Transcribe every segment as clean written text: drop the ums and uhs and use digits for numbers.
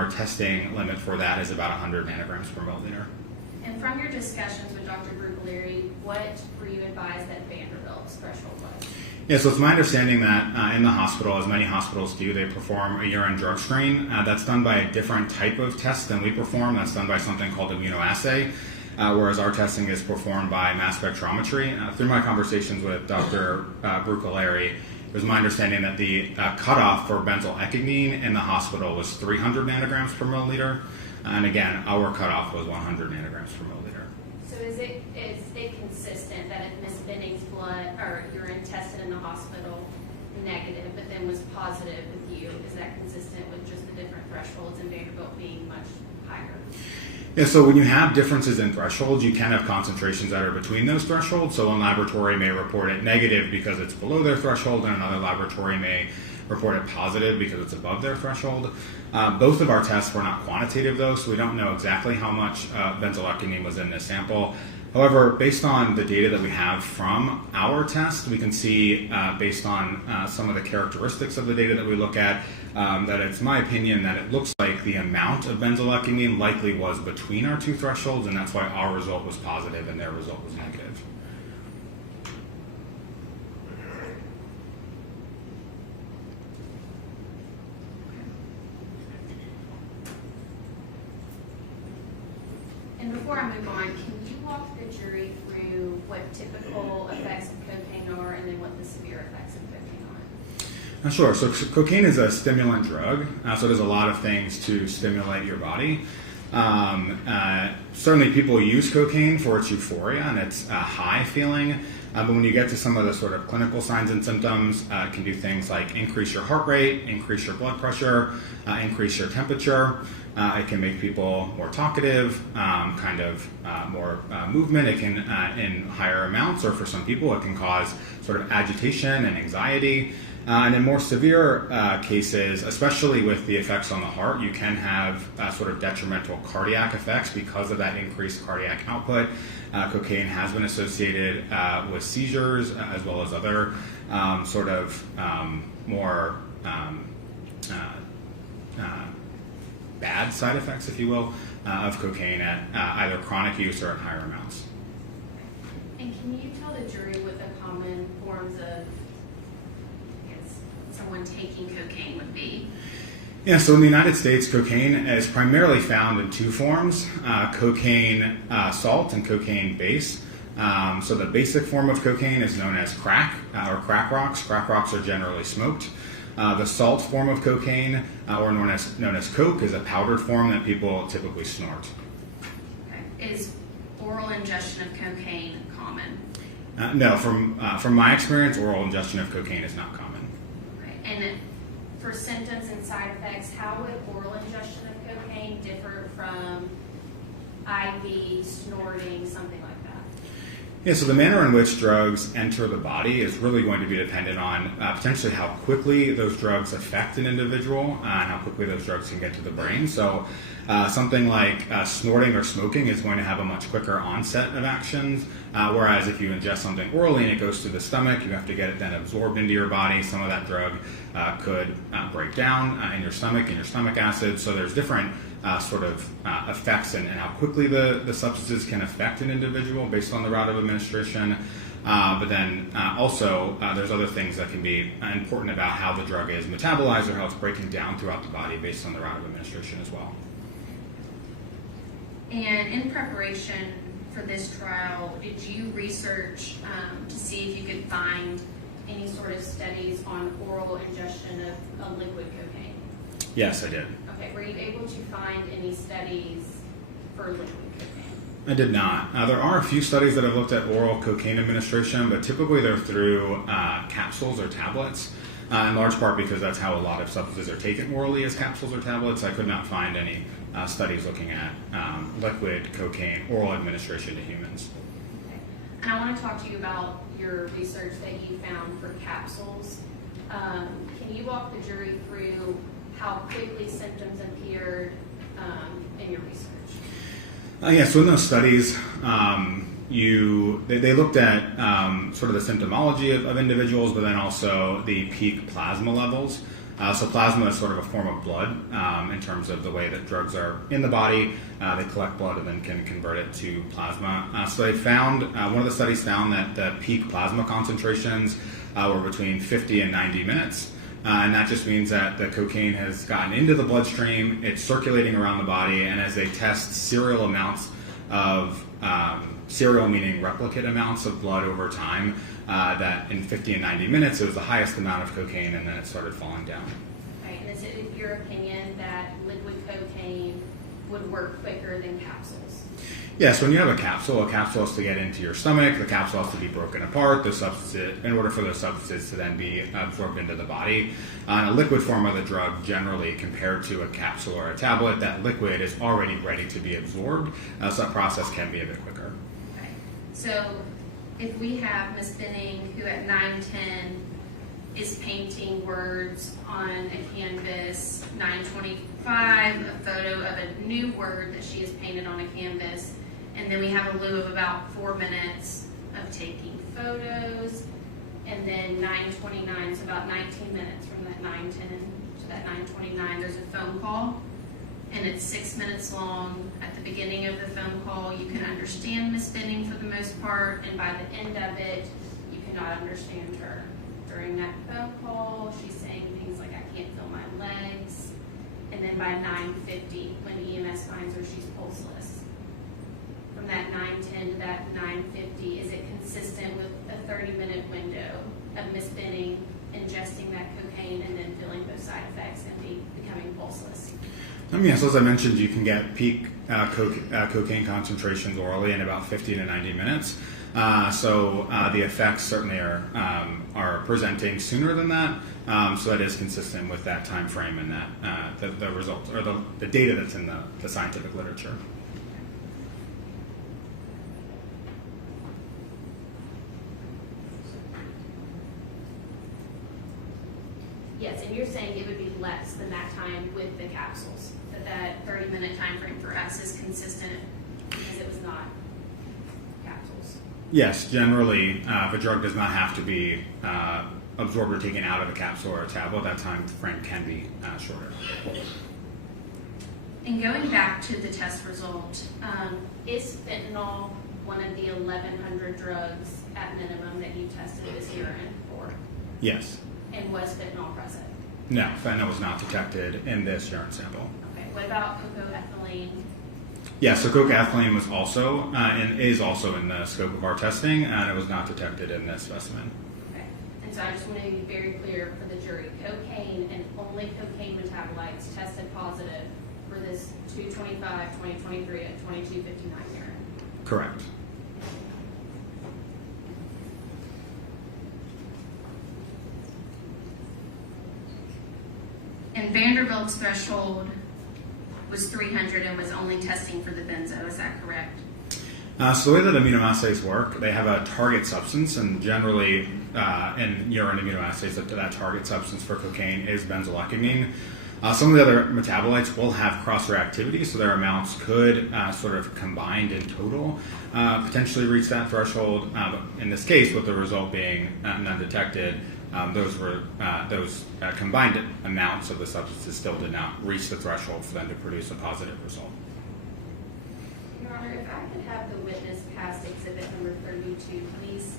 our testing limit for that is about 100 nanograms per milliliter. And from your discussions with Dr. Brugaleri, what were you advised that Vanderbilt's threshold was? Yeah, so it's my understanding that in the hospital, as many hospitals do, they perform a urine drug screen. That's done by a different type of test than we perform. That's done by something called immunoassay, whereas our testing is performed by mass spectrometry. Through my conversations with Dr. Brugaleri, it was my understanding that the cutoff for benzylecgonine in the hospital was 300 nanograms per milliliter. And again, our cutoff was 100 nanograms per milliliter. So is it consistent that if Ms. Benning's blood or urine tested in the hospital negative, but then was positive with you, is that consistent with just the different thresholds and Vanderbilt being much higher? Yeah, so when you have differences in thresholds, you can have concentrations that are between those thresholds. So one laboratory may report it negative because it's below their threshold, and another laboratory may report it positive because it's above their threshold. Both of our tests were not quantitative, though, so we don't know exactly how much benzylecgonine was in this sample. However, based on the data that we have from our test, we can see, based on some of the characteristics of the data that we look at, that it's my opinion that it looks like the amount of benzylecgonine likely was between our two thresholds, and that's why our result was positive and their result was negative. And before I move on, can you walk the jury through what typical effects of cocaine are and then what the severe effects of cocaine are? Sure. So cocaine is a stimulant drug, so it does a lot of things to stimulate your body. Certainly people use cocaine for its euphoria and its high feeling, but when you get to some of the sort of clinical signs and symptoms, it can do things like increase your heart rate, increase your blood pressure, increase your temperature. It can make people more talkative, more movement. It can, in higher amounts, or for some people, it can cause sort of agitation and anxiety. And in more severe cases, especially with the effects on the heart, you can have sort of detrimental cardiac effects because of that increased cardiac output. Cocaine has been associated with seizures as well as other more bad side effects, if you will, of cocaine at either chronic use or at higher amounts. And can you tell the jury what the common forms of someone taking cocaine would be? Yeah, so in the United States, cocaine is primarily found in two forms, cocaine salt and cocaine base. So the basic form of cocaine is known as crack or crack rocks. Crack rocks are generally smoked. The salt form of cocaine, or known as coke, is a powdered form that people typically snort. Okay. Is oral ingestion of cocaine common? No, from my experience, oral ingestion of cocaine is not common. Okay. And for symptoms and side effects, how would oral ingestion of cocaine differ from IV, snorting, something like that? Yeah, so the manner in which drugs enter the body is really going to be dependent on potentially how quickly those drugs affect an individual and how quickly those drugs can get to the brain. So something like snorting or smoking is going to have a much quicker onset of actions, whereas if you ingest something orally and it goes to the stomach, you have to get it then absorbed into your body. Some of that drug could break down in your stomach acid. So there's different effects and how quickly the substances can affect an individual based on the route of administration. But then also there's other things that can be important about how the drug is metabolized or how it's breaking down throughout the body based on the route of administration as well. And in preparation for this trial, did you research to see if you could find any sort of studies on oral ingestion of a liquid cocaine? Yes, I did. Okay, were you able to find any studies for liquid cocaine? I did not. There are a few studies that have looked at oral cocaine administration, but typically they're through capsules or tablets, in large part because that's how a lot of substances are taken orally as capsules or tablets. I could not find any studies looking at liquid cocaine oral administration to humans. Okay. And I want to talk to you about your research that you found for capsules. Can you walk the jury through how quickly symptoms appeared in your research? So in those studies, they looked at sort of the symptomology of individuals, but then also the peak plasma levels. So plasma is sort of a form of blood in terms of the way that drugs are in the body. They collect blood and then can convert it to plasma. So they found, one of the studies found that the peak plasma concentrations were between 50 and 90 minutes. And that just means that the cocaine has gotten into the bloodstream, it's circulating around the body, and as they test serial amounts of, serial meaning replicate amounts of blood over time, that in 50 and 90 minutes it was the highest amount of cocaine, and then it started falling down. Right, and is it your opinion that liquid cocaine would work quicker than capsules? Yes, when you have a capsule has to get into your stomach, the capsule has to be broken apart, the substance, in order for the substances to then be absorbed into the body. In a liquid form of the drug, generally, compared to a capsule or a tablet, that liquid is already ready to be absorbed, so that process can be a bit quicker. Okay, so if we have Miss Benning, who at 9:10 is painting words on a canvas, 9:25, a photo of a new word that she has painted on a canvas, and then we have a lieu of about 4 minutes of taking photos, and then 9:29, so about 19 minutes from that 9:10 to that 9:29, there's a phone call, and it's 6 minutes long. At the beginning of the phone call, you can understand Miss Benning for the most part, and by the end of it, you cannot understand her. During that phone call, she's saying things like, I can't feel my legs, and then by 9:50, when EMS finds her, she's pulseless. From that 9:10 to that 9:50, is it consistent with a 30-minute window of Miss Benning ingesting that cocaine and then feeling those side effects and becoming pulseless? Yes, as I mentioned, you can get peak cocaine concentrations orally in about 50 to 90 minutes. So the effects certainly are presenting sooner than that. So that is consistent with that time frame and that the results or the data that's in the scientific literature. Yes, and you're saying it would be less than that time with the capsules, that 30-minute time frame for us is consistent because it was not capsules. Yes, generally, if a drug does not have to be absorbed or taken out of a capsule or a tablet, that time frame can be shorter. And going back to the test result, is fentanyl one of the 1,100 drugs at minimum that you tested this urine for? Yes. And was fentanyl present? No, fentanyl was not detected in this urine sample. Okay, what about cocoethylene? Yeah, so cocoethylene was also and is also in the scope of our testing, and it was not detected in this specimen. Okay, and so I just want to be very clear for the jury: cocaine and only cocaine metabolites tested positive for this 2/25/2023 at 22:59 urine. Correct. And Vanderbilt's threshold was 300 and was only testing for the benzo, is that correct? So the way that immunoassays work, they have a target substance, and generally in urine immunoassays, that target substance for cocaine is benzoylecgonine. Some of the other metabolites will have cross-reactivity, so their amounts could sort of combined in total potentially reach that threshold. But in this case, with the result being undetected, those combined amounts of the substances still did not reach the threshold for them to produce a positive result. Your Honor, if I could have the witness pass exhibit number 32, please.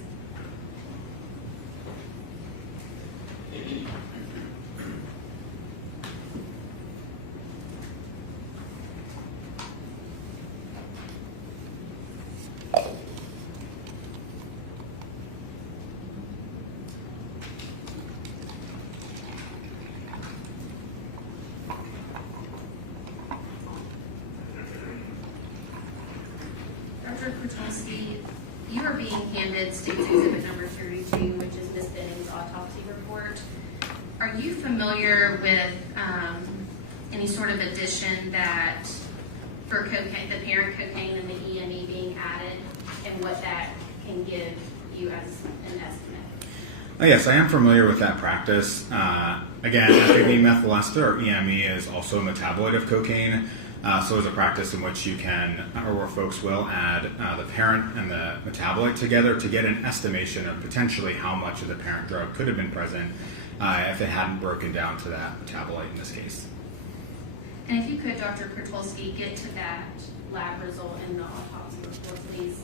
Dr. Kwiatkowski, you are being handed State's Exhibit number 32, which is Ms. Benning's autopsy report. Are you familiar with any sort of addition that for cocaine, the parent cocaine and the EME being added, and what that can give you as an estimate? Yes, I am familiar with that practice. Again, FAB methyl ester, or EME, is also a metabolite of cocaine. So it's a practice in which you can, or where folks will add the parent and the metabolite together to get an estimation of potentially how much of the parent drug could have been present if it hadn't broken down to that metabolite in this case. And if you could, Dr. Krotulski, get to that lab result in the autopsy report, please.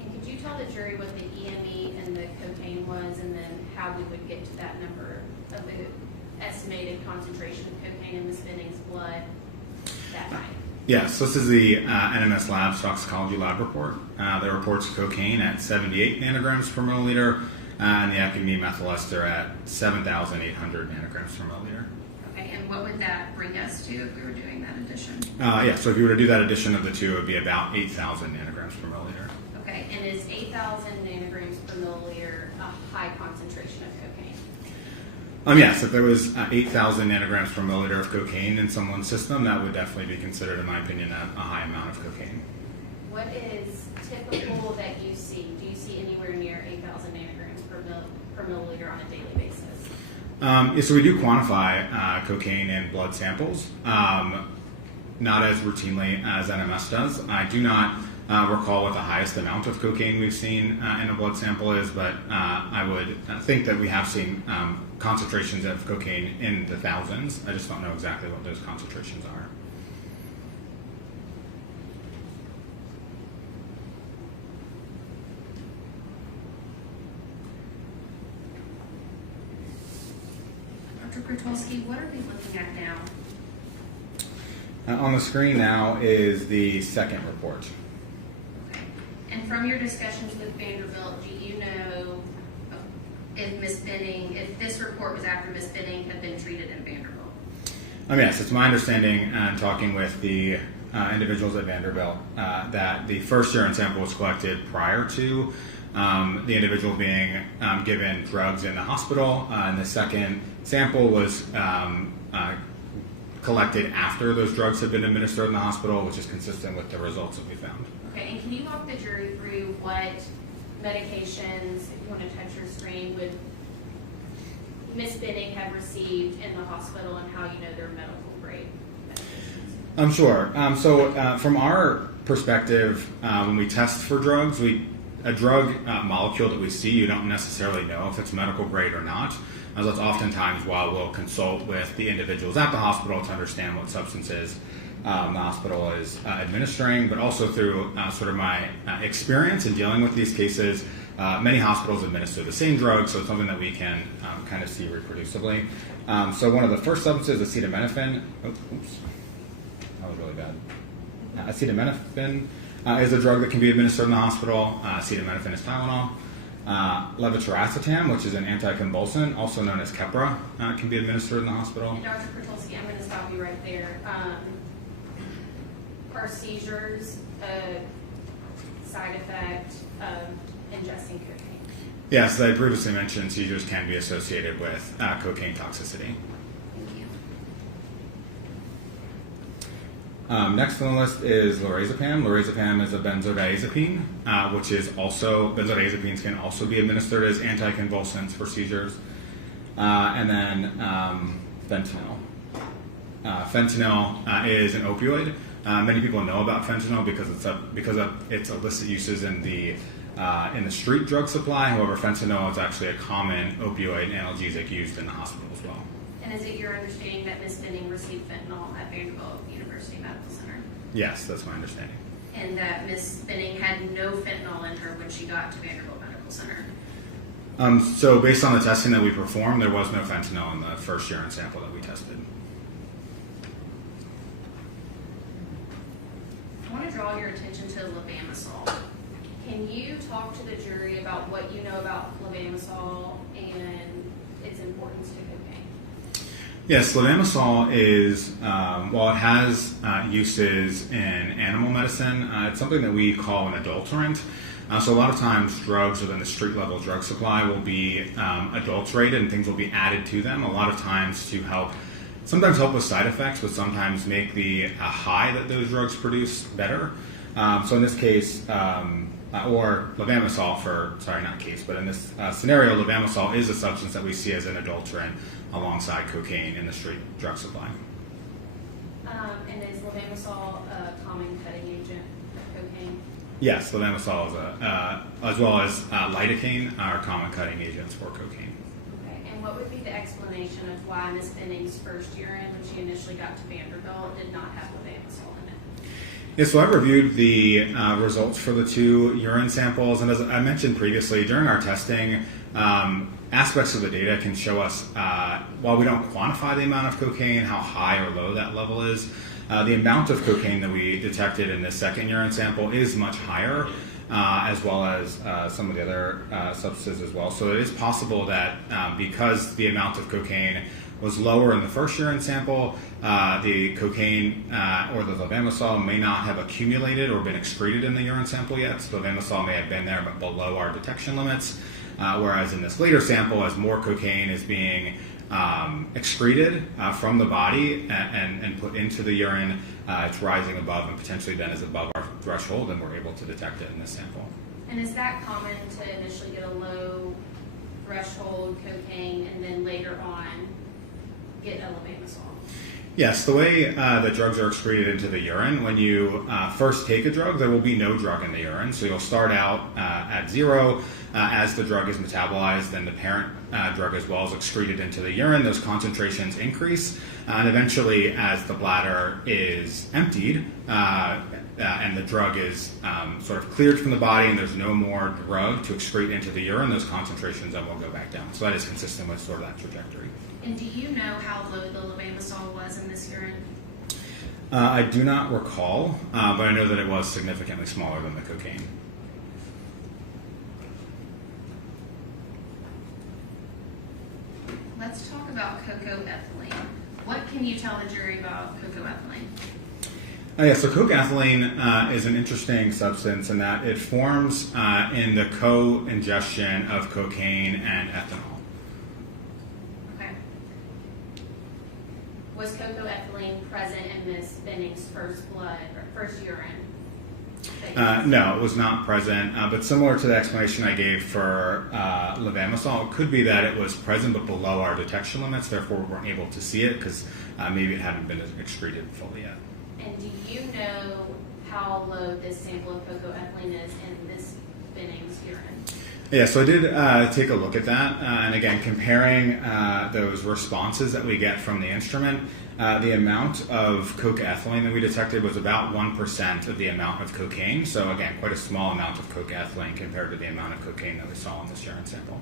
And could you tell the jury what the EME and the cocaine was, and then how we would get to that number of the estimated concentration of cocaine in Ms. Benning's blood that night? Yes, this is the NMS Labs toxicology lab report. That reports cocaine at 78 nanograms per milliliter, and the ecamine methyl ester at 7,800 nanograms per milliliter. Okay, and what would that bring us to if we were doing that addition? So if you were to do that addition of the two, it would be about 8,000 nanograms per milliliter. Okay, and is 8,000 nanograms per milliliter a high concentration of cocaine? Yes, if there was 8,000 nanograms per milliliter of cocaine in someone's system, that would definitely be considered, in my opinion, a high amount of cocaine. What is typical that you see? Do you see anywhere near 8,000 nanograms per milliliter on a daily basis? So we do quantify cocaine in blood samples, not as routinely as NMS does. I do not recall what the highest amount of cocaine we've seen in a blood sample is, but I would think that we have seen concentrations of cocaine in the thousands. I just don't know exactly what those concentrations are. Dr. Krotulski, what are we looking at now? On the screen now is the second report. Okay. And from your discussions with Vanderbilt, do you know if Ms. Benning, if this report was after Ms. Benning had been treated in Vanderbilt? Yes, it's my understanding, and talking with the individuals at Vanderbilt, that the first urine sample was collected prior to the individual being given drugs in the hospital, and the second sample was collected after those drugs had been administered in the hospital, which is consistent with the results that we found. Okay, and can you walk the jury through what medications, if you want to touch your screen, would Ms. Benning have received in the hospital, and how you know they're medical grade medications? Sure. So from our perspective, when we test for drugs, a drug molecule that we see, you don't necessarily know if it's medical grade or not. As that's oftentimes why we'll consult with the individuals at the hospital to understand what substances the hospital is administering, but also through sort of my experience in dealing with these cases, many hospitals administer the same drug, so it's something that we can kind of see reproducibly. So one of the first substances, acetaminophen, that was really bad. Acetaminophen is a drug that can be administered in the hospital. Acetaminophen is Tylenol. Levetiracetam, which is an anticonvulsant, also known as Keppra, can be administered in the hospital. And Dr. Krotulski, I'm going to stop you right there. Are seizures a side effect of ingesting cocaine? Yes, as I previously mentioned, seizures can be associated with cocaine toxicity. Thank you. Next on the list is lorazepam. Lorazepam is a benzodiazepine, which is also, benzodiazepines can also be administered as anticonvulsants for seizures. And then fentanyl. Fentanyl is an opioid. Many people know about fentanyl because of its illicit uses in the street drug supply. However, fentanyl is actually a common opioid analgesic used in the hospital as well. And is it your understanding that Ms. Benning received fentanyl at Vanderbilt University Medical Center? Yes, that's my understanding. And that Ms. Benning had no fentanyl in her when she got to Vanderbilt Medical Center? So based on the testing that we performed, there was no fentanyl in the first urine sample that we tested. I want to draw your attention to levamisole. Can you talk to the jury about what you know about levamisole and its importance to cocaine? Yes, levamisole is, while it has uses in animal medicine, it's something that we call an adulterant. So a lot of times drugs within the street level drug supply will be adulterated and things will be added to them, a lot of times to sometimes help with side effects, but sometimes make the high that those drugs produce better. So in this case, or levamisole but in this scenario, levamisole is a substance that we see as an adulterant alongside cocaine in the street drug supply. And is levamisole a common cutting agent of cocaine? Yes, levamisole is as well as lidocaine are common cutting agents for cocaine. Okay, and what would be the explanation of why Miss Benning's first urine, when she initially got to Vanderbilt, did not have levamisole in it? Yeah, so I've reviewed the results for the 2 urine samples, and as I mentioned previously, during our testing, aspects of the data can show us, while we don't quantify the amount of cocaine, how high or low that level is. The amount of cocaine that we detected in this second urine sample is much higher, as well as some of the other substances as well. So it is possible that because the amount of cocaine was lower in the first urine sample, the cocaine or the levamisole may not have accumulated or been excreted in the urine sample yet. So levamisole may have been there but below our detection limits. Whereas in this later sample, as more cocaine is being excreted from the body and put into the urine, it's rising above and potentially then is above our threshold, and we're able to detect it in this sample. And is that common to initially get a low threshold cocaine and then later on get a levamisole? Yes, the way that drugs are excreted into the urine, when you first take a drug, there will be no drug in the urine. So you'll start out at 0. As the drug is metabolized, then the parent drug as well is excreted into the urine. Those concentrations increase. And eventually, as the bladder is emptied and the drug is sort of cleared from the body and there's no more drug to excrete into the urine, those concentrations then will go back down. So that is consistent with sort of that trajectory. And do you know how low the levamisole was in this urine? I do not recall, but I know that it was significantly smaller than the cocaine. Let's talk about cocoethylene. What can you tell the jury about cocoethylene? Yeah, so cocoethylene is an interesting substance in that it forms in the co-ingestion of cocaine and ethanol. Okay. Was cocoethylene present in Miss Benning's first blood or first urine? No, it was not present, but similar to the explanation I gave for levamisole, it could be that it was present but below our detection limits, therefore we weren't able to see it because maybe it hadn't been excreted fully yet. And do you know how low this sample of cocoethylene is in Miss Benning's urine? Yeah, so I did take a look at that, and again, comparing those responses that we get from the instrument, the amount of cocoethylene that we detected was about 1% of the amount of cocaine. So again, quite a small amount of cocoethylene compared to the amount of cocaine that we saw in this urine sample.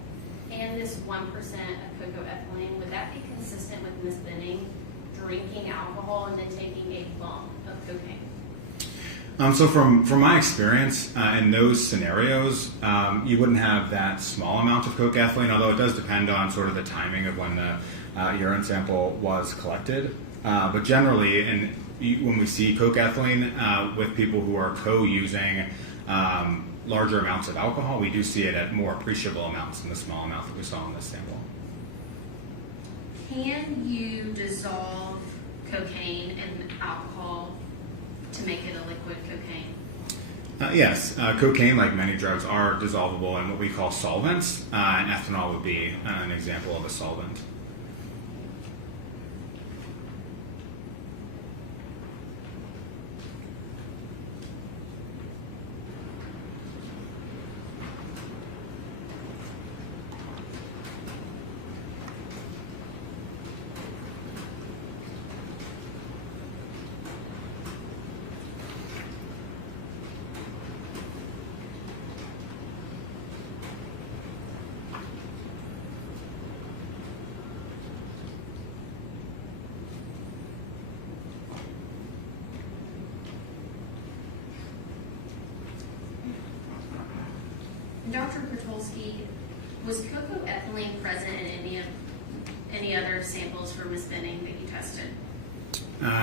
And this 1% of cocoethylene, would that be consistent with Miss Benning drinking alcohol and then taking a bump of cocaine? So from my experience in those scenarios, you wouldn't have that small amount of cocoethylene, although it does depend on sort of the timing of when the urine sample was collected. But generally, when we see cocoethylene with people who are co-using larger amounts of alcohol, we do see it at more appreciable amounts than the small amount that we saw in this sample. Can you dissolve cocaine in alcohol to make it a liquid cocaine? Yes, cocaine, like many drugs, are dissolvable in what we call solvents, and ethanol would be an example of a solvent. Dr. Pertolsky, was cocoethylene present in any other samples for Miss Benning that you tested?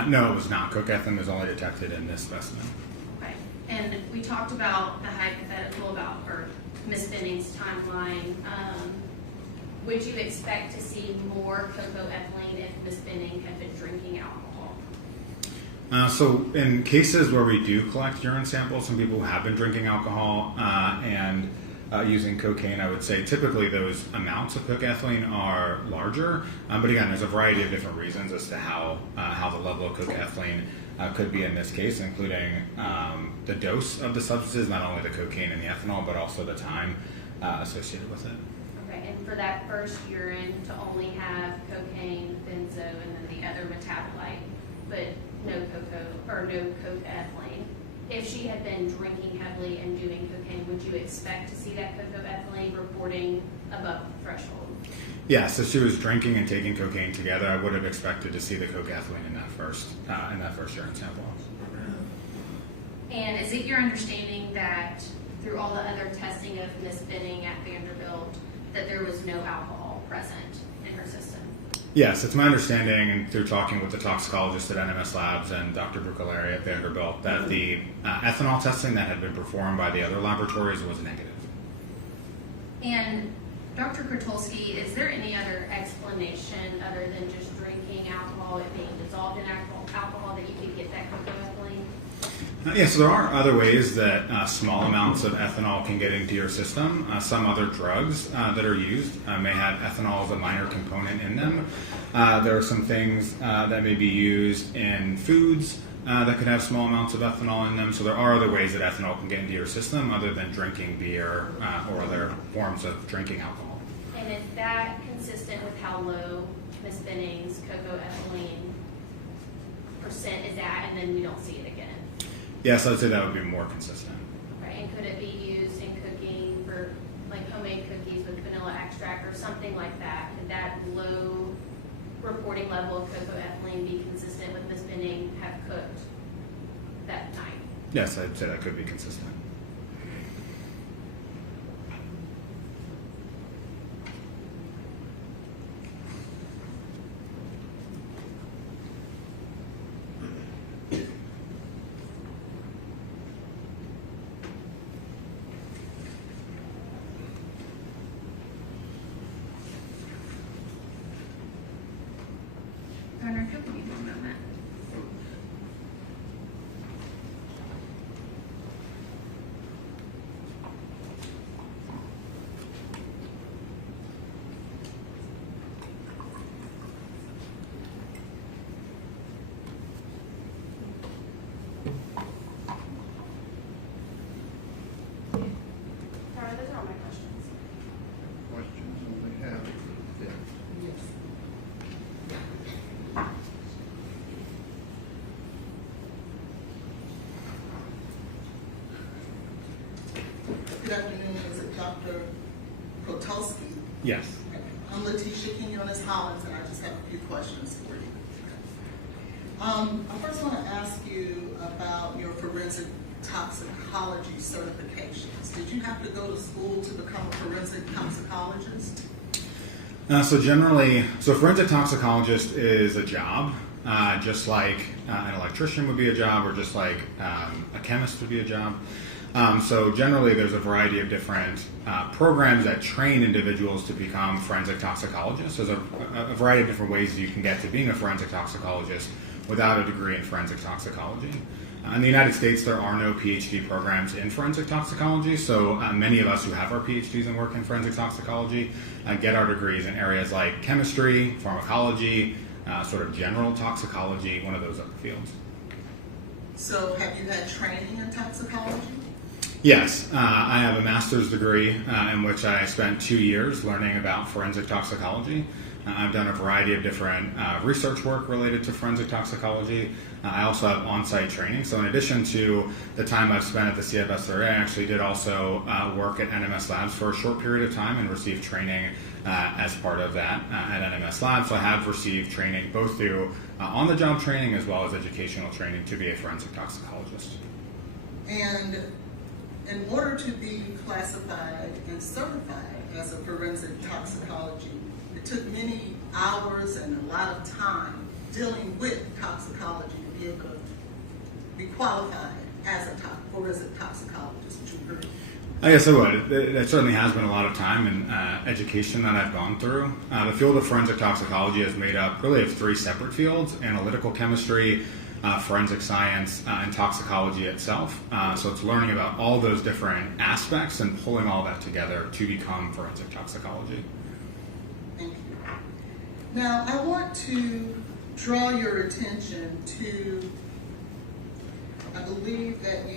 No, it was not. Cocoethylene was only detected in this specimen. Okay. And we talked about the hypothetical about or Miss Benning's timeline. Would you expect to see more cocoethylene if Miss Benning had been drinking alcohol? So in cases where we do collect urine samples from people who have been drinking alcohol and using cocaine, I would say typically those amounts of cocoethylene are larger. But again, there's a variety of different reasons as to how the level of cocoethylene could be in this case, including the dose of the substances, not only the cocaine and the ethanol, but also the time associated with it. Okay, and for that first urine to only have cocaine, benzo, and then the other metabolite, but no cocoethylene. If she had been drinking heavily and doing cocaine, would you expect to see that cocoethylene reporting above the threshold? Yeah, so she was drinking and taking cocaine together. I would have expected to see the cocaethylene in that first urine sample. And is it your understanding that through all the other testing of Miss Benning at Vanderbilt, that there was no alcohol present in her system? Yes, it's my understanding, and through talking with the toxicologist at NMS Labs and Dr. Brucaleri at Vanderbilt, that the ethanol testing that had been performed by the other laboratories was negative. And Dr. Krotulski, is there any other explanation other than just drinking alcohol, it being dissolved in alcohol, that you could get that cocoethylene? Yeah, so there are other ways that small amounts of ethanol can get into your system. Some other drugs that are used may have ethanol as a minor component in them. There are some things that may be used in foods that could have small amounts of ethanol in them. So there are other ways that ethanol can get into your system other than drinking beer or other forms of drinking alcohol. And is that consistent with how low Ms. Benning's cocoethylene percent is at, and then we don't see it again? Yes, I'd say that would be more consistent. Right, and could it be used in cooking for like homemade cookies with vanilla extract or something like that? Could that low reporting level of cocoethylene be consistent with Ms. Benning have cooked that night? Yes, I'd say that could be consistent. Governor, if you'll give me one moment. Governor, those are all my questions. Questions on behalf of the debt? Good afternoon, is it Dr. Krotulski? Yes. I'm Letitia Quinones Hollins, and I just have a few questions for you. I first want to ask you about your forensic toxicology certifications. Did you have to go to school to become a forensic toxicologist? So forensic toxicologist is a job, just like an electrician would be a job, or just like a chemist would be a job. So generally, there's a variety of different programs that train individuals to become forensic toxicologists. There's a variety of different ways you can get to being a forensic toxicologist without a degree in forensic toxicology. In the United States, there are no PhD programs in forensic toxicology, so many of us who have our PhDs and work in forensic toxicology get our degrees in areas like chemistry, pharmacology, sort of general toxicology, one of those other fields. So have you had training in toxicology? Yes, I have a master's degree in which I spent 2 years learning about forensic toxicology. I've done a variety of different research work related to forensic toxicology. I also have on-site training. So in addition to the time I've spent at the CFSRA, I actually did also work at NMS Labs for a short period of time and received training as part of that at NMS Labs. So I have received training both through on-the-job training as well as educational training to be a forensic toxicologist. And in order to be classified and certified as a forensic toxicology, it took many hours and a lot of time dealing with toxicology to be able to be qualified as a forensic toxicologist. Would you agree? Yes, I would. It certainly has been a lot of time and education that I've gone through. The field of forensic toxicology is made up really of 3 separate fields: analytical chemistry, forensic science, and toxicology itself. So it's learning about all those different aspects and pulling all that together to become forensic toxicology. Thank you. Now, I want to draw your attention to I believe that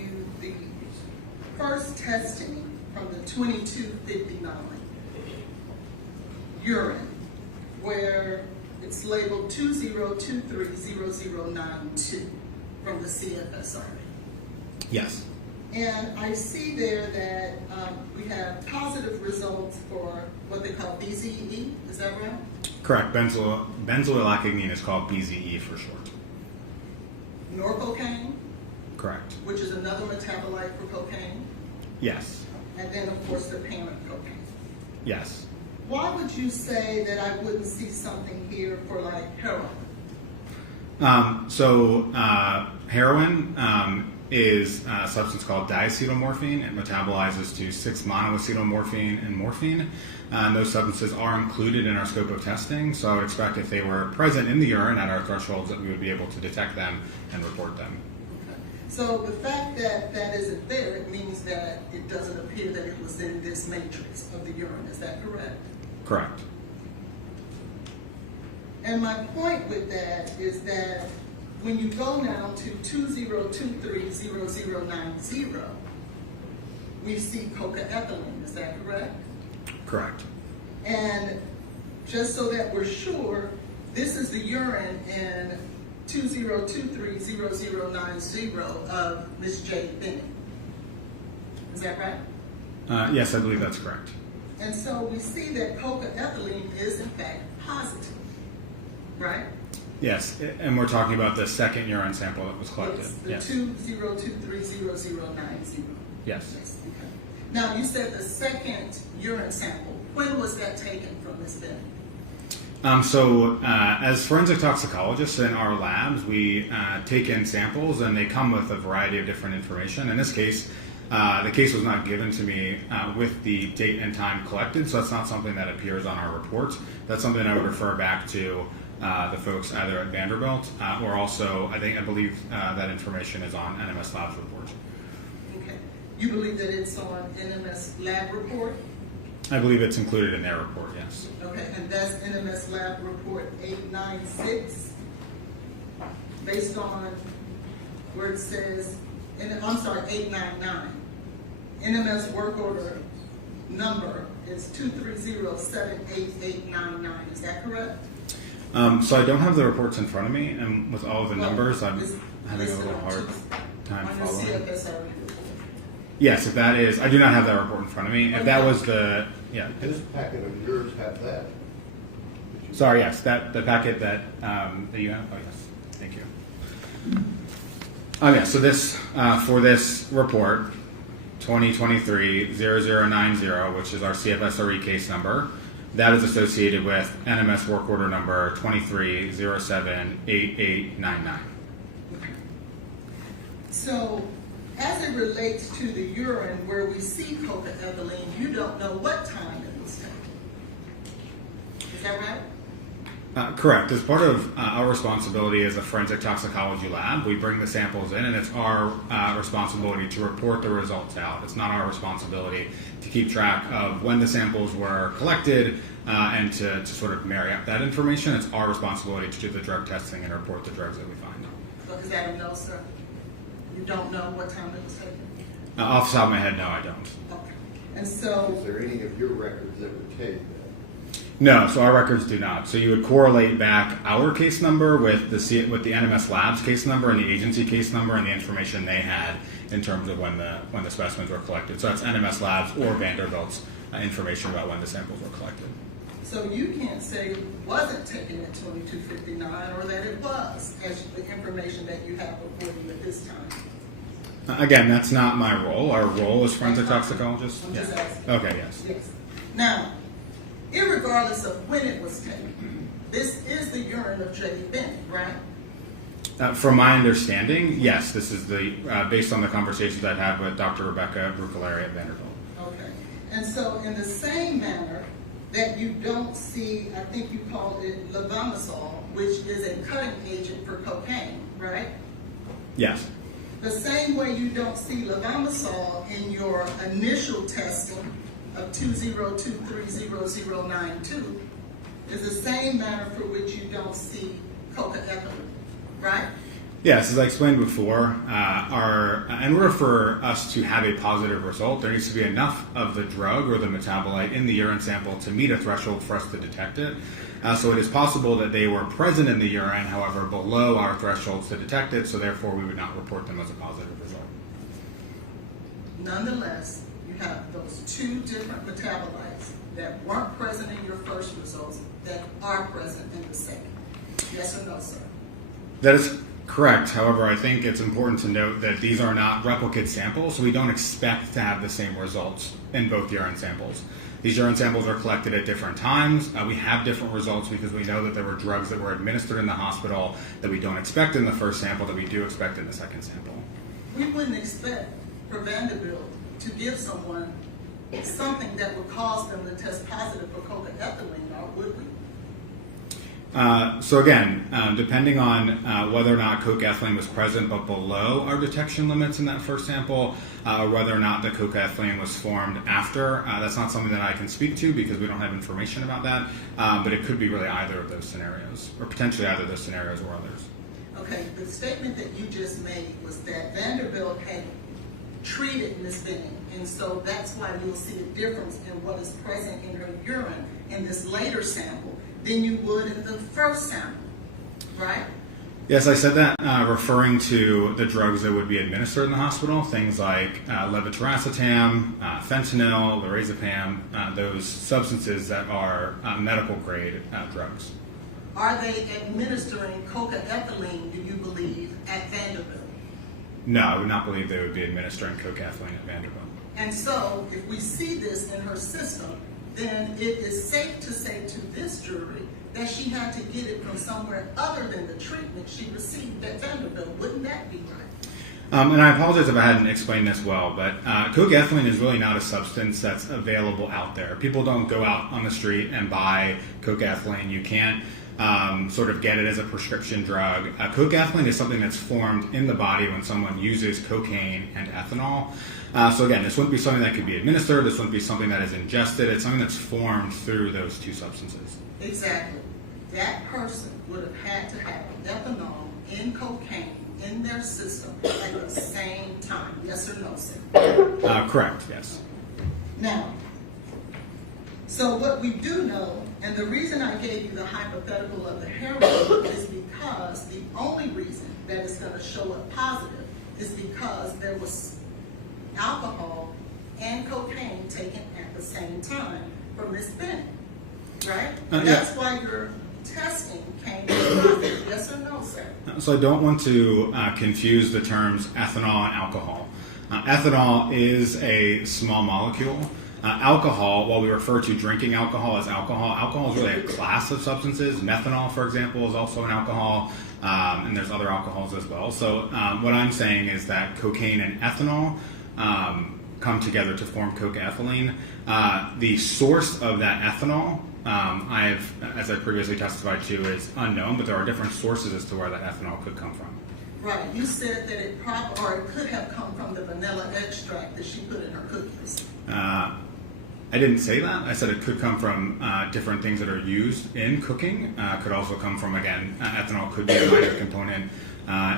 the first testing from the 2259 urine, where it's labeled 20230092 from the CFSR. Yes. And I see there that we have positive results for what they call BZE, is that right? Correct. Benzoylacogene is called BZE for short. Norcocaine, Correct. which is another metabolite for cocaine, Yes. and then of course the parent cocaine. Yes. Why would you say that I wouldn't see something here for like heroin? Heroin is a substance called diacetylmorphine. It metabolizes to 6-monoacetylmorphine and morphine. Those substances are included in our scope of testing, so I would expect if they were present in the urine at our thresholds that we would be able to detect them and report them. Okay. So the fact that that isn't there, it means that it doesn't appear that it was in this matrix of the urine. Is that correct? Correct. And my point with that is that when you go now to 20230090, we see cocaethylene. Is that correct? Correct. And just so that we're sure, this is the urine in 20230090 of Miss J. Bennett. Is that right? Yes, I believe that's correct. And so we see that cocaethylene is in fact positive, right? Yes, and we're talking about the second urine sample that was collected. Yes, the 20230090. Yes. Yes, okay. Now, you said the second urine sample. When was that taken from Ms. Bennett? As forensic toxicologists in our labs, we take in samples and they come with a variety of different information. In this case, the case was not given to me with the date and time collected, so that's not something that appears on our report. That's something I would refer back to the folks either at Vanderbilt or also, I believe that information is on NMS Lab's report. Okay. You believe that it's on NMS Lab report? I believe it's included in their report, yes. Okay, and that's NMS Lab report 896, based on where it says, 899. NMS work order number is 230-78899. Is that correct? So I don't have the reports in front of me, and with all of the numbers, I'm having a little hard time on your following. CFSR report. Yes, if that is, I do not have that report in front of me. If that was the, yeah. This packet of yours have that. Sorry, yes, the packet that you have. Oh yes, thank you. Yeah, so this for this report, 2023-0090, which is our CFSRE case number, that is associated with NMS work order number 23078899. So, as it relates to the urine where we see cocaethylene, you don't know what time it was taken. Is that right? Correct. As part of our responsibility as a forensic toxicology lab, we bring the samples in, and it's our responsibility to report the results out. It's not our responsibility to keep track of when the samples were collected and to sort of marry up that information. It's our responsibility to do the drug testing and report the drugs that we find. So is that a no, sir? You don't know what time it was taken? Off the top of my head, no, I don't. Okay. And so, Is there any of your records that would take that? No, so our records do not. So you would correlate back our case number with the NMS Labs case number and the agency case number and the information they had in terms of when the specimens were collected. So that's NMS Labs or Vanderbilt's information about when the samples were collected. so you can't say it wasn't taken at 2259 or that it was, as the information that you have before you at this time. Again, that's not my role. Our role is forensic toxicologist. I'm just asking. Okay, yes. Yes. Now, irregardless of when it was taken, this is the urine of J.D. Bennett, right? From my understanding, yes, this is based on the conversations I've had with Dr. Rebecca Bruccolari at Vanderbilt. Okay. And so in the same manner that you don't see, I think you called it levamisole, which is a cutting agent for cocaine, right? Yes. The same way you don't see levamisole in your initial testing of 202300092 is the same manner for which you don't see cocaethylene, right? Yes, as I explained before, in order for us to have a positive result, there needs to be enough of the drug or the metabolite in the urine sample to meet a threshold for us to detect it. So it is possible that they were present in the urine, however, below our thresholds to detect it, so therefore we would not report them as a positive result. Nonetheless, you have those two different metabolites that weren't present in your first results that are present in the second. Yes or no, sir? That is correct. However, I think it's important to note that these are not replicate samples, so we don't expect to have the same results in both urine samples. These urine samples are collected at different times. We have different results because we know that there were drugs that were administered in the hospital that we don't expect in the first sample that we do expect in the second sample. We wouldn't expect for Vanderbilt to give someone something that would cause them to test positive for cocaethylene, or would we? So again, depending on whether or not cocaethylene was present but below our detection limits in that first sample, or whether or not the cocaethylene was formed after, that's not something that I can speak to because we don't have information about that, but it could be really either of those scenarios, or potentially either of those scenarios or others. Okay, the statement that you just made was that Vanderbilt had treated Ms. Benning, and so that's why you'll see a difference in what is present in her urine in this later sample than you would in the first sample, right? Yes, I said that referring to the drugs that would be administered in the hospital, things like levetiracetam, fentanyl, lorazepam, those substances that are medical grade drugs. Are they administering cocaethylene, do you believe, at Vanderbilt? No, I would not believe they would be administering cocaethylene at Vanderbilt. And so, if we see this in her system, then it is safe to say to this jury that she had to get it from somewhere other than the treatment she received at Vanderbilt. Wouldn't that be right? And I apologize if I hadn't explained this well, but cocaethylene is really not a substance that's available out there. People don't go out on the street and buy cocaethylene. You can't sort of get it as a prescription drug. Cocaethylene is something that's formed in the body when someone uses cocaine and ethanol. So again, this wouldn't be something that could be administered. This wouldn't be something that is ingested. It's something that's formed through those two substances. Exactly. That person would have had to have ethanol and cocaine in their system at the same time. Yes or no, sir? Correct, yes. Now, so what we do know, and the reason I gave you the hypothetical of the heroin is because the only reason that it's going to show up positive is because there was alcohol and cocaine taken at the same time from Miss Bennett, right? That's why your testing came positive. Yes or no, sir? So I don't want to confuse the terms ethanol and alcohol. Ethanol is a small molecule. Alcohol, while we refer to drinking alcohol as alcohol, alcohol is really a class of substances. Methanol, for example, is also an alcohol, and there's other alcohols as well. So what I'm saying is that cocaine and ethanol come together to form cocaethylene. The source of that ethanol, as I previously testified to, is unknown, but there are different sources as to where that ethanol could come from. Right. You said that it could have come from the vanilla extract that she put in her cookies. I didn't say that. I said it could come from different things that are used in cooking. Could also come from, again, ethanol could be a minor component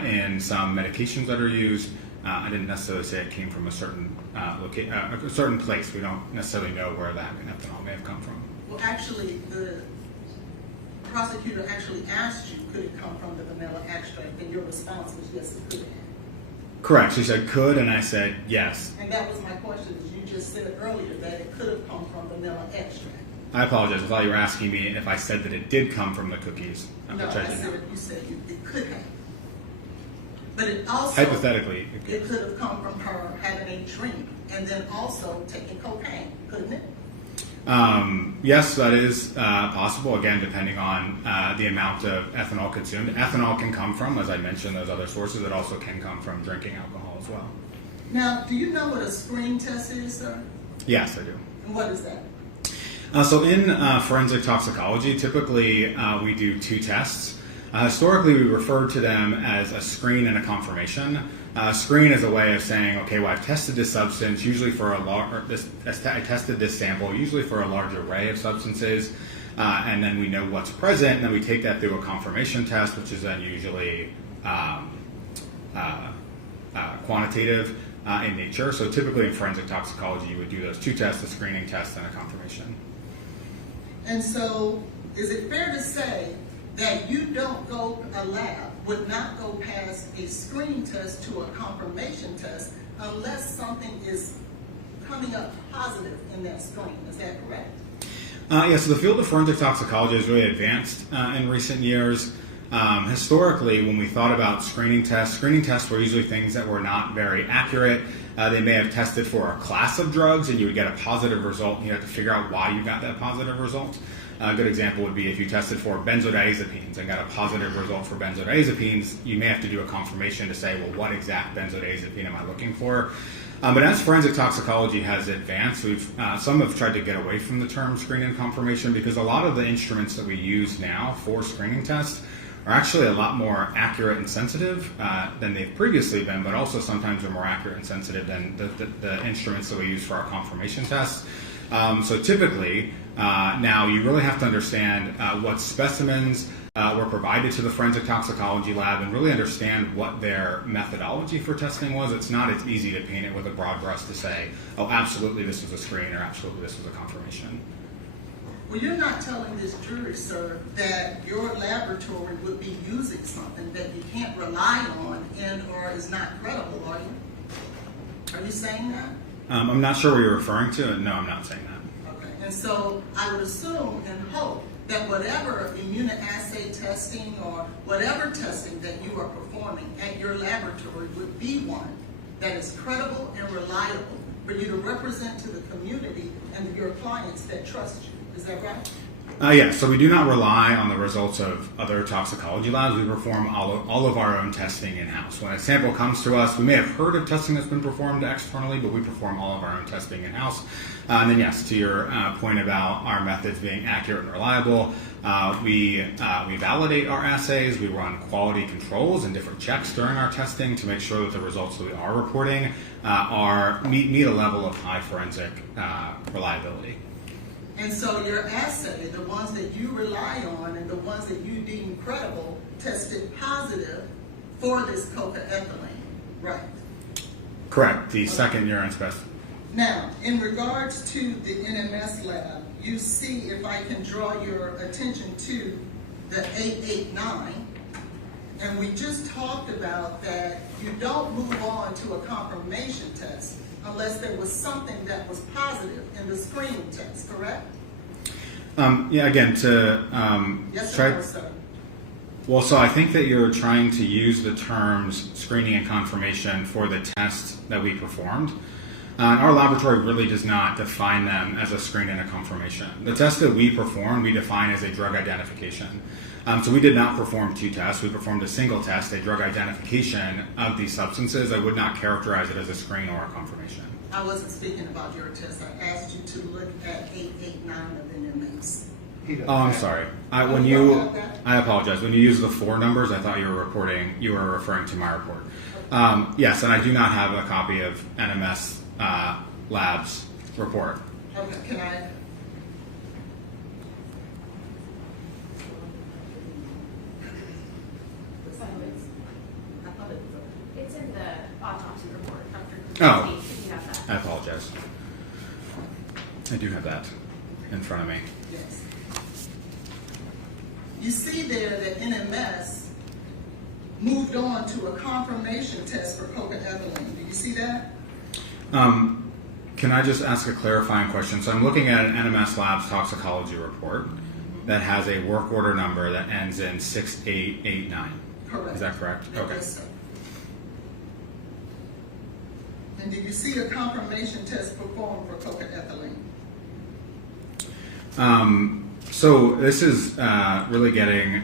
in some medications that are used. I didn't necessarily say it came from a certain a certain place. We don't necessarily know where that ethanol may have come from. Well, actually, the prosecutor actually asked you, could it come from the vanilla extract? And your response was yes, it could have. Correct. She said could, and I said yes. And that was my question. You just said earlier that it could have come from vanilla extract. I apologize. I thought you were asking me if I said that it did come from the cookies. No, I said you said it could have. But it also, hypothetically, it could have come from her having a drink and then also taking cocaine, couldn't it? Yes, that is possible, again, depending on the amount of ethanol consumed. Ethanol can come from, as I mentioned, those other sources. It also can come from drinking alcohol as well. Now, do you know what a screen test is, sir? Yes, I do. And what is that? So in forensic toxicology, typically we do two tests. Historically, we referred to them as a screen and a confirmation. Screen is a way of saying, okay, well, I've tested this substance, usually for I tested this sample, usually for a large array of substances, and then we know what's present, and then we take that through a confirmation test, which is then usually quantitative in nature. So typically in forensic toxicology, you would do those two tests, a screening test and a confirmation. And so, is it fair to say that you don't go, a lab would not go past a screening test to a confirmation test unless something is coming up positive in that screen? Is that correct? Yeah, so the field of forensic toxicology has really advanced in recent years. Historically, when we thought about screening tests were usually things that were not very accurate. They may have tested for a class of drugs and you would get a positive result and you have to figure out why you got that positive result. A good example would be if you tested for benzodiazepines and got a positive result for benzodiazepines, you may have to do a confirmation to say, well, what exact benzodiazepine am I looking for? But as forensic toxicology has advanced, some have tried to get away from the term screening and confirmation because a lot of the instruments that we use now for screening tests are actually a lot more accurate and sensitive than they've previously been, but also sometimes are more accurate and sensitive than the instruments that we use for our confirmation tests. So typically, now you really have to understand what specimens were provided to the forensic toxicology lab and really understand what their methodology for testing was. It's not as easy to paint it with a broad brush to say, oh, absolutely this was a screen or absolutely this was a confirmation. Well, you're not telling this jury, sir, that your laboratory would be using something that you can't rely on and or is not credible, are you? Are you saying that? I'm not sure what you're referring to. No, I'm not saying that. Okay. And so I would assume and hope that whatever immunoassay testing or whatever testing that you are performing at your laboratory would be one that is credible and reliable for you to represent to the community and your clients that trust you. Is that right? Yeah, so we do not rely on the results of other toxicology labs. We perform all of our own testing in-house. When a sample comes to us, we may have heard of testing that's been performed externally, but we perform all of our own testing in-house. And then yes, to your point about our methods being accurate and reliable, we validate our assays, we run quality controls and different checks during our testing to make sure that the results that we are reporting meet a level of high forensic reliability. And so your assay, the ones that you rely on and the ones that you deem credible, tested positive for this cocaethylene, right? Correct. The second urine specimen. Now, in regards to the NMS lab, you see, if I can draw your attention to the 889, and we just talked about that you don't move on to a confirmation test unless there was something that was positive in the screening test, correct? Yeah, again, to Yes try. or no, sir? Well, so I think that you're trying to use the terms screening and confirmation for the tests that we performed. Our laboratory really does not define them as a screen and a confirmation. The tests that we perform, we define as a drug identification. So we did not perform two tests. We performed a single test, a drug identification of these substances. I would not characterize it as a screen or a confirmation. I wasn't speaking about your test. I asked you to look at 889 of NMS. Oh, I'm sorry. I apologize. When you use the 4 numbers, I thought you were referring to my report. Yes, and I do not have a copy of NMS Labs report. Okay, can I? It's in the autopsy report, Dr. Oh. You have that. I apologize. I do have that in front of me. Yes. You see there that NMS moved on to a confirmation test for cocaethylene. Do you see that? Can I just ask a clarifying question? So I'm looking at an NMS Labs toxicology report that has a work order number that ends in 6889. Correct. Is that correct? Okay. Yes, sir. And did you see a confirmation test performed for cocaethylene? So this is really getting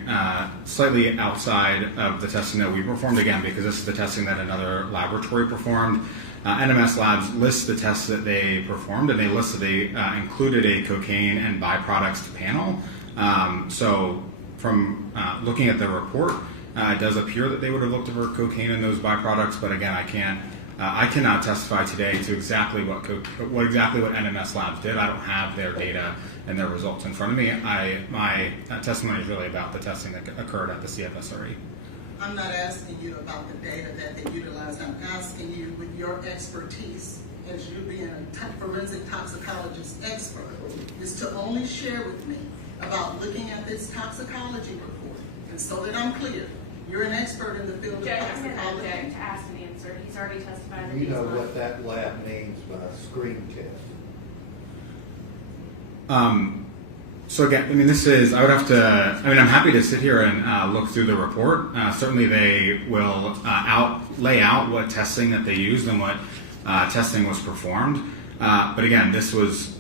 slightly outside of the testing that we performed, again, because this is the testing that another laboratory performed. NMS Labs lists the tests that they performed, and they list that they included a cocaine and byproducts panel. So from looking at the report, it does appear that they would have looked for cocaine in those byproducts, but again, I cannot testify today to exactly what NMS Labs did. I don't have their data and their results in front of me. My testimony is really about the testing that occurred at the CFSRE. I'm not asking you about the data that they utilize. I'm asking you, with your expertise, as you being a forensic toxicologist expert, is to only share with me about looking at this toxicology report. And so that I'm clear, you're an expert in the field of Judge, I'm going to toxicology. object to ask an answer. He's already testified that You he's know not. what that lab means by screen test. So again, I mean, I'm happy to sit here and look through the report. Certainly they will lay out what testing that they used and what testing was performed. But again, this was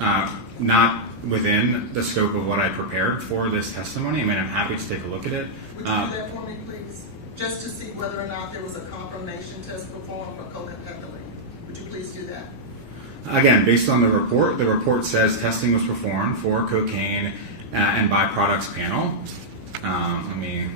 not within the scope of what I prepared for this testimony. I mean, I'm happy to take a look at it. Would you do that for me, please? Just to see whether or not there was a confirmation test performed for cocaine. Would you please do that? Again, based on the report says testing was performed for cocaine and byproducts panel. Let me.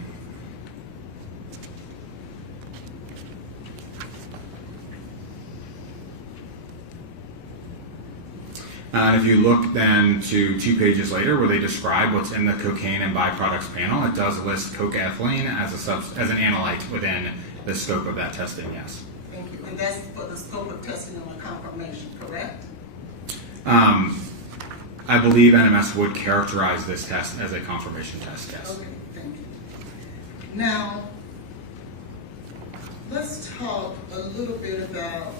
And if you look then to 2 pages later where they describe what's in the cocaine and byproducts panel, it does list cocaethylene as an analyte within the scope of that testing, yes. Thank you. And that's for the scope of testing on a confirmation, correct? I believe NMS would characterize this test as a confirmation test, yes. Okay, thank you. Now, let's talk a little bit about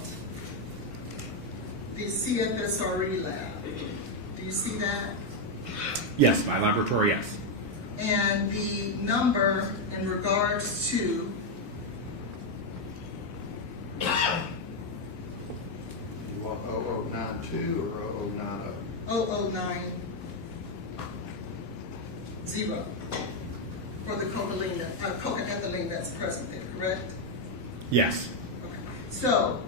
the CFSRE lab. Do you see that? Yes, my laboratory, yes. And the number in regards to You want 0092 or 0090? 0090 for the cocaethylene that's present there, correct? Yes. Okay. So,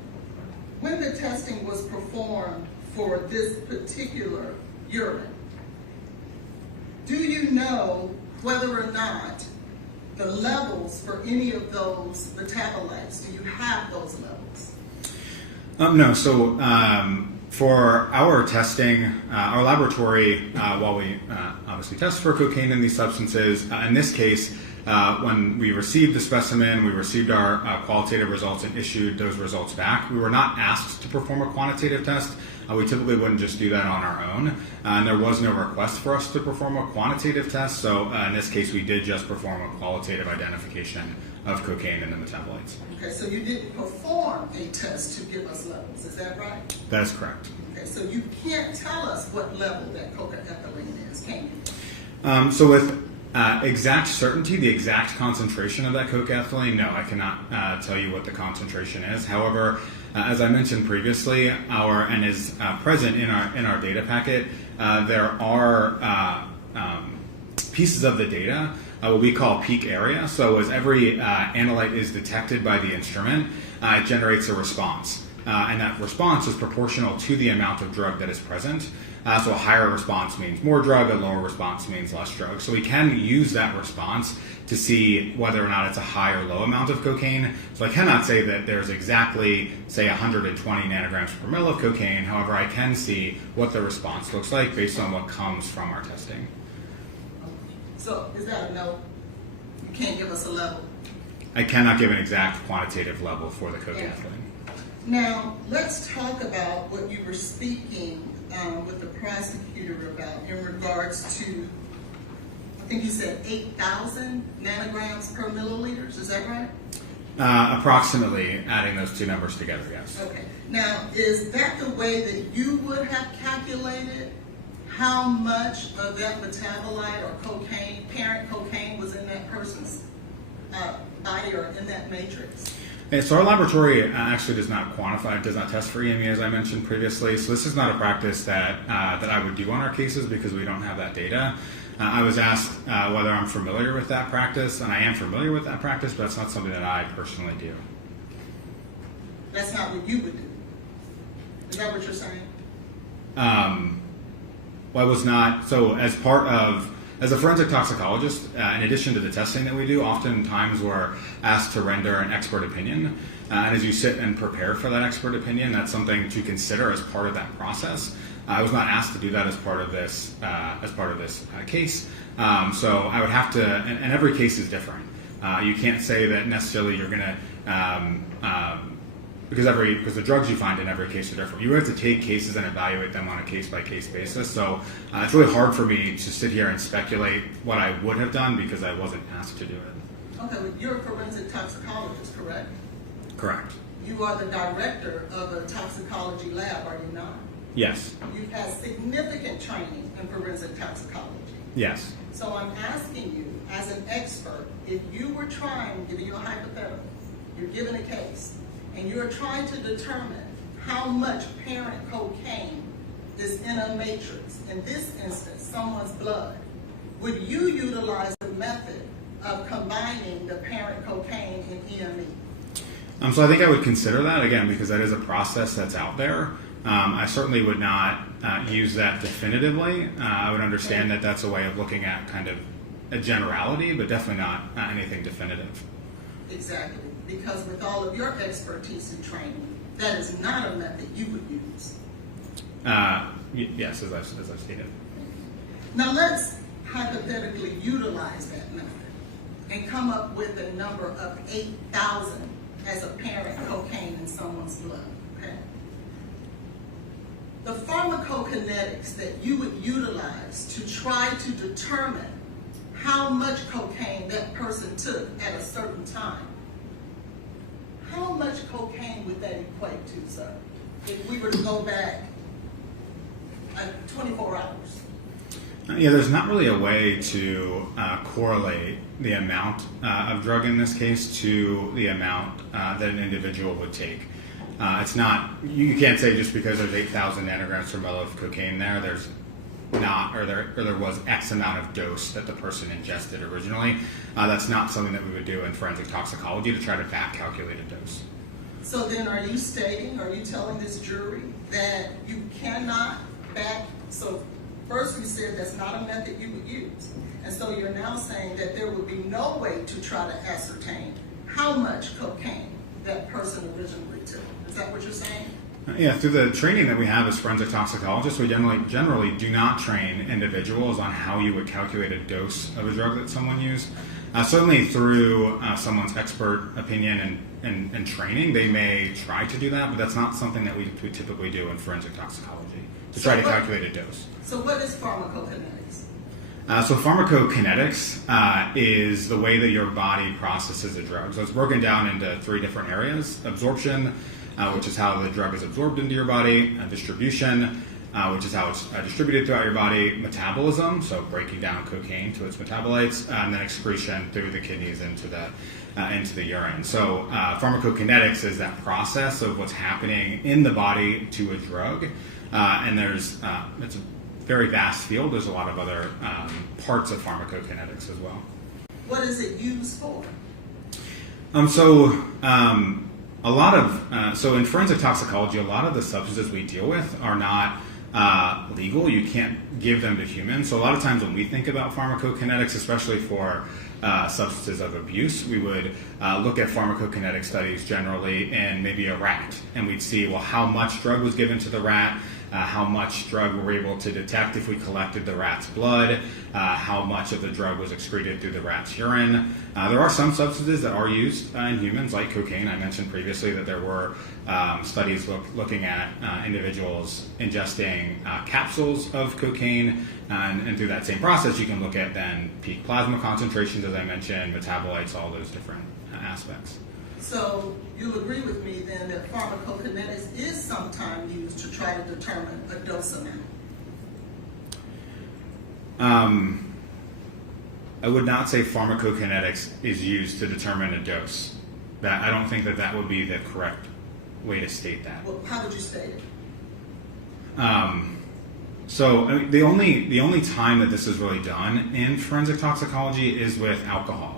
when the testing was performed for this particular urine, do you know whether or not the levels for any of those metabolites, do you have those levels? No, so for our testing, our laboratory, while we obviously test for cocaine and these substances, in this case, when we received the specimen, we received our qualitative results and issued those results back. We were not asked to perform a quantitative test. We typically wouldn't just do that on our own. And there was no request for us to perform a quantitative test. So in this case, we did just perform a qualitative identification of cocaine and the metabolites. Okay, so you didn't perform a test to give us levels, is that right? That is correct. Okay, so you can't tell us what level that cocaethylene is, can you? So with exact certainty, the exact concentration of that cocaethylene, no, I cannot tell you what the concentration is. However, as I mentioned previously, and is present in our data packet, there are pieces of the data, what we call peak area. So as every analyte is detected by the instrument, it generates a response. And that response is proportional to the amount of drug that is present. So a higher response means more drug, a lower response means less drug. So we can use that response to see whether or not it's a high or low amount of cocaine. So I cannot say that there's exactly, say, 120 nanograms per mil of cocaine. However, I can see what the response looks like based on what comes from our testing. So is that a no? You can't give us a level? I cannot give an exact quantitative level for the cocaethylene. Now, let's talk about what you were speaking with the prosecutor about in regards to, I think you said 8,000 nanograms per milliliters, is that right? Approximately, adding those two numbers together, yes. Okay. Now, is that the way that you would have calculated how much of that metabolite or cocaine, parent cocaine, was in that person's body or in that matrix? Okay, so our laboratory actually does not quantify, does not test for EME, as I mentioned previously. So this is not a practice that I would do on our cases because we don't have that data. I was asked whether I'm familiar with that practice, and I am familiar with that practice, but that's not something that I personally do. That's not what you would do. Is that what you're saying? Well, I was not. So as a forensic toxicologist, in addition to the testing that we do, oftentimes we're asked to render an expert opinion. And as you sit and prepare for that expert opinion, that's something to consider as part of that process. I was not asked to do that as part of this case. So I would have to, and every case is different. You can't say that necessarily you're going to, because the drugs you find in every case are different. You have to take cases and evaluate them on a case-by-case basis. So it's really hard for me to sit here and speculate what I would have done because I wasn't asked to do it. Okay, well, you're a forensic toxicologist, correct? Correct. You are the director of a toxicology lab, are you not? Yes. You've had significant training in forensic toxicology. Yes. So I'm asking you, as an expert, if you were trying, giving you a hypothetical, you're given a case, and you're trying to determine how much parent cocaine is in a matrix, in this instance, someone's blood, would you utilize the method of combining the parent cocaine and EME? So I think I would consider that, again, because that is a process that's out there. I certainly would not use that definitively. I would understand that that's a way of looking at kind of a generality, but definitely not anything definitive. Exactly, because with all of your expertise and training, that is not a method you would use. Yes, as I've stated. Now let's hypothetically utilize that method and come up with a number of 8,000 as apparent cocaine in someone's blood, okay? The pharmacokinetics that you would utilize to try to determine how much cocaine that person took at a certain time, how much cocaine would that equate to, sir, if we were to go back 24 hours? Yeah, there's not really a way to correlate the amount of drug in this case to the amount that an individual would take. It's not, you can't say just because there's 8,000 nanograms per mil of cocaine there's not, or there was X amount of dose that the person ingested originally. That's not something that we would do in forensic toxicology to try to back calculate a dose. So then are you telling this jury that you cannot so first you said that's not a method you would use. And so you're now saying that there would be no way to try to ascertain how much cocaine that person originally took. Is that what you're saying? Yeah, through the training that we have as forensic toxicologists, we generally do not train individuals on how you would calculate a dose of a drug that someone used. Certainly through someone's expert opinion and training, they may try to do that, but that's not something that we typically do in forensic toxicology, to try to calculate a dose. So what is pharmacokinetics? So pharmacokinetics is the way that your body processes a drug. So it's broken down into 3 different areas: absorption, which is how the drug is absorbed into your body; distribution, which is how it's distributed throughout your body; metabolism, so breaking down cocaine to its metabolites; and then excretion through the kidneys into the urine. So pharmacokinetics is that process of what's happening in the body to a drug, and it's a very vast field. There's a lot of other parts of pharmacokinetics as well. What is it used for? So in forensic toxicology, a lot of the substances we deal with are not legal. You can't give them to humans. So a lot of times when we think about pharmacokinetics, especially for substances of abuse, we would look at pharmacokinetic studies generally in maybe a rat, and we'd see, well, how much drug was given to the rat, how much drug we were able to detect if we collected the rat's blood, how much of the drug was excreted through the rat's urine. There are some substances that are used in humans, like cocaine. I mentioned previously that there were studies looking at individuals ingesting capsules of cocaine, and through that same process you can look at then peak plasma concentrations, as I mentioned, metabolites, all those different aspects. So you'll agree with me then that pharmacokinetics is sometimes used to try to determine a dose amount? I would not say pharmacokinetics is used to determine a dose. I don't think that would be the correct way to state that. Well, how would you state it? The only time that this is really done in forensic toxicology is with alcohol.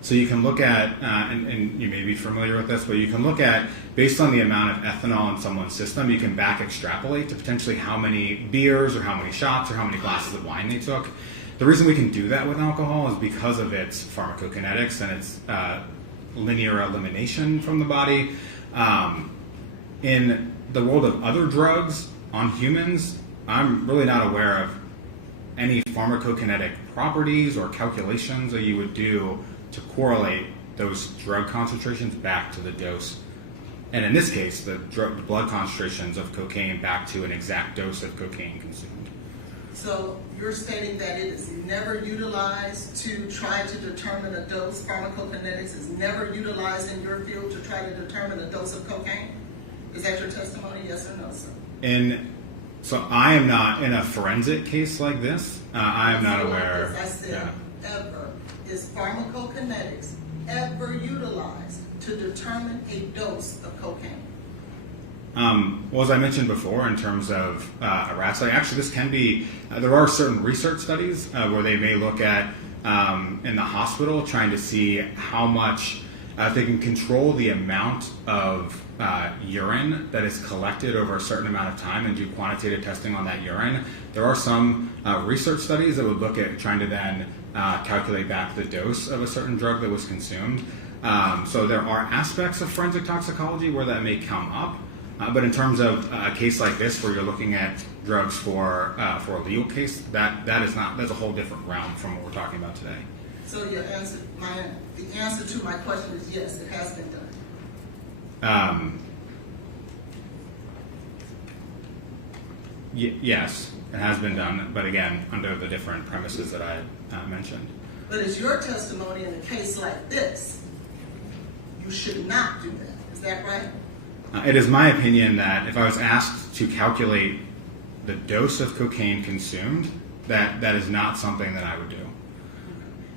So you can look at, and you may be familiar with this, but you can look at, based on the amount of ethanol in someone's system, you can back extrapolate to potentially how many beers or how many shots or how many glasses of wine they took. The reason we can do that with alcohol is because of its pharmacokinetics and its linear elimination from the body. In the world of other drugs on humans, I'm really not aware of any pharmacokinetic properties or calculations that you would do to correlate those drug concentrations back to the dose. And in this case, the blood concentrations of cocaine back to an exact dose of cocaine consumed. So you're stating that it is never utilized to try to determine a dose, pharmacokinetics is never utilized in your field to try to determine a dose of cocaine? Is that your testimony, yes or no, sir? So I am not in a forensic case like this. I am not aware. As I said, ever. Is pharmacokinetics ever utilized to determine a dose of cocaine? Well, as I mentioned before, in terms of a rat study, actually this can be, there are certain research studies where they may look at in the hospital trying to see how much, if they can control the amount of urine that is collected over a certain amount of time and do quantitative testing on that urine. There are some research studies that would look at trying to then calculate back the dose of a certain drug that was consumed. So there are aspects of forensic toxicology where that may come up. But in terms of a case like this, where you're looking at drugs for a legal case, that is not. That's a whole different realm from what we're talking about today. So your answer, the answer to my question is yes, it has been done. Yes, it has been done, but again, under the different premises that I mentioned. But is your testimony in a case like this, you should not do that? Is that right? It is my opinion that if I was asked to calculate the dose of cocaine consumed, that is not something that I would do.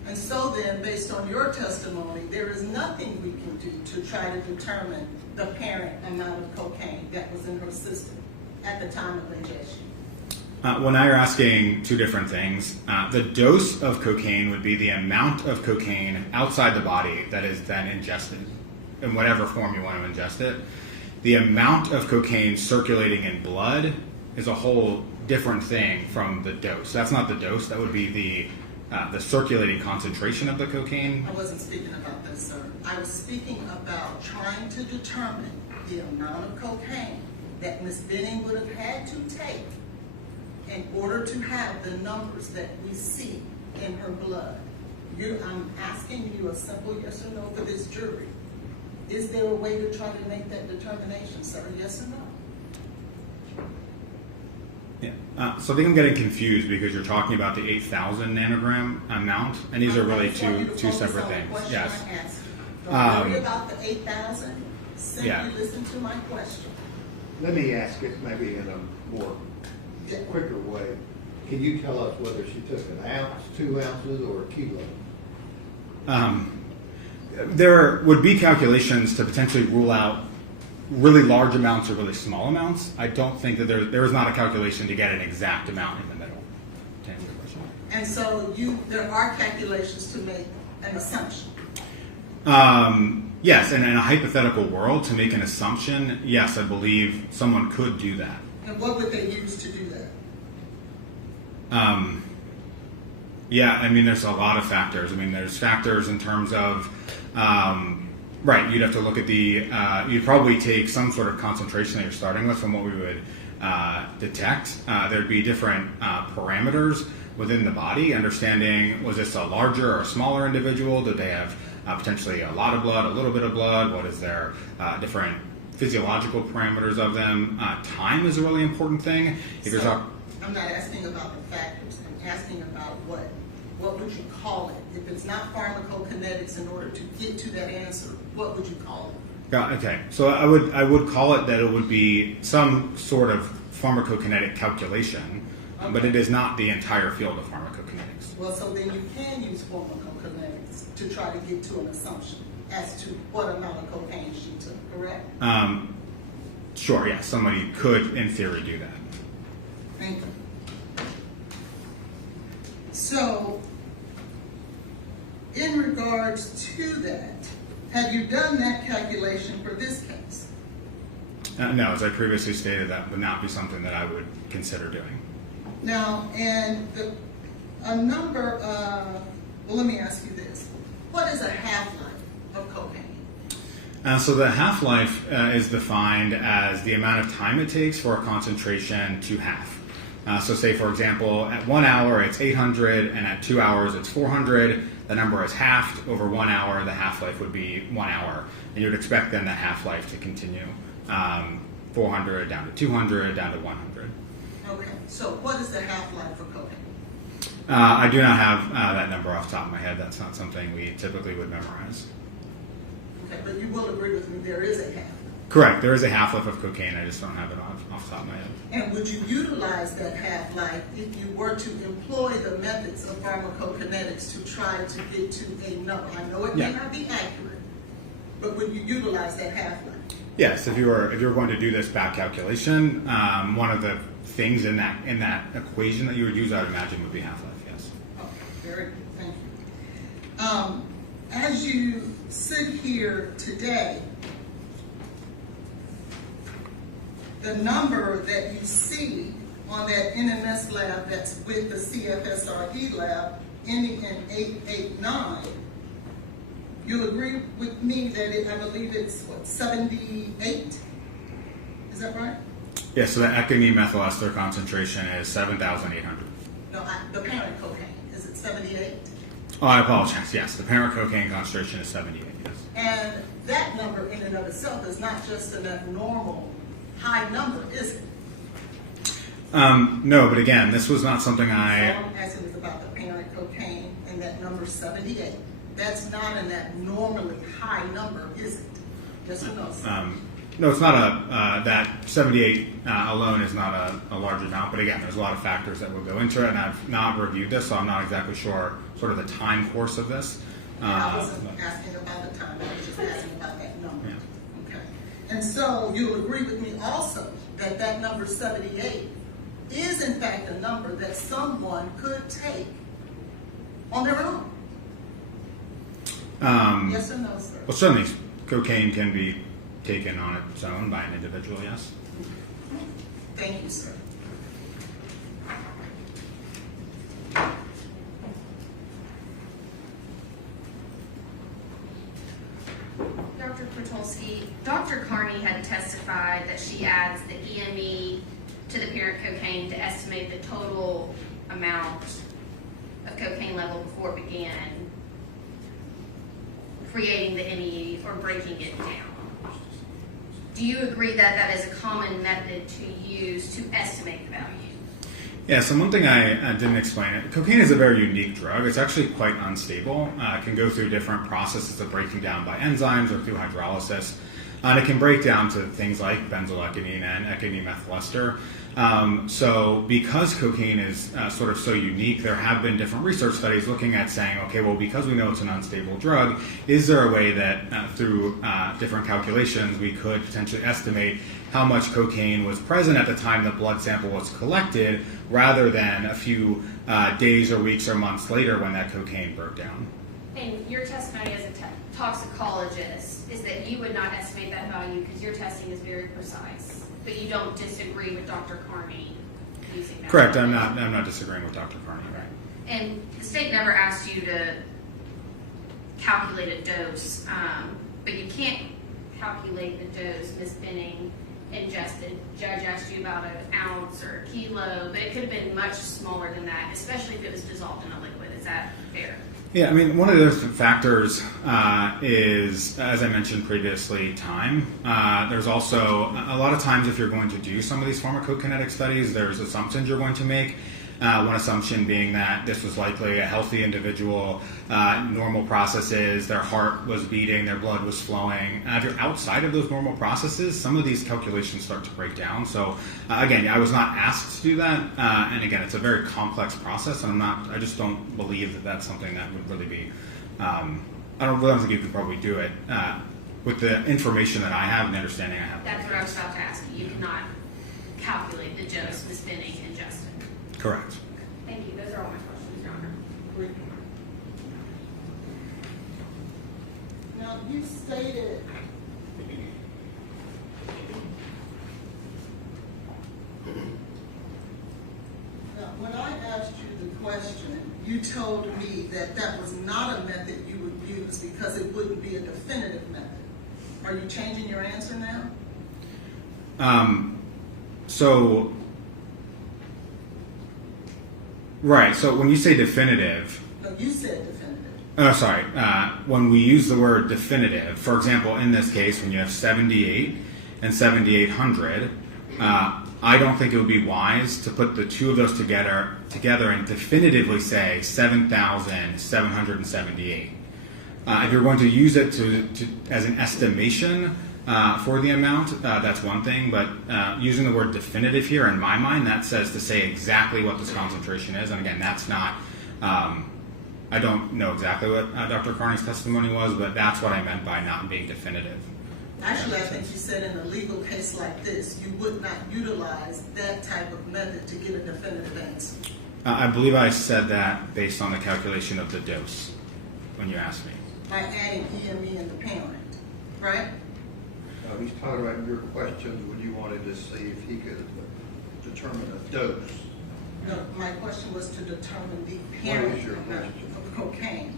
And so then, based on your testimony, there is nothing we can do to try to determine the apparent amount of cocaine that was in her system at the time of ingestion. Well, now you're asking two different things. The dose of cocaine would be the amount of cocaine outside the body that is then ingested in whatever form you want to ingest it. The amount of cocaine circulating in blood is a whole different thing from the dose. That's not the dose. That would be the circulating concentration of the cocaine. I wasn't speaking about that, sir. I was speaking about trying to determine the amount of cocaine that Ms. Benning would have had to take in order to have the numbers that we see in her blood. I'm asking you a simple yes or no for this jury. Is there a way to try to make that determination, sir? Yes or no? Yeah. So I think I'm getting confused because you're talking about the 8,000 nanogram amount, and these are really two separate things. Yes. Don't worry about the 8,000. Simply listen to my question. Let me ask it maybe in a more quicker way. Can you tell us whether she took an ounce, 2 ounces, or a kilo? There would be calculations to potentially rule out really large amounts or really small amounts. I don't think that there is not a calculation to get an exact amount in the middle. To answer your question. And so there are calculations to make an assumption. Yes, and in a hypothetical world, to make an assumption, yes, I believe someone could do that. And what would they use to do that? Yeah, I mean, there's a lot of factors. I mean, there's factors in terms of, right, you'd have to look at you'd probably take some sort of concentration that you're starting with from what we would detect. There'd be different parameters within the body, understanding, was this a larger or a smaller individual? Did they have potentially a lot of blood, a little bit of blood? What is their different physiological parameters of them? Time is a really important thing. I'm not asking about the factors. I'm asking about what would you call it? If it's not pharmacokinetics, in order to get to that answer, what would you call it? Okay, so I would call it that it would be some sort of pharmacokinetic calculation, but it is not the entire field of pharmacokinetics. Well, so then you can use pharmacokinetics to try to get to an assumption as to what amount of cocaine she took, correct? Sure, yeah, somebody could, in theory, do that. Thank you. So, in regards to that, have you done that calculation for this case? No, as I previously stated, that would not be something that I would consider doing. Now, and a number of, well, let me ask you this. What is a half-life of cocaine? So the half-life is defined as the amount of time it takes for a concentration to half. So say, for example, at 1 hour it's 800, and at 2 hours it's 400. the number is halved over 1 hour, the half-life would be 1 hour. And you'd expect then the half-life to continue 400 down to 200 down to 100. Okay, so what is the half-life for cocaine? I do not have that number off the top of my head. That's not something we typically would memorize. Okay, but you will agree with me, there is a half. Correct. There is a half-life of cocaine. I just don't have it off the top of my head. And would you utilize that half-life if you were to employ the methods of pharmacokinetics to try to get to a number? I know it may Yeah. not be accurate, but would you utilize that half-life? Yes, if you were going to do this back calculation, one of the things in that equation that you would use, I would imagine, would be half-life. Yes. Okay, very good, thank you. As you sit here today, the number that you see on that NMS lab that's with the CFSRE lab ending in 889, you'll agree with me that I believe it's, 78? Is that right? Yeah, so the econyl methyl ester concentration is 7,800. No, the parent cocaine, is it 78? Oh, I apologize. Yes, the parent cocaine concentration is 78, yes. And that number in and of itself is not just an abnormal high number, is it? No, but again, this was not something All I'm asking is about the parent cocaine and that number 78. That's not an abnormally high number, is it? Yes or no, sir? No, it's not that 78 alone is not a large amount, but again, there's a lot of factors that will go into it, and I've not reviewed this, so I'm not exactly sure sort of the time course of this. I wasn't asking about the time, I was just asking about that number. Yeah. Okay. And so you'll agree with me also that that number 78 is in fact a number that someone could take on their own. Yes or no, sir? Well, certainly cocaine can be taken on its own by an individual, yes. Thank you, sir. Dr. Kwiatkowski, Dr. Carney had testified that she adds the EME to the parent cocaine to estimate the total amount of cocaine level before it began creating the NE or breaking it down. Do you agree that that is a common method to use to estimate the value? Yeah, so one thing I didn't explain it, cocaine is a very unique drug. It's actually quite unstable. It can go through different processes of breaking down by enzymes or through hydrolysis. And it can break down to things like benzoylecgonine and econyl methyl ester. So because cocaine is sort of so unique, there have been different research studies looking at saying, okay, well, because we know it's an unstable drug, is there a way that through different calculations we could potentially estimate how much cocaine was present at the time the blood sample was collected rather than a few days or weeks or months later when that cocaine broke down? And your testimony as a toxicologist is that you would not estimate that value because your testing is very precise, but you don't disagree with Dr. Carney using that. Correct. value. I'm not disagreeing with Dr. Carney. Right. And the state never asked you to calculate a dose, but you can't calculate the dose Ms. Benning ingested. Judge asked you about an ounce or a kilo, but it could have been much smaller than that, especially if it was dissolved in a liquid. Is that fair? Yeah, I mean, one of the other factors is, as I mentioned previously, time. There's also, a lot of times if you're going to do some of these pharmacokinetic studies, there's assumptions you're going to make. One assumption being that this was likely a healthy individual, normal processes, their heart was beating, their blood was flowing. If you're outside of those normal processes, some of these calculations start to break down. So again, I was not asked to do that, and again, it's a very complex process, and I just don't believe that that's something that would really be, I don't think you could probably do it with the information that I have and the understanding I have. That's what I was about to ask you. You cannot calculate the dose Ms. Benning ingested. Correct. Thank you. Those are all my questions, Your Honor. Now, you stated when I asked you the question, you told me that that was not a method you would use because it wouldn't be a definitive method. Are you changing your answer now? Right, so when you say definitive... No, you said definitive. Oh, sorry. When we use the word definitive, for example, in this case, when you have 78 and 7,800, I don't think it would be wise to put the two of those together and definitively say 7,778. If you're going to use it as an estimation for the amount, that's one thing. But using the word definitive here, in my mind, that says to say exactly what this concentration is. And again, that's not. I don't know exactly what Dr. Carney's testimony was, but that's what I meant by not being definitive. Actually, I think you said in a legal case like this, you would not utilize that type of method to get a definitive answer. I believe I said that based on the calculation of the dose when you asked me. By adding EME and the parent, right? He's talking about your questions when you wanted to see if he could determine a dose. No, my question was to determine the What parent is your amount question? of cocaine.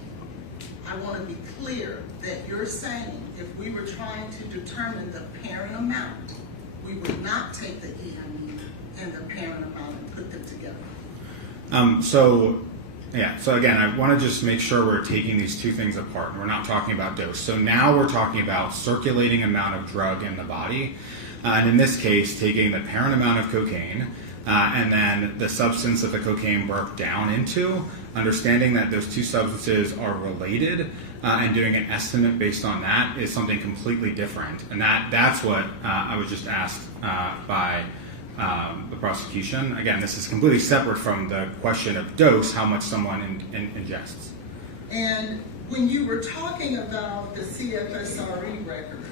I want to be clear that you're saying if we were trying to determine the parent amount, we would not take the EME and the parent amount and put them together. So again, I want to just make sure we're taking these two things apart. We're not talking about dose. So now we're talking about circulating amount of drug in the body. And in this case, taking the parent amount of cocaine and then the substance that the cocaine broke down into, understanding that those two substances are related and doing an estimate based on that is something completely different. And that's what I was just asked by the prosecution. Again, this is completely separate from the question of dose, how much someone ingests. And when you were talking about the CFSRE record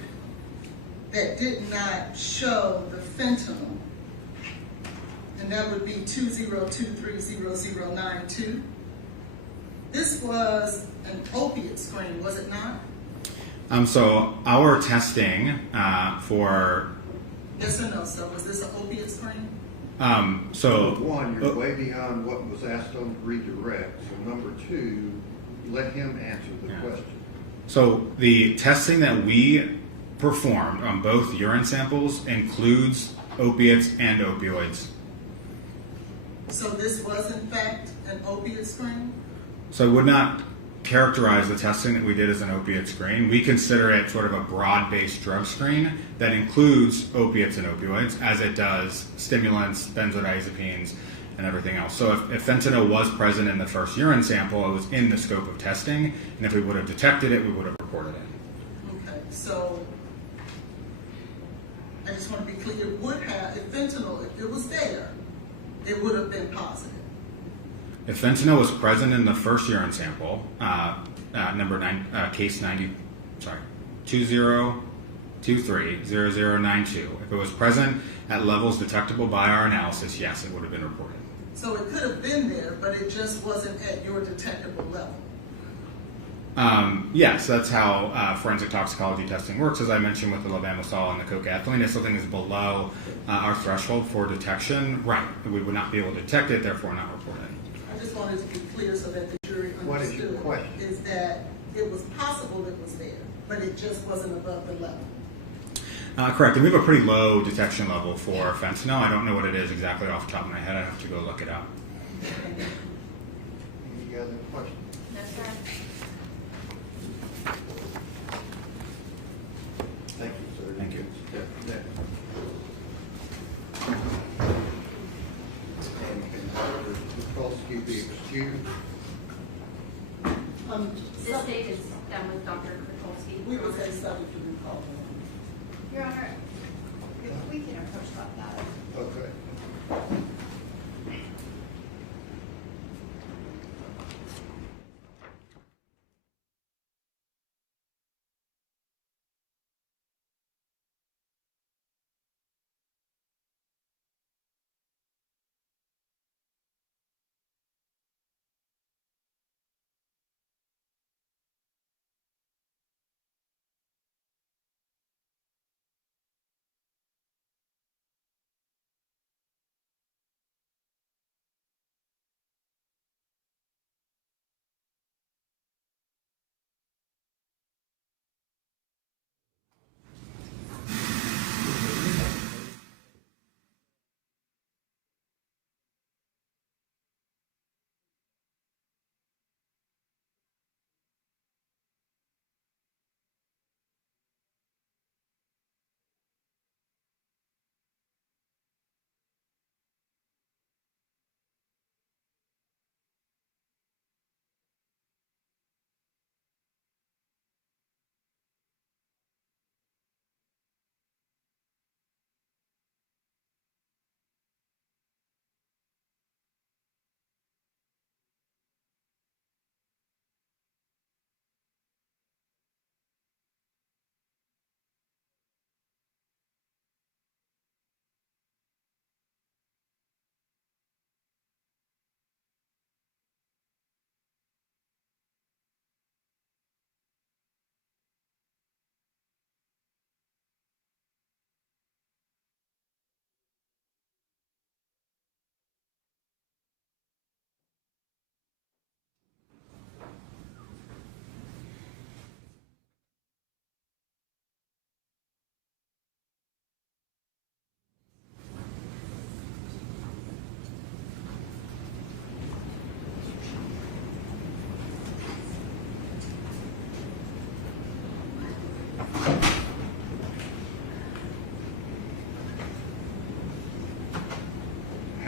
that did not show the fentanyl, and that would be 202300092, this was an opiate screen, was it not? So our testing for Yes or no? So was this an opiate screen? so Number one, you're way beyond what was asked on redirect. So number two, let him answer the question. So the testing that we performed on both urine samples includes opiates and opioids. So this was in fact an opiate screen? So I would not characterize the testing that we did as an opiate screen. We consider it sort of a broad-based drug screen that includes opiates and opioids, as it does stimulants, benzodiazepines, and everything else. So if fentanyl was present in the first urine sample, it was in the scope of testing, and if we would have detected it, we would have reported it. Okay, so I just want to be clear, it would have, if fentanyl, if it was there, it would have been positive. If fentanyl was present in the first urine sample, case 20230092, if it was present at levels detectable by our analysis, yes, it would have been reported. So it could have been there, but it just wasn't at your detectable level. Yes, that's how forensic toxicology testing works. As I mentioned with the levamisole and the cocaethylene, if something is below our threshold for detection, right, we would not be able to detect it, therefore not report it. I just wanted to be clear so that the jury What is your understood question? is that it was possible it was there, but it just wasn't above the level. Correct, and we have a pretty low detection level for fentanyl. I don't know what it is exactly off the top of my head. I'd have to go look it up. Any other questions? No, sir. Thank you, sir. Thank you. Step next. And can Dr. Tukolsky be excused? This stage is done with Dr. Kwiatkowski. We will say subject to recall. Your Honor, if we can approach that matter. Okay.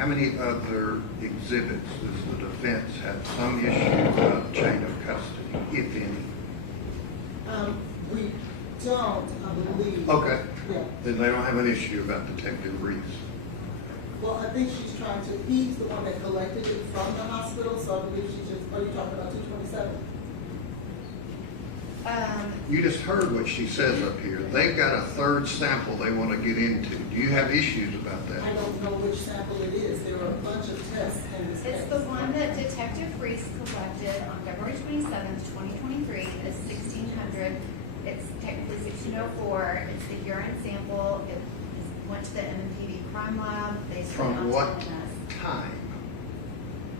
How many other exhibits does the defense have some issue about chain of custody, if any? We don't, I believe. Okay, Yeah. then they don't have an issue about Detective Reese. Well, I think she's trying to, he's the one that collected it from the hospital, so I believe she just, are you talking about 227? You just heard what she says up here. They've got a third sample they want to get into. Do you have issues about that? I don't know which sample it is. There are a bunch of tests in this case. It's the one that Detective Reese collected on February 27th, 2023. It's 1600. It's technically 1604. It's the urine sample. It went to the MPD crime lab. They sent From out what to us. time?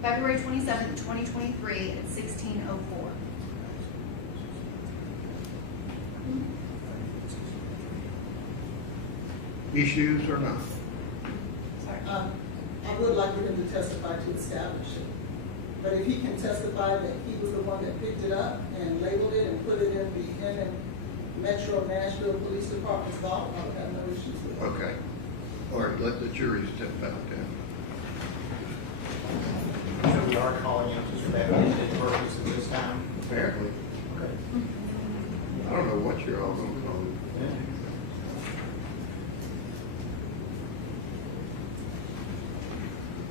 February 27th, 2023. It's 1604. Issues or not? Sorry. I would like for him to testify to establish it. But if he can testify that he was the one that picked it up and labeled it and put it in the Metro Nashville Police Department's vault, I would have no issues with it. Okay. All right, let the jury step back then. So we are calling it just for that limited purpose at this time? Apparently. Okay. I don't know what you're all going to call it.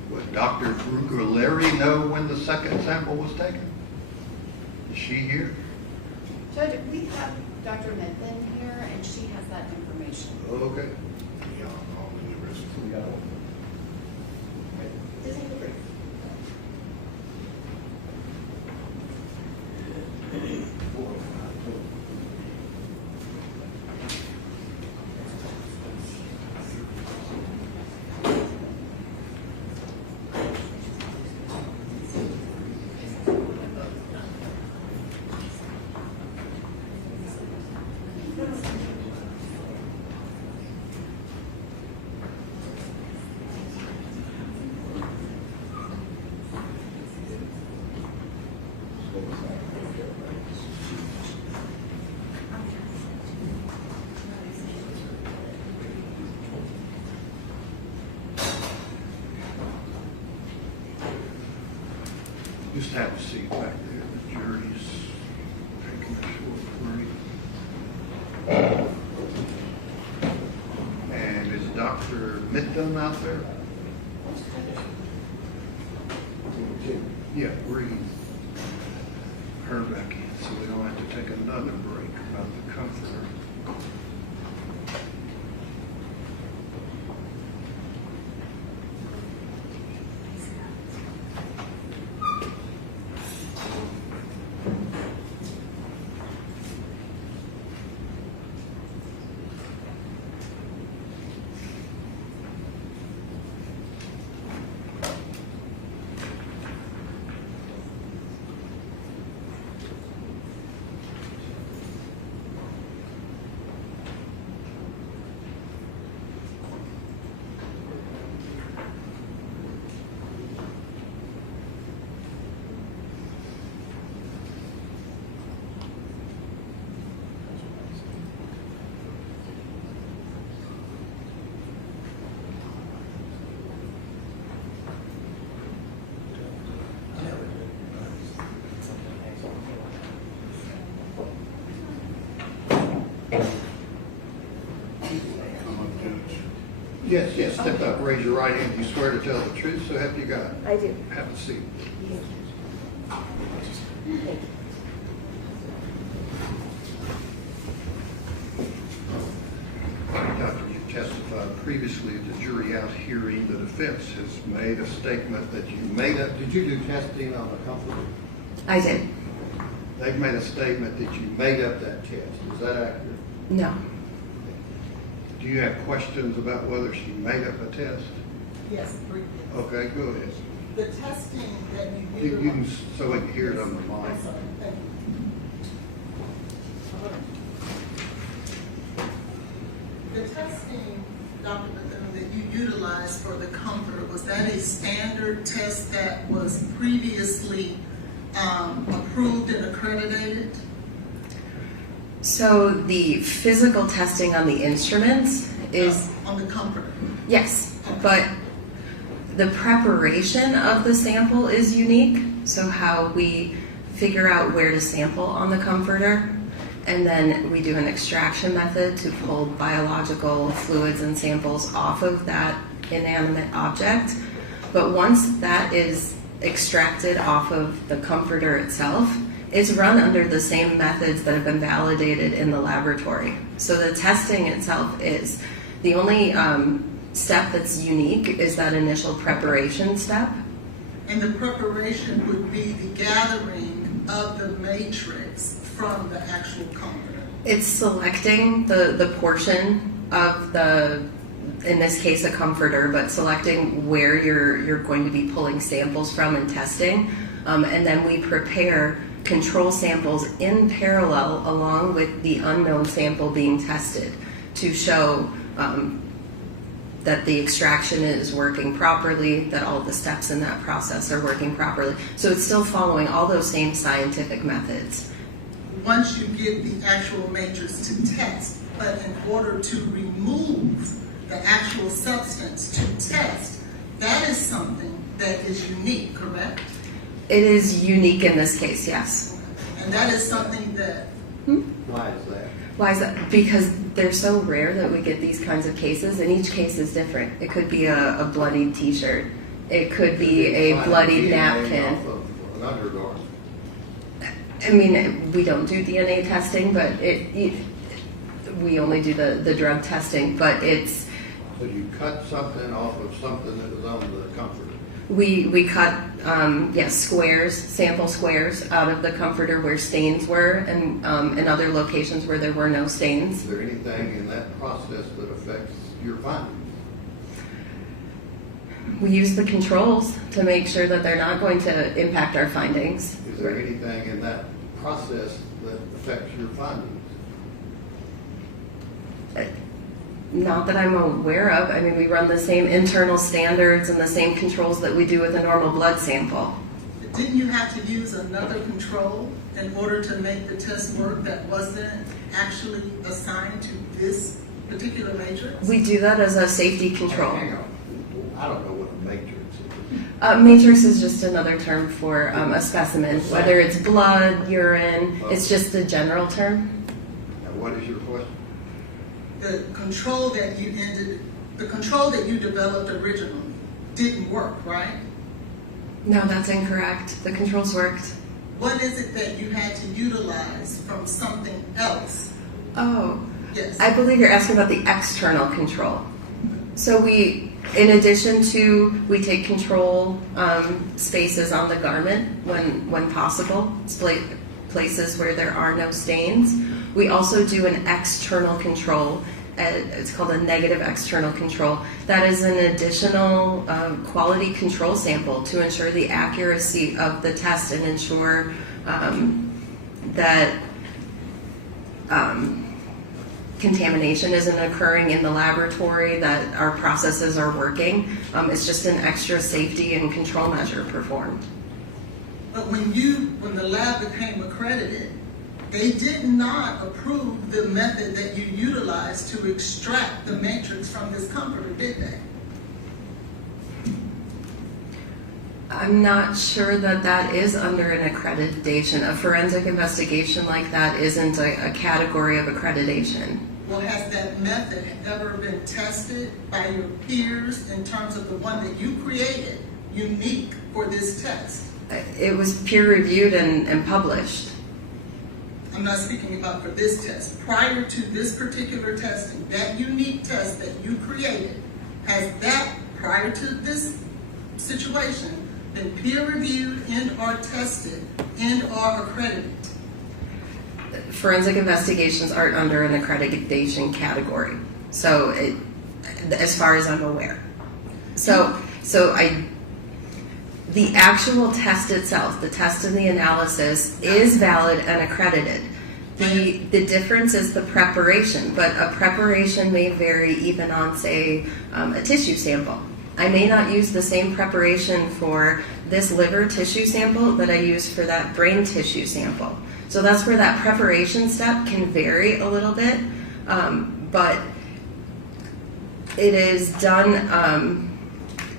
Would Dr. Bruggeleri know when the second sample was taken? Is she here? Judge, we have Dr. Methvin here, and she has that information. Okay. Just have a seat back there. The jury's taking a short break. And is Dr. Midden out there? Yeah, bring her back in so we don't have to take another break about the comforter. Yes, step up, raise your right hand. You swear to tell the truth, so help you God. I do. Have a seat. Doctor, you testified previously at the jury out hearing the defense has made a statement that you made up. Did you do testing on the comforter? I did. They've made a statement that you made up that test. Is that accurate? No. Do you have questions about whether she made up a test? Yes, briefly. Okay, go ahead. The testing that You can, so we can hear it on the mic. I'm sorry, thank you. The testing, Dr. Bethune, that you utilized for the comforter, was that a standard test that was previously approved and accredited? So the physical testing on the instruments is, On the comforter? yes, but The preparation of the sample is unique, so how we figure out where to sample on the comforter, and then we do an extraction method to pull biological fluids and samples off of that inanimate object. But once that is extracted off of the comforter itself, it's run under the same methods that have been validated in the laboratory. So the testing itself is the only step that's unique is that initial preparation step. And the preparation would be the gathering of the matrix from the actual comforter. It's selecting the portion of the, in this case, a comforter, but selecting where you're going to be pulling samples from and testing. And then we prepare control samples in parallel along with the unknown sample being tested to show that the extraction is working properly, that all the steps in that process are working properly. So it's still following all those same scientific methods. Once you get the actual matrix to test, but in order to remove the actual substance to test, that is something that is unique, correct? It is unique in this case, yes. And that is something that, Why is that? Why is that? Because they're so rare that we get these kinds of cases, and each case is different. It could be a bloodied t-shirt. It could be a bloodied napkin. Off of an undergarment. I mean, we don't do DNA testing, but we only do the drug testing, but it's, So you cut something off of something that was on the comforter. we cut, squares, sample squares out of the comforter where stains were, and in other locations where there were no stains. Is there anything in that process that affects your findings? We use the controls to make sure that they're not going to impact our findings. Is there anything in that process that affects your findings? Not that I'm aware of. I mean, we run the same internal standards and the same controls that we do with a normal blood sample. didn't you have to use another control in order to make the test work that wasn't actually assigned to this particular matrix? We do that as a safety control. Hang on. I don't know what a matrix is. Matrix is just another term for a specimen, whether it's blood, urine, it's just a general term. Now, what is your question? The control that you developed originally didn't work, right? No, that's incorrect. The controls worked. What is it that you had to utilize from something else? Oh, Yes. I believe you're asking about the external control. So we take control spaces on the garment when possible, places where there are no stains. We also do an external control. It's called a negative external control. That is an additional quality control sample to ensure the accuracy of the test and ensure that contamination isn't occurring in the laboratory, that our processes are working. It's just an extra safety and control measure performed. But when the lab became accredited, they did not approve the method that you utilized to extract the matrix from this comforter, did they? I'm not sure that is under an accreditation. A forensic investigation like that isn't a category of accreditation. Well, has that method ever been tested by your peers in terms of the one that you created, unique for this test? It was peer-reviewed and published. I'm not speaking about for this test. Prior to this particular testing, that unique test that you created, has that, prior to this situation, been peer-reviewed and or tested and or accredited? Forensic investigations aren't under an accreditation category. So as far as I'm aware. The actual test itself, the test and the analysis is valid and accredited. The difference is the preparation, but a preparation may vary even on, say, a tissue sample. I may not use the same preparation for this liver tissue sample that I use for that brain tissue sample. So that's where that preparation step can vary a little bit, but it is done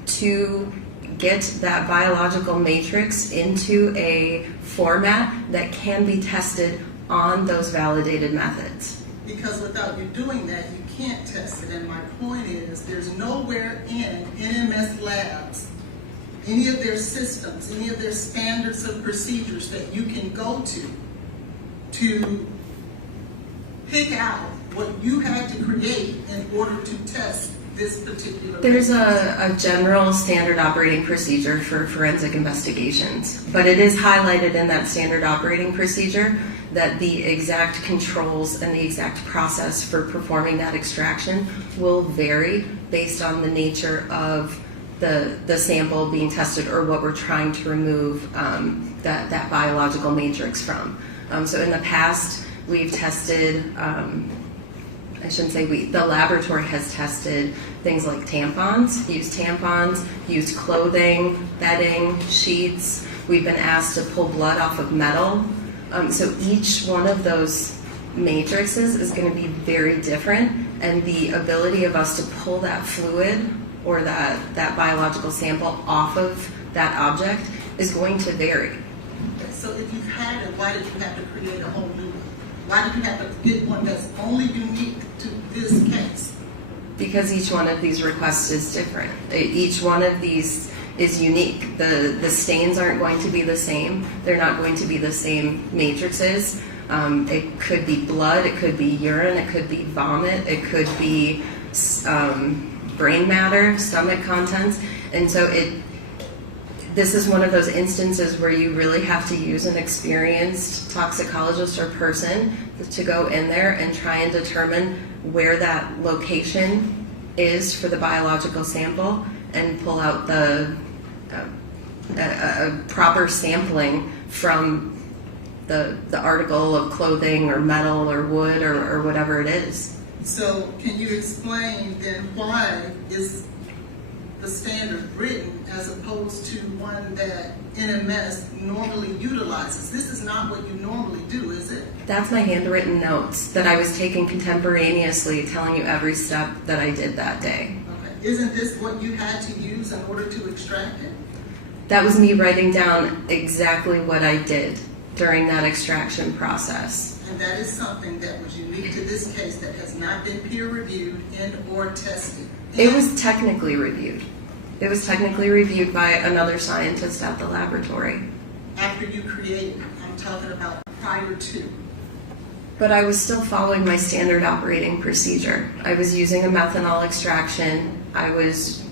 to get that biological matrix into a format that can be tested on those validated methods. Because without you doing that, you can't test it. And my point is, there's nowhere in NMS labs, any of their systems, any of their standards of procedures that you can go to pick out what you had to create in order to test this particular. There's a general standard operating procedure for forensic investigations, but it is highlighted in that standard operating procedure that the exact controls and the exact process for performing that extraction will vary based on the nature of the sample being tested or what we're trying to remove that biological matrix from. So in the past, we've tested, I shouldn't say we, the laboratory has tested things like tampons, used clothing, bedding, sheets. We've been asked to pull blood off of metal. So each one of those matrices is going to be very different, and the ability of us to pull that fluid or that biological sample off of that object is going to vary. So if you've had it, why did you have to create a whole new one? Why did you have to get one that's only unique to this case? Because each one of these requests is different. Each one of these is unique. The stains aren't going to be the same. They're not going to be the same matrices. It could be blood, it could be urine, it could be vomit, it could be brain matter, stomach contents. And so this is one of those instances where you really have to use an experienced toxicologist or person to go in there and try and determine where that location is for the biological sample and pull out the proper sampling from the article of clothing or metal or wood or whatever it is. So can you explain then why is the standard written as opposed to one that NMS normally utilizes? This is not what you normally do, is it? That's my handwritten notes that I was taking contemporaneously, telling you every step that I did that day. Okay. Isn't this what you had to use in order to extract it? That was me writing down exactly what I did during that extraction process. And that is something that was unique to this case that has not been peer reviewed and or tested. It was technically reviewed. It was technically reviewed by another scientist at the laboratory. After you created it, I'm talking about prior to. But I was still following my standard operating procedure. I was using a methanol extraction. I was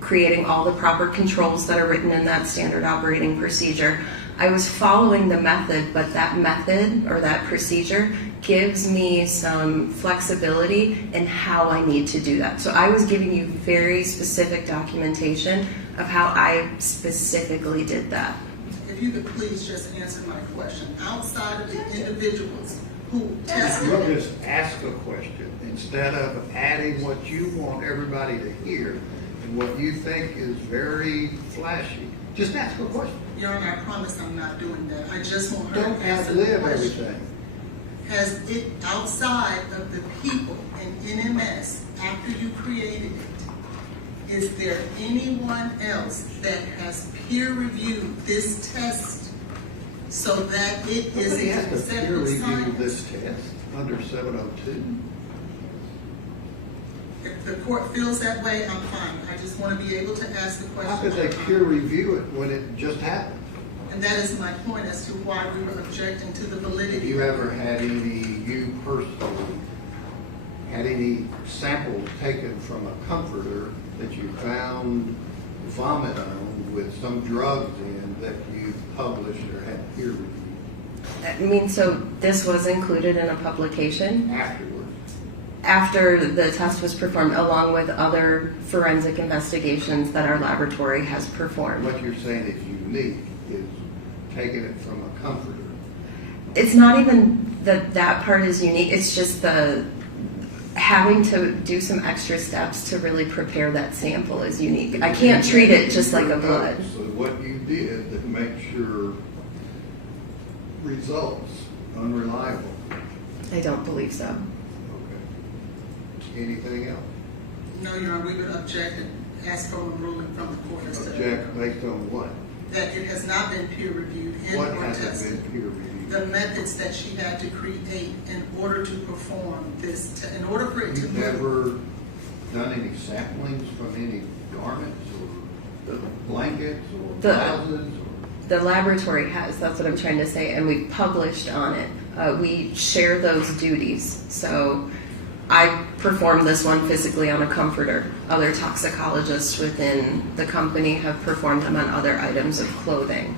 creating all the proper controls that are written in that standard operating procedure. I was following the method, but that method or that procedure gives me some flexibility in how I need to do that. So I was giving you very specific documentation of how I specifically did that. If you could please just answer my question. Outside of the individuals who tested You'll it, just ask a question instead of adding what you want everybody to hear and what you think is very flashy. Just ask a question. Your Honor, I promise I'm not doing that. I just want her Don't to answer the ad-lib question. everything. Has it, outside of the people in NMS, after you created it, is there anyone else that has peer reviewed this test so that it is Nobody has to peer accepted review science? this test under 702. If the court feels that way, I'm fine. I just want to be able to ask the question. How could they peer review it when it just happened? And that is my point as to why we were objecting to the Have validity. you ever had you personally, had any samples taken from a comforter that you found vomit on with some drugs in that you published or had peer reviewed I mean, so this was included in a publication afterwards? after the test was performed, along with other forensic investigations that our laboratory has performed. What you're saying is unique is taking it from a comforter. It's not even that part is unique. It's just the having to do some extra steps to really prepare that sample is unique. I can't treat it just like a blood. So what you did that makes your results unreliable. I don't believe so. Okay. Anything else? No, Your Honor, we would object ask for a ruling from the court as to Object based on what? that it has not been peer reviewed What and or hasn't tested. been peer reviewed? The methods that she had to create in order to perform this, in order for it to You've move. never done any samplings from any garments or blankets or The- blouses or? The laboratory has, that's what I'm trying to say, and we published on it. We share those duties. So I performed this one physically on a comforter. Other toxicologists within the company have performed them on other items of clothing.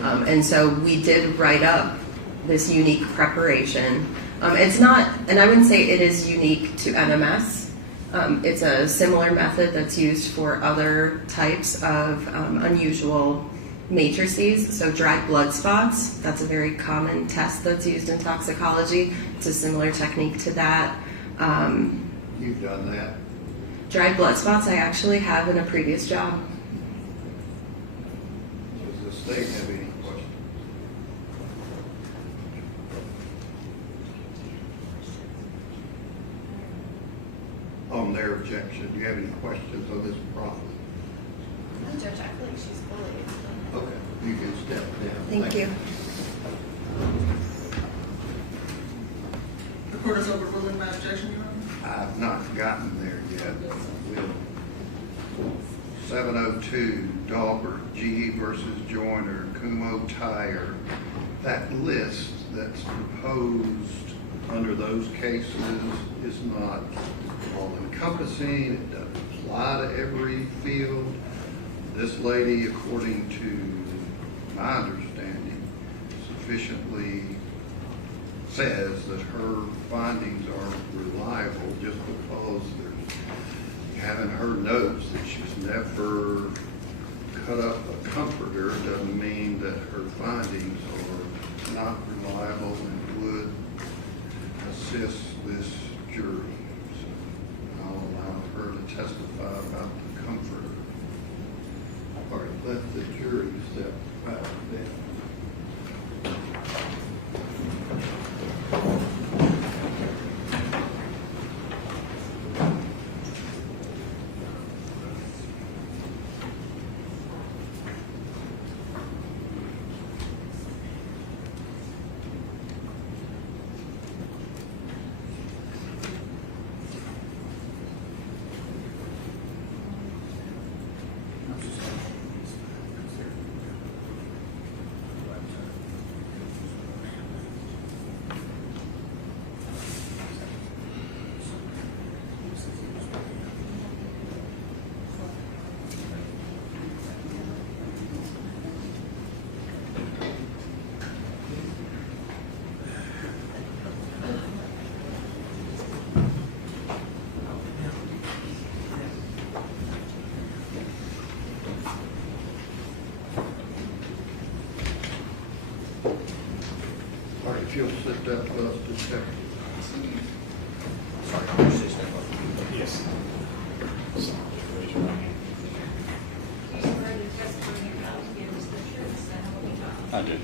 And so we did write up this unique preparation. It's not, and I wouldn't say it is unique to NMS. It's a similar method that's used for other types of unusual matrices, so dried blood spots. That's a very common test that's used in toxicology. It's a similar technique to that. You've done that? Dried blood spots I actually have in a previous job. Does the state have any questions? On their objection, do you have any questions on this proffer? No, Judge, I feel like she's fully explained. Okay, you can step down. Thank you. The court is overruling my objection, Your Honor. I've not gotten there yet. I will. 702 Dahlberg, GE versus Joyner, Kumo Tire. That list that's proposed under those cases is not all encompassing. It doesn't apply to every field. This lady, according to my understanding, sufficiently says that her findings are reliable just because having her notes that she's never cut up a comforter doesn't mean that her findings are not reliable and would assist this jury. So I'll allow her to testify about the comforter. Or let the jury step back then. All right, if you'll sit down for us to check. Yes. Do you swear the testimony you're about to give is the truth, so help me God? I do.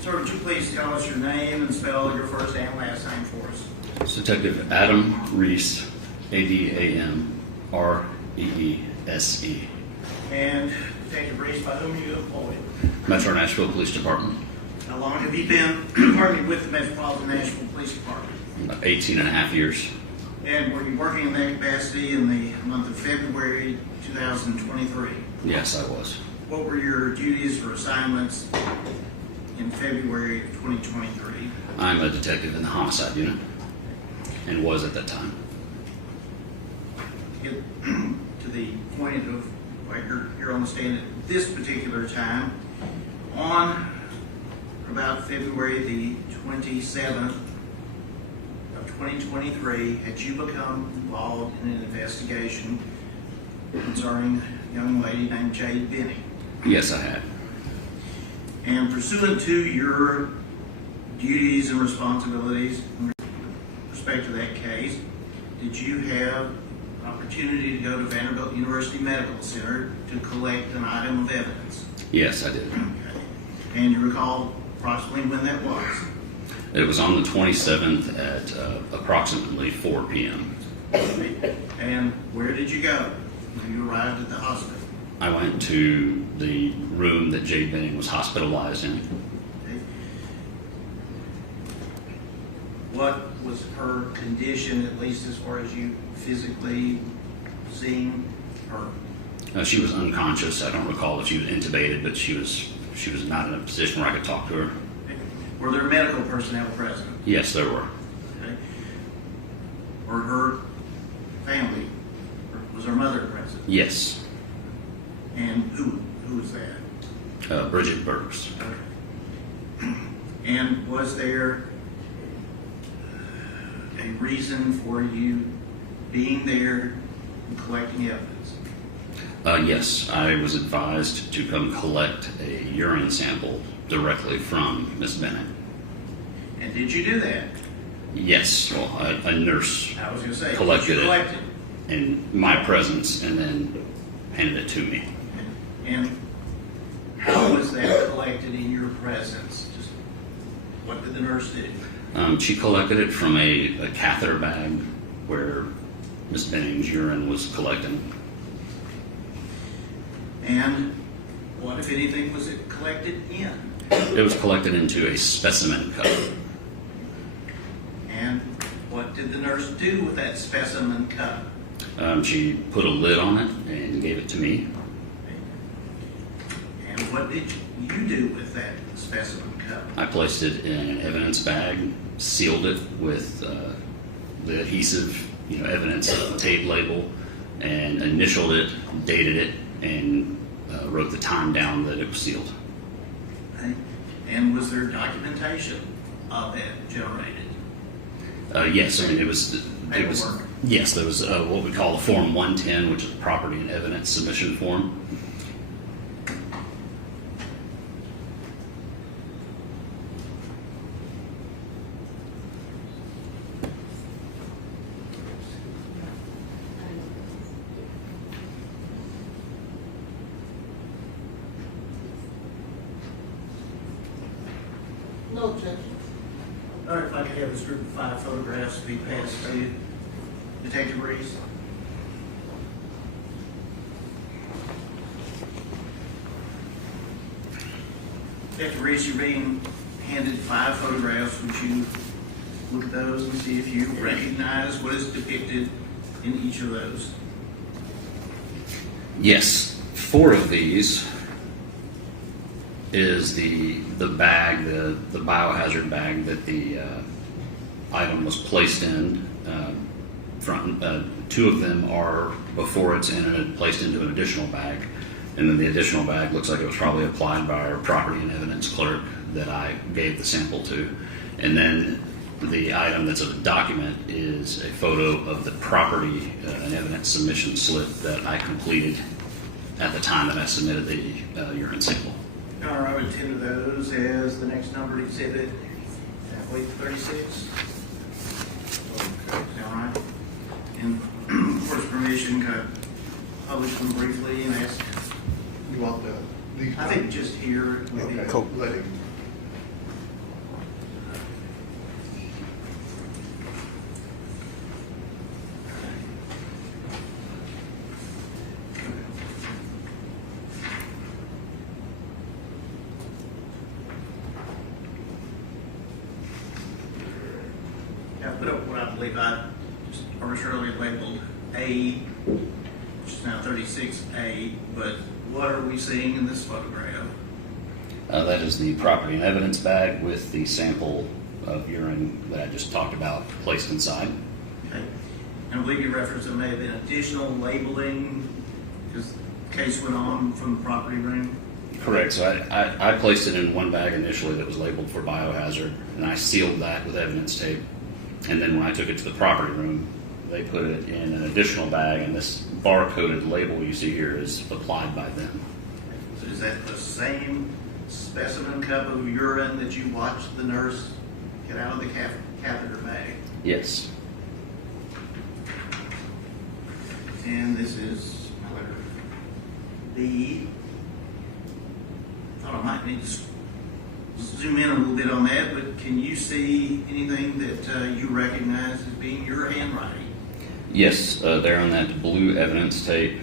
Sir, would you please tell us your name and spell your first and last name for us? It's Detective Adam Reese, Adamreese. And Detective Reese, by whom are you employed? Metro Nashville Police Department. How long have you been, pardon me, with the Metropolitan Nashville Police Department? About 18 and a half years. And were you working in that capacity in the month of February 2023? Yes, I was. What were your duties or assignments in February of 2023? I'm a detective in the homicide unit and was at that time. To get to the point of why you're on the stand at this particular time, on about February the 27th of 2023, had you become involved in an investigation concerning a young lady named Jade Benny? Yes, I had. And pursuant to your duties and responsibilities in respect to that case, did you have an opportunity to go to Vanderbilt University Medical Center to collect an item of evidence? Yes, I did. Okay. And you recall approximately when that was? It was on the 27th at approximately 4 p.m. And where did you go when you arrived at the hospital? I went to the room that Jade Benning was hospitalized in. Okay. What was her condition, at least as far as you physically seeing her? She was unconscious. I don't recall if she was intubated, but she was not in a position where I could talk to her. Were there medical personnel present? Yes, there were. Okay. Were her family, or was her mother present? Yes. And who was that? Bridget Burks. Okay. And was there a reason for you being there and collecting evidence? Yes, I was advised to come collect a urine sample directly from Miss Bennett. And did you do that? Yes, well, a nurse I was going to say, collected you collected it in my presence and then handed it to me. And how was that collected in your presence? Just what did the nurse do? She collected it from a catheter bag where Miss Benning's urine was collected. And what, if anything, was it collected in? It was collected into a specimen cup. And what did the nurse do with that specimen cup? She put a lid on it and gave it to me. And what did you do with that specimen cup? I placed it in an evidence bag, sealed it with the adhesive, evidence tape label, and initialed it, dated it, and wrote the time down that it was sealed. Okay. And was there documentation of that generated? Yes, I mean it was. Paperwork. Yes, there was what we call a Form 110, which is a property and evidence submission form. No objection. All right, if I could have this group of 5 photographs be passed to you. Detective Reese. Detective Reese, you're being handed 5 photographs. Would you look at those and see if you recognize what is depicted in each of those? Yes, 4 of these is the bag, the biohazard bag that the item was placed in. Front, 2 of them are before it's in and placed into an additional bag, and then the additional bag looks like it was probably applied by our property and evidence clerk that I gave the sample to, and then the item that's a document is a photo of the property and evidence submission slip that I completed at the time that I submitted the urine sample. All right, I would attend to those as the next numbered exhibit. Wait, 36. Okay. All right. And for his permission, could I publish them briefly and ask? You want these? I think just here. Okay, let him. I put up what I believe I just arbitrarily labeled A, which is now 36A, but what are we seeing in this photograph? That is the property and evidence bag with the sample of urine that I just talked about placed inside. Okay. And I believe you referenced there may have been additional labeling because the case went on from the property room. Correct. So I placed it in one bag initially that was labeled for biohazard, and I sealed that with evidence tape. And then when I took it to the property room, they put it in an additional bag, and this barcoded label you see here is applied by them. So is that the same specimen cup of urine that you watched the nurse get out of the catheter bag? Yes. And this is letter B. Thought I might need to zoom in a little bit on that, but can you see anything that you recognize as being your handwriting? Yes, there on that blue evidence tape.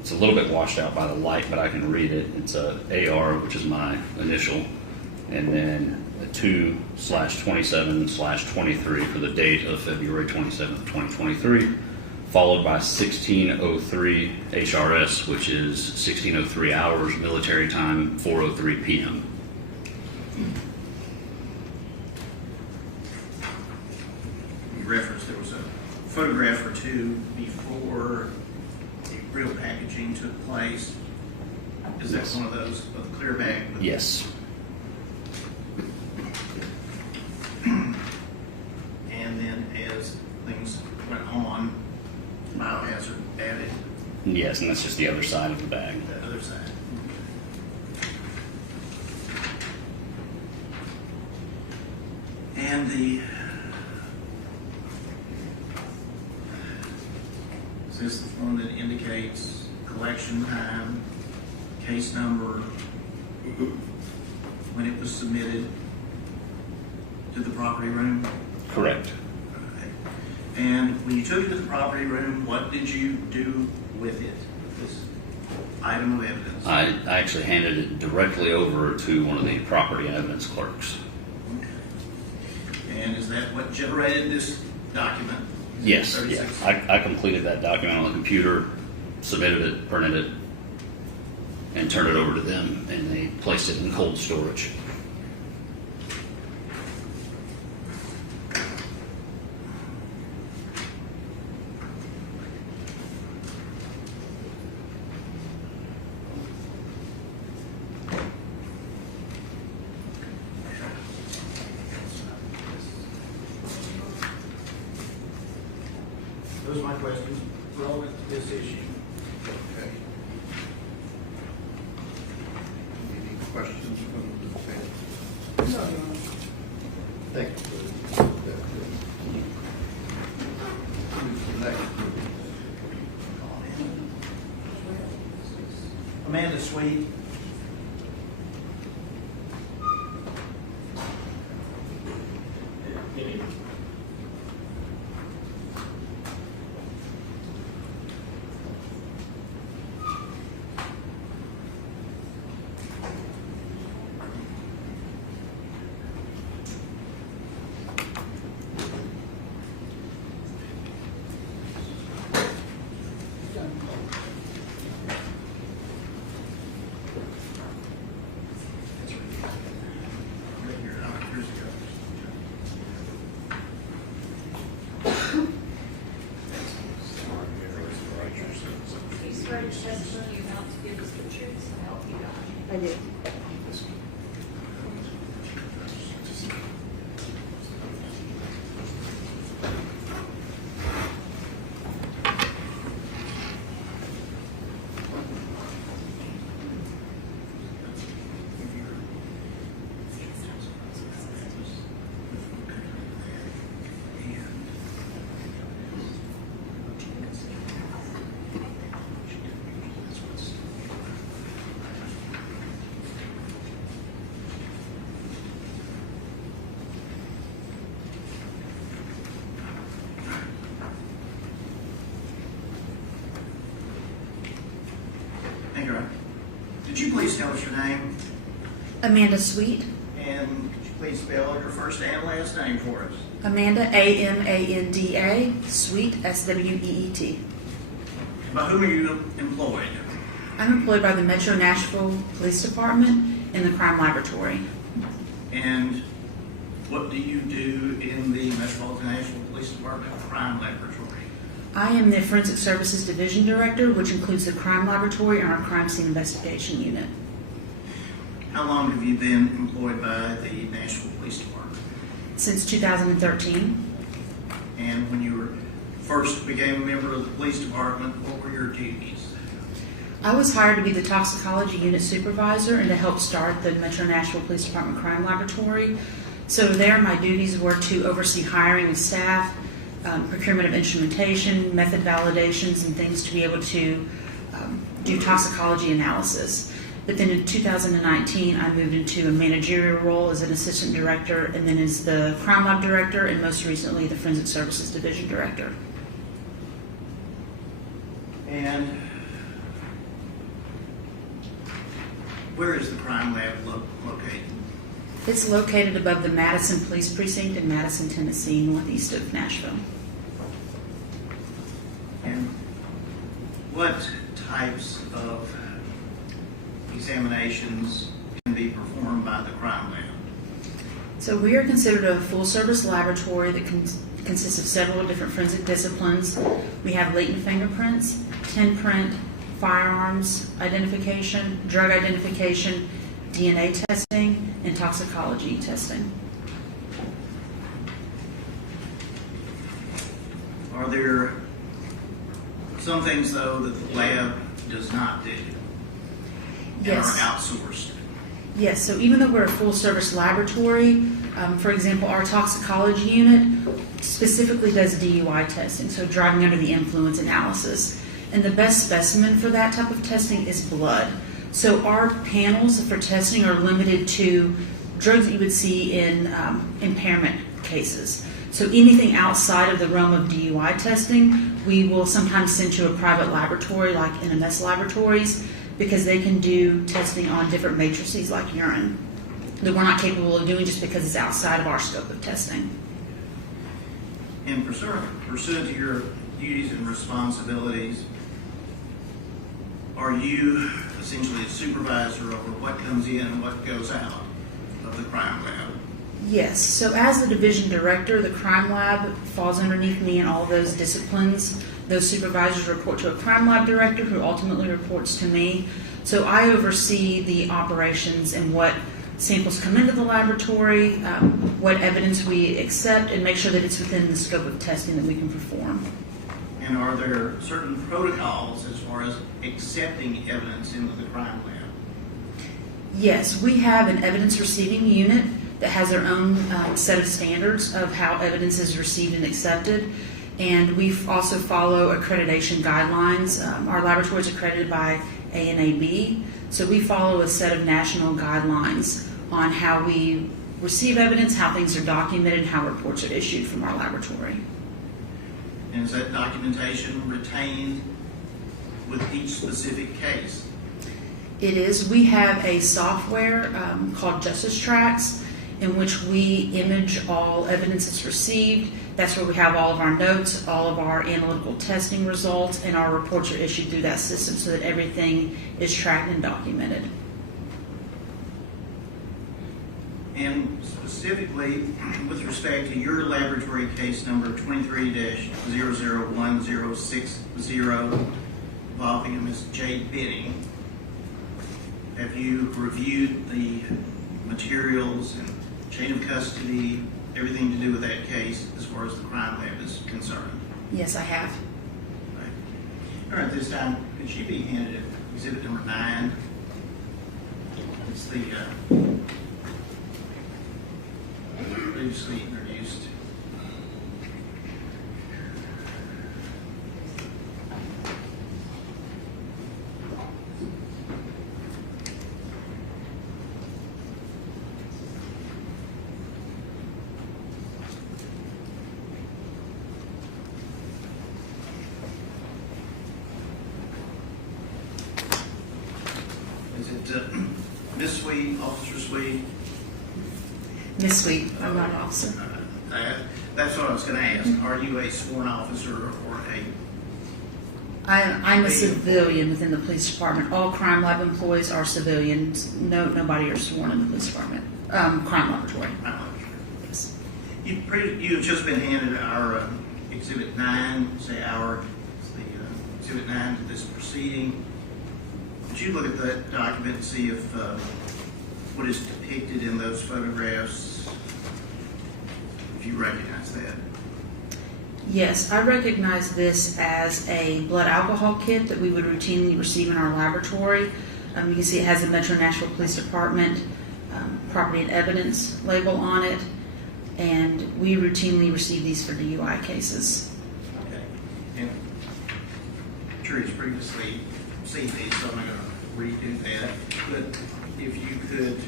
It's a little bit washed out by the light, but I can read it. It's AR, which is my initial, and then a 2/27/23 for the date of February 27th, 2023, followed by 1603 HRS, which is 1603 hours military time, 4:03 p.m. You referenced there was a photograph or two before the real packaging took place. Is that one of those, of the clear bag? Yes. And then as things went on, biohazard added Yes, and that's just the other side of the bag. the other side. And is this the one that indicates collection time, case number, when it was submitted to the property room? Correct. Okay. And when you took it to the property room, what did you do with it, this item of evidence? I actually handed it directly over to one of the property and evidence clerks. And is that what generated this document? Yes, 36? yeah. I completed that document on the computer, submitted it, printed it, and turned it over to them, and they placed it in cold storage. Those are my questions relevant to this issue. Okay. Any questions from the panel? Thank you for that. Who's the next? Amanda Sweet. You swear to testimony you're about to give us the truth, so help you God. I do. Thank you. Could you please tell us your name? Amanda Sweet. And could you please spell your first and last name for us? Amanda, Amanda, Sweet, Sweet. By whom are you employed? I'm employed by the Metro Nashville Police Department in the crime laboratory. And what do you do in the Metropolitan Nashville Police Department Crime Laboratory? I am the Forensic Services Division Director, which includes the crime laboratory and our crime scene investigation unit. How long have you been employed by the Nashville Police Department? Since 2013, And when you were first became a member of the police department, what were your duties? I was hired to be the toxicology unit supervisor and to help start the Metro Nashville Police Department crime laboratory. So there, my duties were to oversee hiring of staff, procurement of instrumentation, method validations, and things to be able to do toxicology analysis. But then in 2019, I moved into a managerial role as an assistant director, and then as the crime lab director, and most recently the forensic services division director. And where is the crime lab located? It's located above the Madison Police Precinct in Madison, Tennessee, northeast of Nashville. And what types of examinations can be performed by the crime lab? So we are considered a full-service laboratory that consists of several different forensic disciplines. We have latent fingerprints, tin print, firearms identification, drug identification, DNA testing, and toxicology testing. Are there some things, though, that the lab does not do and Yes. are outsourced? Yes, so even though we're a full-service laboratory, for example, our toxicology unit specifically does DUI testing, so driving under the influence analysis. And the best specimen for that type of testing is blood. So our panels for testing are limited to drugs that you would see in impairment cases. So anything outside of the realm of DUI testing, we will sometimes send to a private laboratory like NMS laboratories, because they can do testing on different matrices like urine that we're not capable of doing just because it's outside of our scope of testing. And pursuant to your duties and responsibilities, are you essentially a supervisor over what comes in and what goes out of the crime lab? Yes, so as the division director, the crime lab falls underneath me in all those disciplines. Those supervisors report to a crime lab director who ultimately reports to me. So I oversee the operations and what samples come into the laboratory, what evidence we accept, and make sure that it's within the scope of testing that we can perform. And are there certain protocols as far as accepting evidence into the crime lab? Yes, we have an evidence receiving unit that has their own set of standards of how evidence is received and accepted. And we also follow accreditation guidelines. Our laboratory is accredited by ANAB, so we follow a set of national guidelines on how we receive evidence, how things are documented, how reports are issued from our laboratory. And is that documentation retained with each specific case? It is. We have a software called Justice Tracks, in which we image all evidence that's received. That's where we have all of our notes, all of our analytical testing results, and our reports are issued through that system so that everything is tracked and documented. And specifically, with respect to your laboratory case number 23-001060 involving a Ms. Jade Benning, have you reviewed the materials and chain of custody, everything to do with that case as far as the crime lab is concerned? Yes, I have. Right. All right, this time, could she be handed exhibit number 9? It's the previously introduced. Is it Miss Sweet, Officer Sweet? Miss Sweet, I'm not an officer. That's what I was going to ask. Are you a sworn officer or I'm a civilian within the police department. All crime lab employees are civilians. Nobody are sworn in the police department. Crime laboratory. Yes. You have just been handed our Exhibit 9, it's the Exhibit 9 to this proceeding. Would you look at that document and see if what is depicted in those photographs, if you recognize that? Yes, I recognize this as a blood alcohol kit that we would routinely receive in our laboratory. You can see it has the Metro Nashville Police Department property and evidence label on it, and we routinely receive these for DUI cases. Okay. And jury's previously seen these, so I'm not going to redo that, but if you could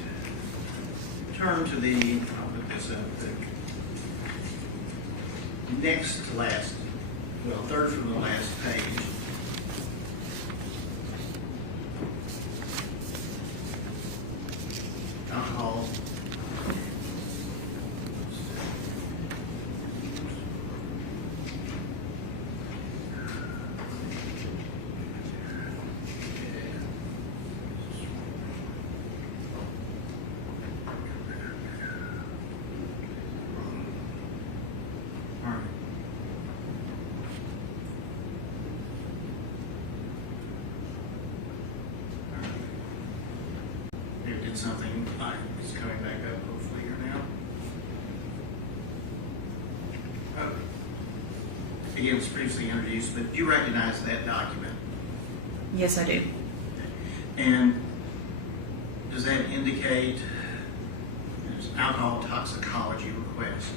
turn to the, I'll put this up, the next to last, well, third from the last page. Alcohol. Did something, it's coming back up hopefully here now. Oh. Again, it was previously introduced, but do you recognize that document? Yes, I do. And does that indicate there's alcohol toxicology request?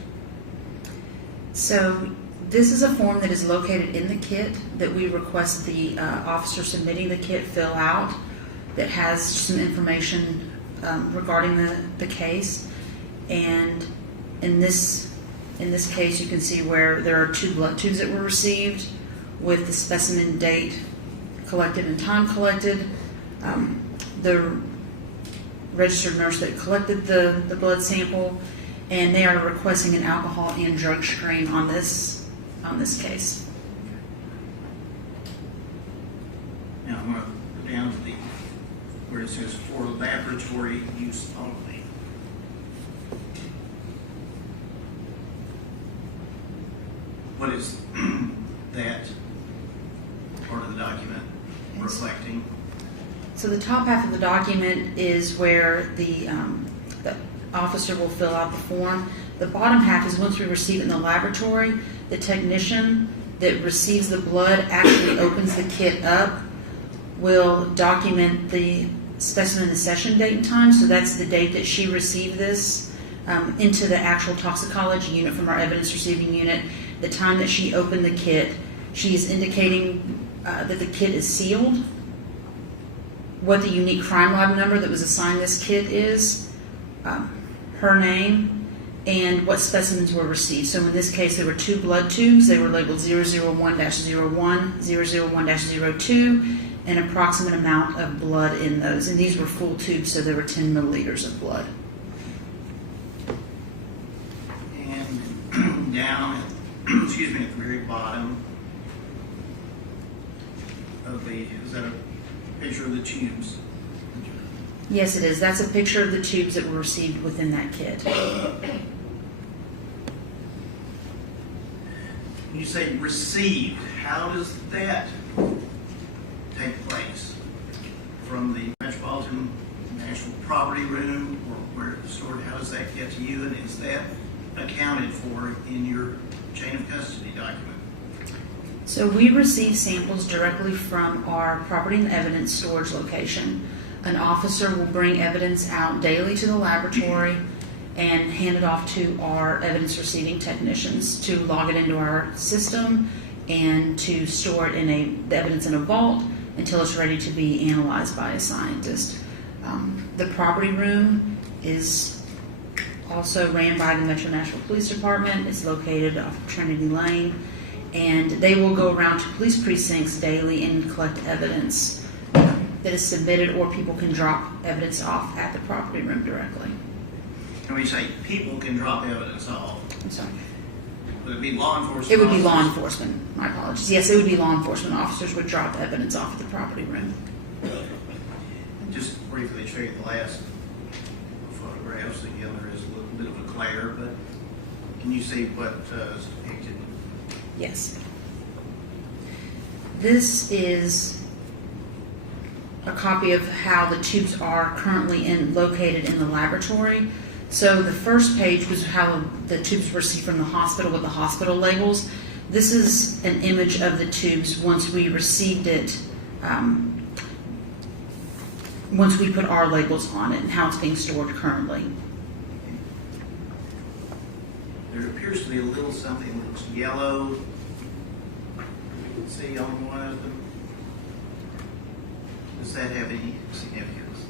So this is a form that is located in the kit that we request the officer submitting the kit fill out, that has some information regarding the case. And in this case, you can see where there are 2 blood tubes that were received with the specimen date collected and time collected. The registered nurse that collected the blood sample, and they are requesting an alcohol and drug screen on this case. Now I'm going to go down to where it says for laboratory use only. What is that part of the document reflecting? So the top half of the document is where the officer will fill out the form. The bottom half is once we receive it in the laboratory, the technician that receives the blood actually opens the kit up, will document the specimen accession date and time. So that's the date that she received this into the actual toxicology unit from our evidence receiving unit. The time that she opened the kit, she is indicating that the kit is sealed, what the unique crime lab number that was assigned this kit is, her name, and what specimens were received. So in this case, there were 2 blood tubes. They were labeled 001-01, 001-02, an approximate amount of blood in those. And these were full tubes, so there were 10 milliliters of blood. And down at, excuse me, at the very bottom of the, is that a picture of the tubes? Yes, it is. That's a picture of the tubes that were received within that kit. You say received. How does that take place? From the Metropolitan National Property Room, or where it's stored? How does that get to you, and is that accounted for in your chain of custody document? So we receive samples directly from our property and evidence storage location. An officer will bring evidence out daily to the laboratory and hand it off to our evidence receiving technicians to log it into our system and to store it in the evidence in a vault until it's ready to be analyzed by a scientist. The property room is also ran by the Metro Nashville Police Department. It's located off of Trinity Lane, and they will go around to police precincts daily and collect evidence that is submitted, or people can drop evidence off at the property room directly. When you say people can drop evidence off, I'm sorry. would it be law enforcement? It would be law officers? enforcement. My apologies. Yes, it would be law enforcement officers would drop evidence off at the property room. Just briefly show you the last photographs. Again, there is a little bit of a glare, but can you see what is depicted? Yes. This is a copy of how the tubes are currently located in the laboratory. So the first page was how the tubes were received from the hospital with the hospital labels. This is an image of the tubes once we received it, once we put our labels on it and how it's being stored currently. There appears to be a little something that looks yellow. You can see on one of them. Does that have any significance?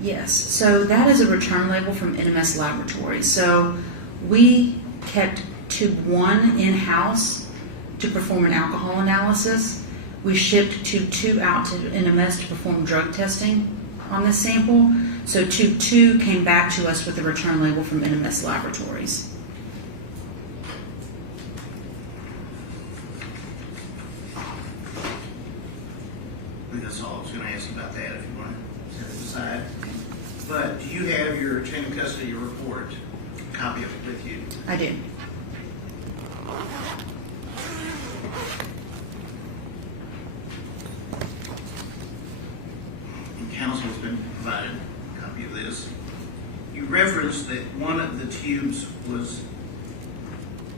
Yes, so that is a return label from NMS Laboratories. So we kept tube 1 in-house to perform an alcohol analysis. We shipped tube 2 out to NMS to perform drug testing on this sample. So tube 2 came back to us with a return label from NMS Laboratories. That's all I was going to ask you about that if you want to set it aside. But do you have your chain of custody report, a copy of it with you? I do. And counsel has been provided a copy of this. You referenced that one of the tubes was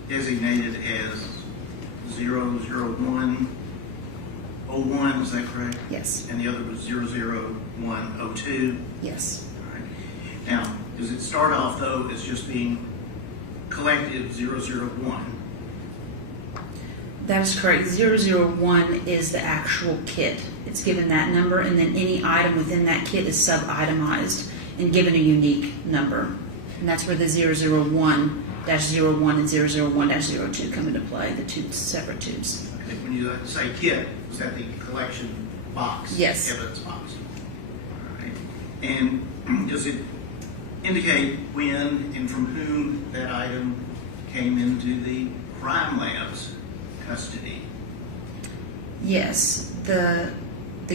designated as 00101, is that correct? Yes. And the other was 00102? Yes. All right. Now, does it start off, though, as just being collective 001? That is correct. 001 is the actual kit. It's given that number, and then any item within that kit is sub-itemized and given a unique number. And that's where the 001-01 and 001-02 come into play, the two separate tubes. Okay, when you say kit, is that the collection box? Yes. Evidence box. All right. And does it indicate when and from whom that item came into the crime lab's custody? Yes. The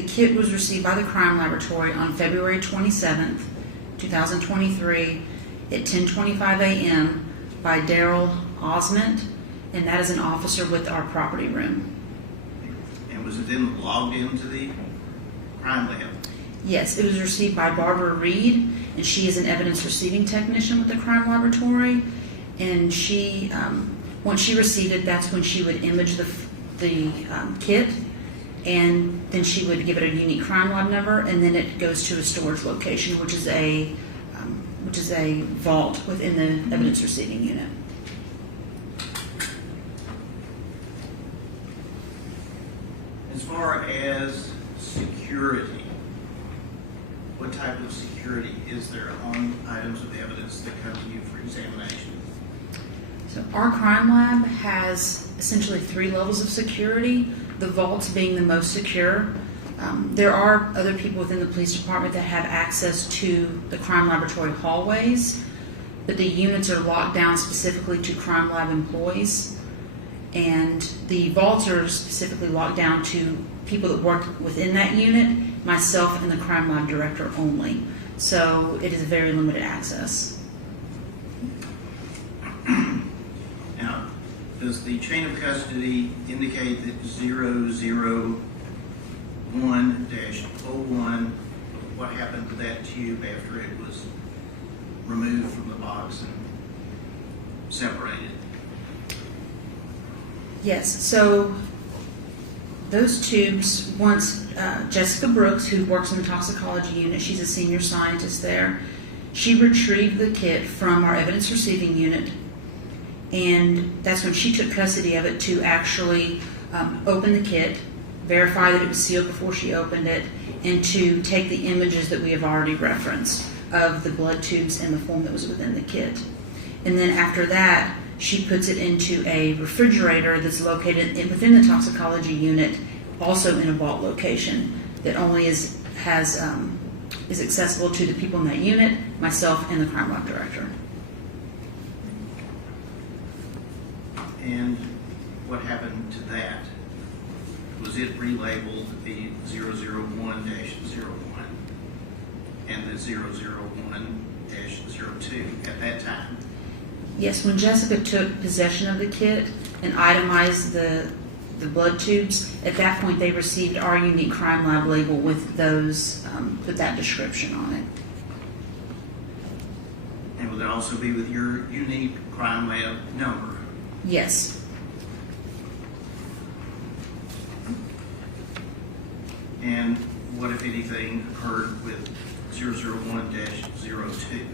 kit was received by the crime laboratory on February 27th, 2023 at 10:25 a.m. by Daryl Osment, and that is an officer with our property room. And was it then logged into the crime lab? Yes, it was received by Barbara Reed, and she is an evidence receiving technician with the crime laboratory. And she, once she received it, that's when she would image the kit, and then she would give it a unique crime lab number, and then it goes to a storage location, which is a vault within the evidence receiving unit. As far as security, what type of security is there on items of evidence that come to you for examination? So our crime lab has essentially 3 levels of security, the vaults being the most secure. There are other people within the police department that have access to the crime laboratory hallways, but the units are locked down specifically to crime lab employees. And the vaults are specifically locked down to people that work within that unit, myself and the crime lab director only. So it is very limited access. Now, does the chain of custody indicate that 001-01, what happened to that tube after it was removed from the box and separated? Yes, so those tubes, once Jessica Brooks, who works in the toxicology unit, she's a senior scientist there, she retrieved the kit from our evidence receiving unit, and that's when she took custody of it to actually open the kit, verify that it was sealed before she opened it, and to take the images that we have already referenced of the blood tubes and the form that was within the kit. And then after that, she puts it into a refrigerator that's located within the toxicology unit, also in a vault location that only is accessible to the people in that unit, myself, and the crime lab director. And what happened to that? Was it relabeled the 001-01 and the 001-02 at that time? Yes, when Jessica took possession of the kit and itemized the blood tubes, at that point they received our unique crime lab label with those with that description on it. And will it also be with your unique crime lab number? Yes. And what, if anything, occurred with 001-02?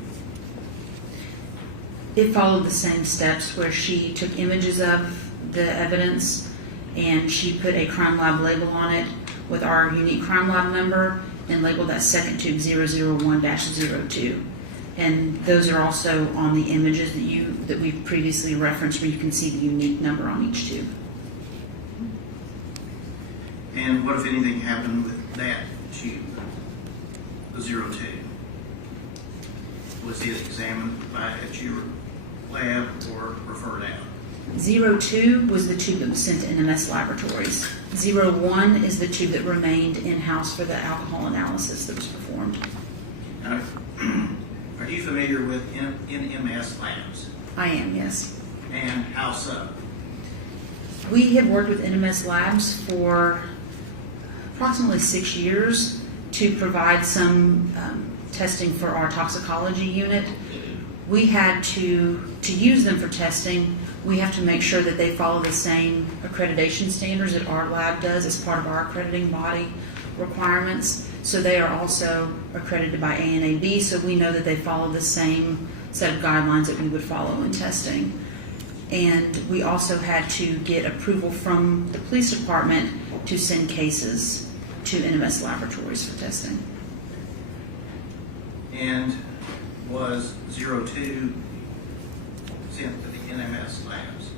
It followed the same steps where she took images of the evidence and she put a crime lab label on it with our unique crime lab number, and label that second tube 001-02. And those are also on the images that we've previously referenced, where you can see the unique number on each tube. And what, if anything, happened with that tube, the 02? Was it examined at your lab or referred out? 02 was the tube that was sent to NMS laboratories. 01 is the tube that remained in-house for the alcohol analysis that was performed. Now, are you familiar with NMS labs? I am, yes. And how so? We have worked with NMS labs for approximately 6 years to provide some testing for our toxicology unit. We had to use them for testing. We have to make sure that they follow the same accreditation standards that our lab does as part of our accrediting body requirements. So they are also accredited by ANAB, so we know that they follow the same set of guidelines that we would follow in testing. And we also had to get approval from the police department to send cases to NMS laboratories for testing. And was 02 sent to the NMS labs?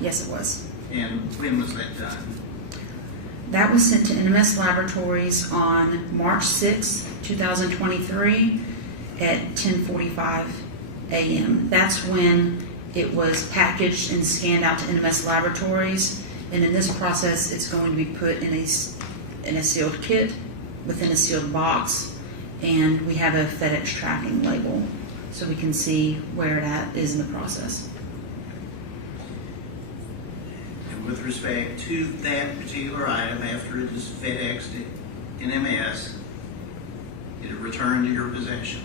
Yes, it was. And when was that done? That was sent to NMS laboratories on March 6, 2023 at 10:45 a.m. That's when it was packaged and scanned out to NMS laboratories. And in this process, it's going to be put in a sealed kit within a sealed box. And we have a FedEx tracking label so we can see where it is in the process. And with respect to that particular item, after it is FedExed to NMS, did it return to your possession?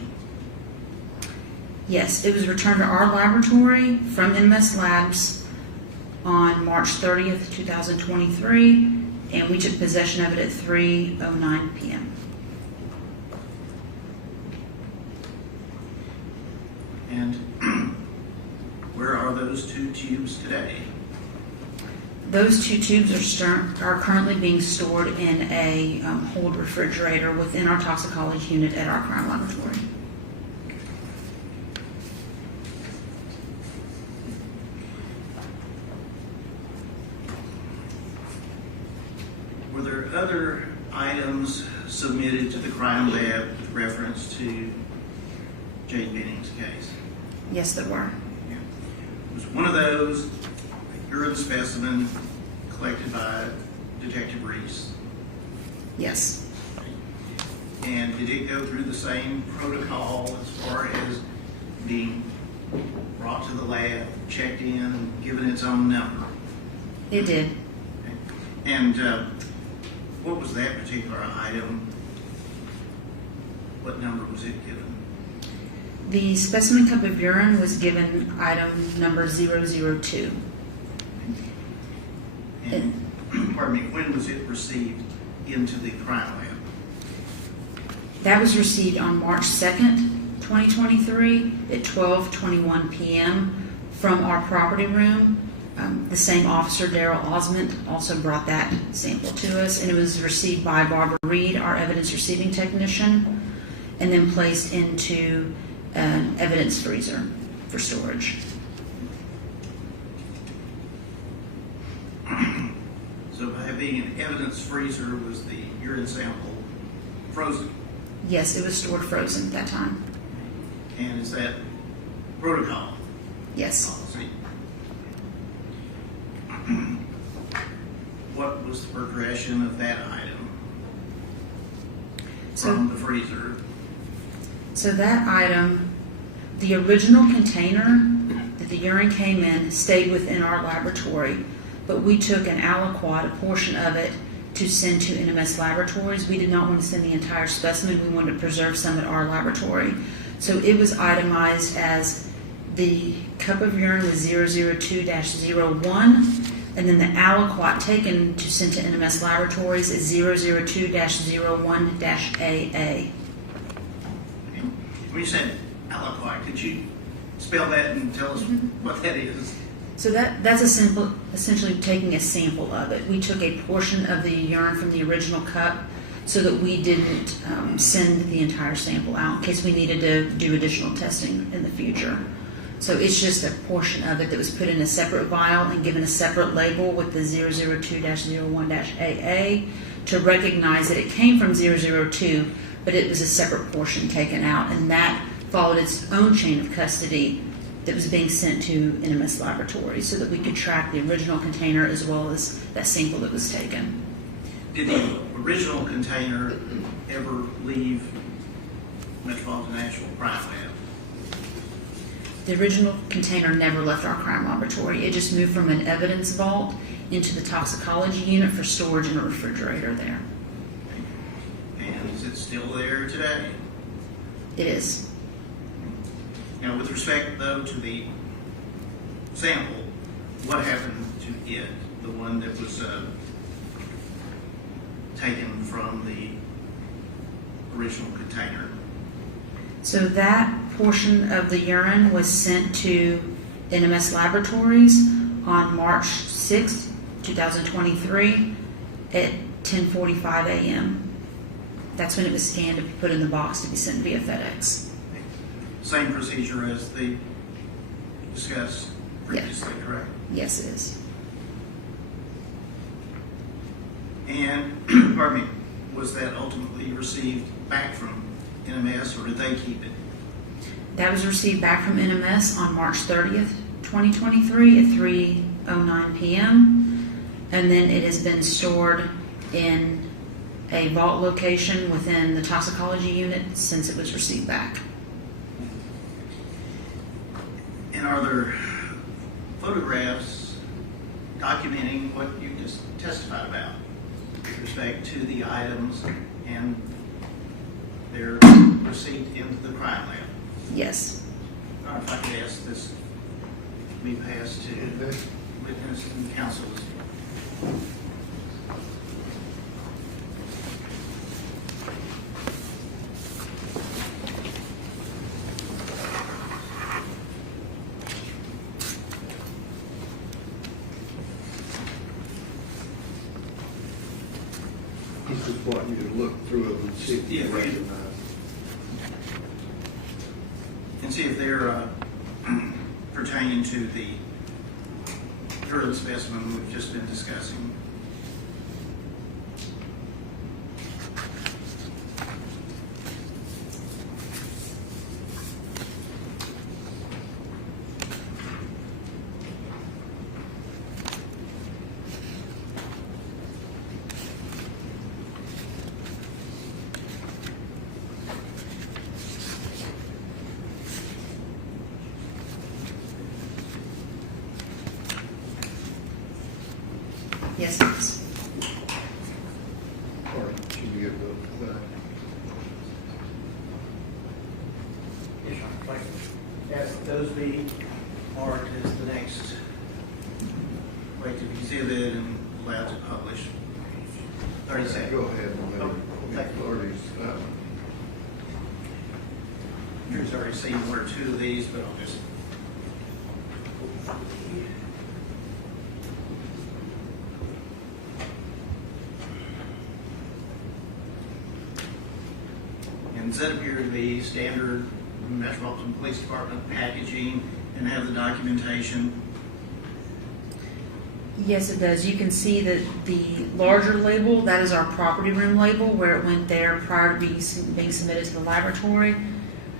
Yes, it was returned to our laboratory from NMS Labs on March 30th, 2023, and we took possession of it at 3:09 p.m. And where are those two tubes today? Those two tubes are currently being stored in a hold refrigerator within our toxicology unit at our crime laboratory. Were there other items submitted to the crime lab with reference to Jade Benning's case? Yes, there were. Yeah. Was one of those a urine specimen collected by Detective Reese? Yes. And did it go through the same protocol as far as being brought to the lab, checked in, and given its own number? It did. Okay. And what was that particular item? What number was it given? The specimen cup of urine was given item number 002. And, pardon me, when was it received into the crime lab? That was received on March 2nd, 2023 at 12:21 p.m. from our property room. The same officer, Daryl Osment, also brought that sample to us, and it was received by Barbara Reed, our evidence receiving technician, and then placed into an evidence freezer for storage. So by being an evidence freezer, was the urine sample frozen? Yes, it was stored frozen at that time. And is that protocol? Yes. Policy? What was the progression of that item from the freezer? So that item, the original container that the urine came in stayed within our laboratory, but we took an aliquot, a portion of it, to send to NMS laboratories. We did not want to send the entire specimen. We wanted to preserve some at our laboratory. So it was itemized as the cup of urine was 002-01, and then the aliquot taken to send to NMS laboratories is 002-01-AA. When you said aliquot, could you spell that and tell us what that is? So that's essentially taking a sample of it. We took a portion of the urine from the original cup so that we didn't send the entire sample out in case we needed to do additional testing in the future. So it's just a portion of it that was put in a separate vial and given a separate label with the 002-01-AA to recognize that it came from 002, but it was a separate portion taken out, and that followed its own chain of custody that was being sent to NMS Laboratories so that we could track the original container as well as that sample that was taken. Did the original container ever leave Metropolitan National Crime Lab? The original container never left our crime laboratory. It just moved from an evidence vault into the toxicology unit for storage in a refrigerator there. And is it still there today? It is. Now, with respect, though, to the sample, what happened to it, the one that was taken from the original container? So that portion of the urine was sent to NMS Laboratories on March 6th, 2023 at 10:45 a.m. That's when it was scanned and put in the box to be sent via FedEx. Same procedure as they discussed previously, correct? Yes, it is. And, pardon me, was that ultimately received back from NMS, or did they keep it? That was received back from NMS on March 30th, 2023 at 3:09 p.m. And then it has been stored in a vault location within the toxicology unit since it was received back. And are there photographs documenting what you just testified about with respect to the items and their receipt into the crime lab? Yes. All right, if I could ask this to be passed to witness and counsel. This is what you look through it and see if you Yeah, right. recognize. And see if they're pertaining to the urine specimen we've just been discussing. Yes, it is. Or should you get the, Yes, I'd like to ask that those be marked as the next collective exhibit and allowed to publish. 30 seconds. go ahead and Oh, let thank you. authorities, Drew's already seen one or two of these, but I'll just. And does that appear to be standard Metropolitan Police Department packaging and have the documentation? Yes, it does. You can see that the larger label, that is our property room label where it went there prior to being submitted to the laboratory.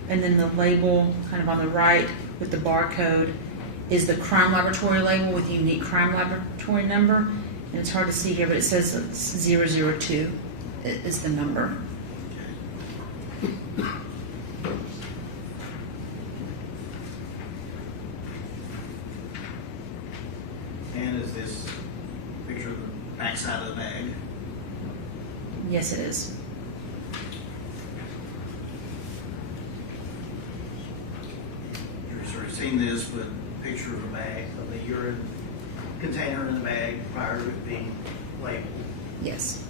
And then the label kind of on the right with the barcode is the crime laboratory label with the unique crime laboratory number. And it's hard to see here, but it says it's 002 is the number. And is this picture of the backside of the bag? Yes, it is. You've sort of seen this, but picture of the bag, of the urine container in the bag prior to it being labeled. Yes.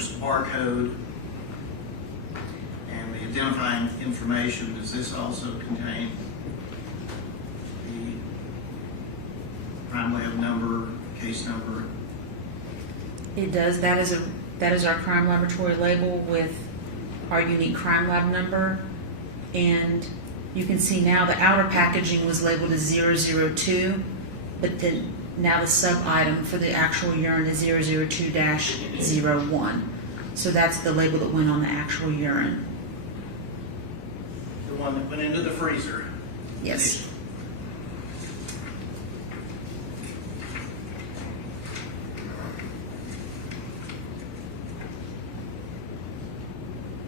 there's barcode and the identifying information. Does this also contain the crime lab number, case number? It does. That is our crime laboratory label with our unique crime lab number. And you can see now the outer packaging was labeled as 002, but then now the sub item for the actual urine is 002-01. So that's the label that went on the actual urine. The one that went into the freezer? Yes.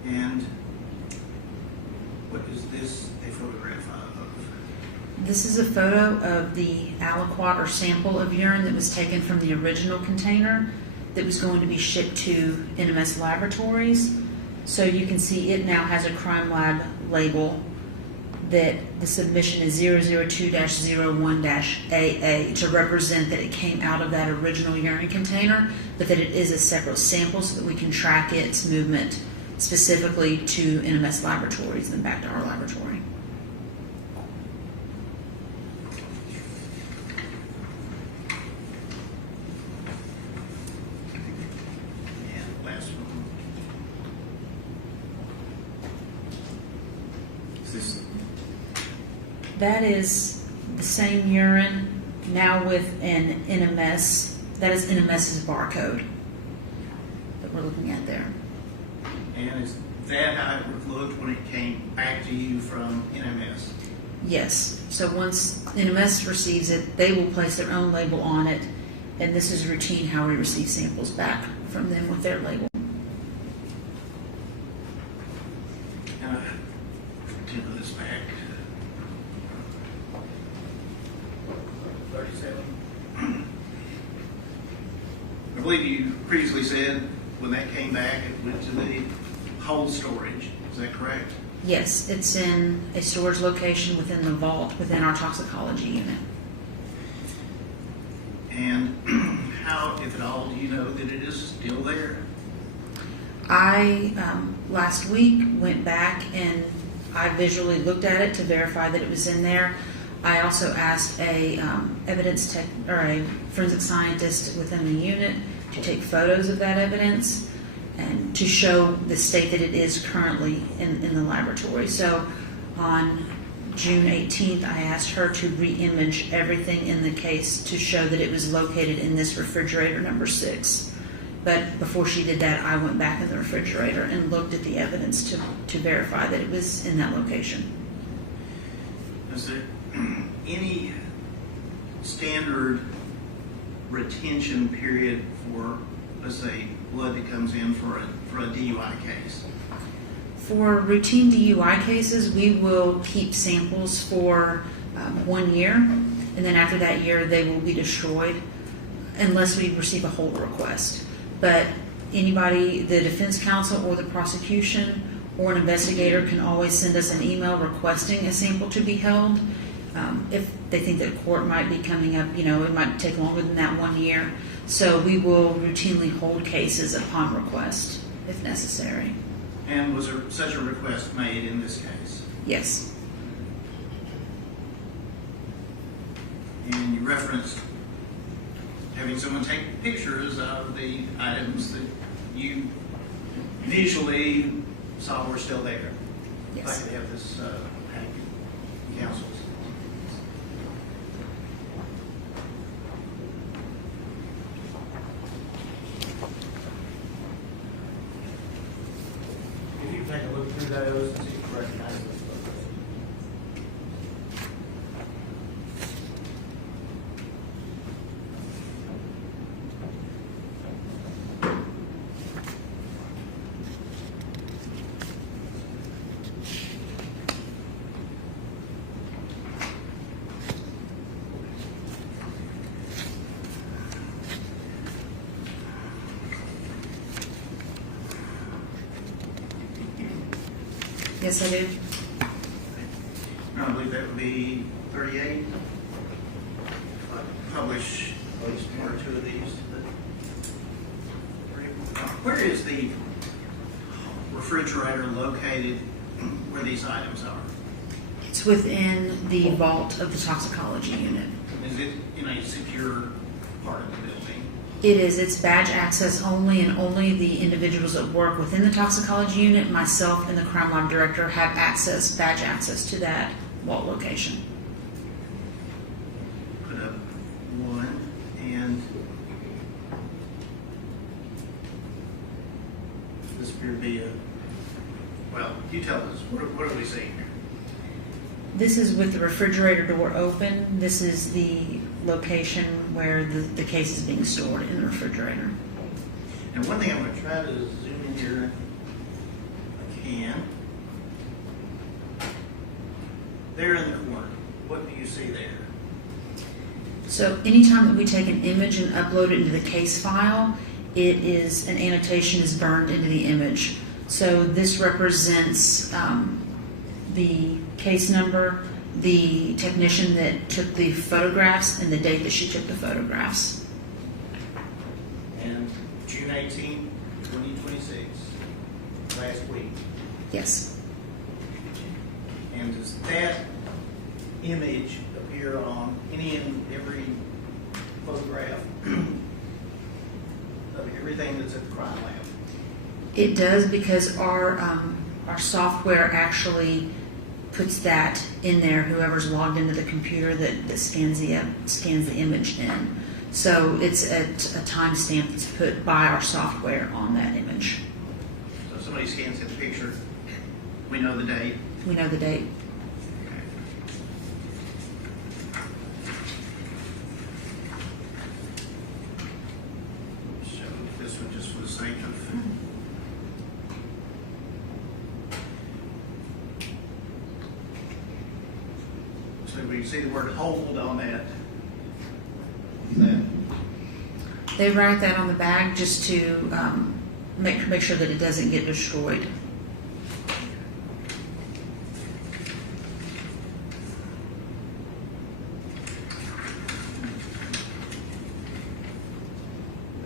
And what is this a photograph of? This is a photo of the aliquot or sample of urine that was taken from the original container that was going to be shipped to NMS Laboratories. So you can see it now has a crime lab label that the submission is 002-01-AA to represent that it came out of that original urine container, but that it is a separate sample so that we can track its movement specifically to NMS Laboratories and back to our laboratory. And last one. Is this? That is the same urine now with an NMS. That is NMS's barcode that we're looking at there. And is that how it would look when it came back to you from NMS? Yes. So once NMS receives it, they will place their own label on it, and this is routine how we receive samples back from them with their label. Tip this back. 37. I believe you previously said when that came back, it went to the cold storage. Is that correct? Yes, it's in a storage location within the vault within our toxicology unit. And how, if at all, do you know that it is still there? I, last week, went back and I visually looked at it to verify that it was in there. I also asked a evidence tech or a forensic scientist within the unit to take photos of that evidence and to show the state that it is currently in the laboratory. So on June 18th, I asked her to re-image everything in the case to show that it was located in this refrigerator number 6. But before she did that, I went back in the refrigerator and looked at the evidence to verify that it was in that location. Is there any standard retention period for, let's say, blood that comes in for a DUI case? For routine DUI cases, we will keep samples for 1 year, and then after that year, they will be destroyed unless we receive a hold request. But anybody, the defense counsel or the prosecution or an investigator can always send us an email requesting a sample to be held. If they think that court might be coming up, it might take longer than that 1 year. So we will routinely hold cases upon request if necessary. And was there such a request made in this case? Yes. And you referenced having someone take pictures of the items that you visually saw were still there. Yes. If I could have this counsels. If you take a look through those and see if you recognize those photos. Yes, I do. I believe that would be 38. If I publish at least one or two of these. Where is the refrigerator located where these items are? It's within the vault of the toxicology unit. Is it in a secure part of the building? It is. It's badge access only, and only the individuals that work within the toxicology unit, myself and the crime lab director, have badge access to that vault location. Put up one, and this appear to be a, well, you tell us, what are we seeing here? This is with the refrigerator door open. This is the location where the case is being stored in the refrigerator. And one thing I'm going to try to zoom in here, if I can. There in the corner, what do you see there? So anytime that we take an image and upload it into the case file, it is, an annotation is burned into the image. So this represents the case number, the technician that took the photographs, and the date that she took the photographs. And June 18, 2026, last week. Yes. And does that image appear on any and every photograph of everything that's at the crime lab? It does, because our software actually puts that in there, whoever's logged into the computer that scans the image in. So it's a timestamp that's put by our software on that image. So if somebody scans that picture, we know the date. We know the date. So this one just for the sake of. So we see the word hold on that. They write that on the bag just to make sure that it doesn't get destroyed.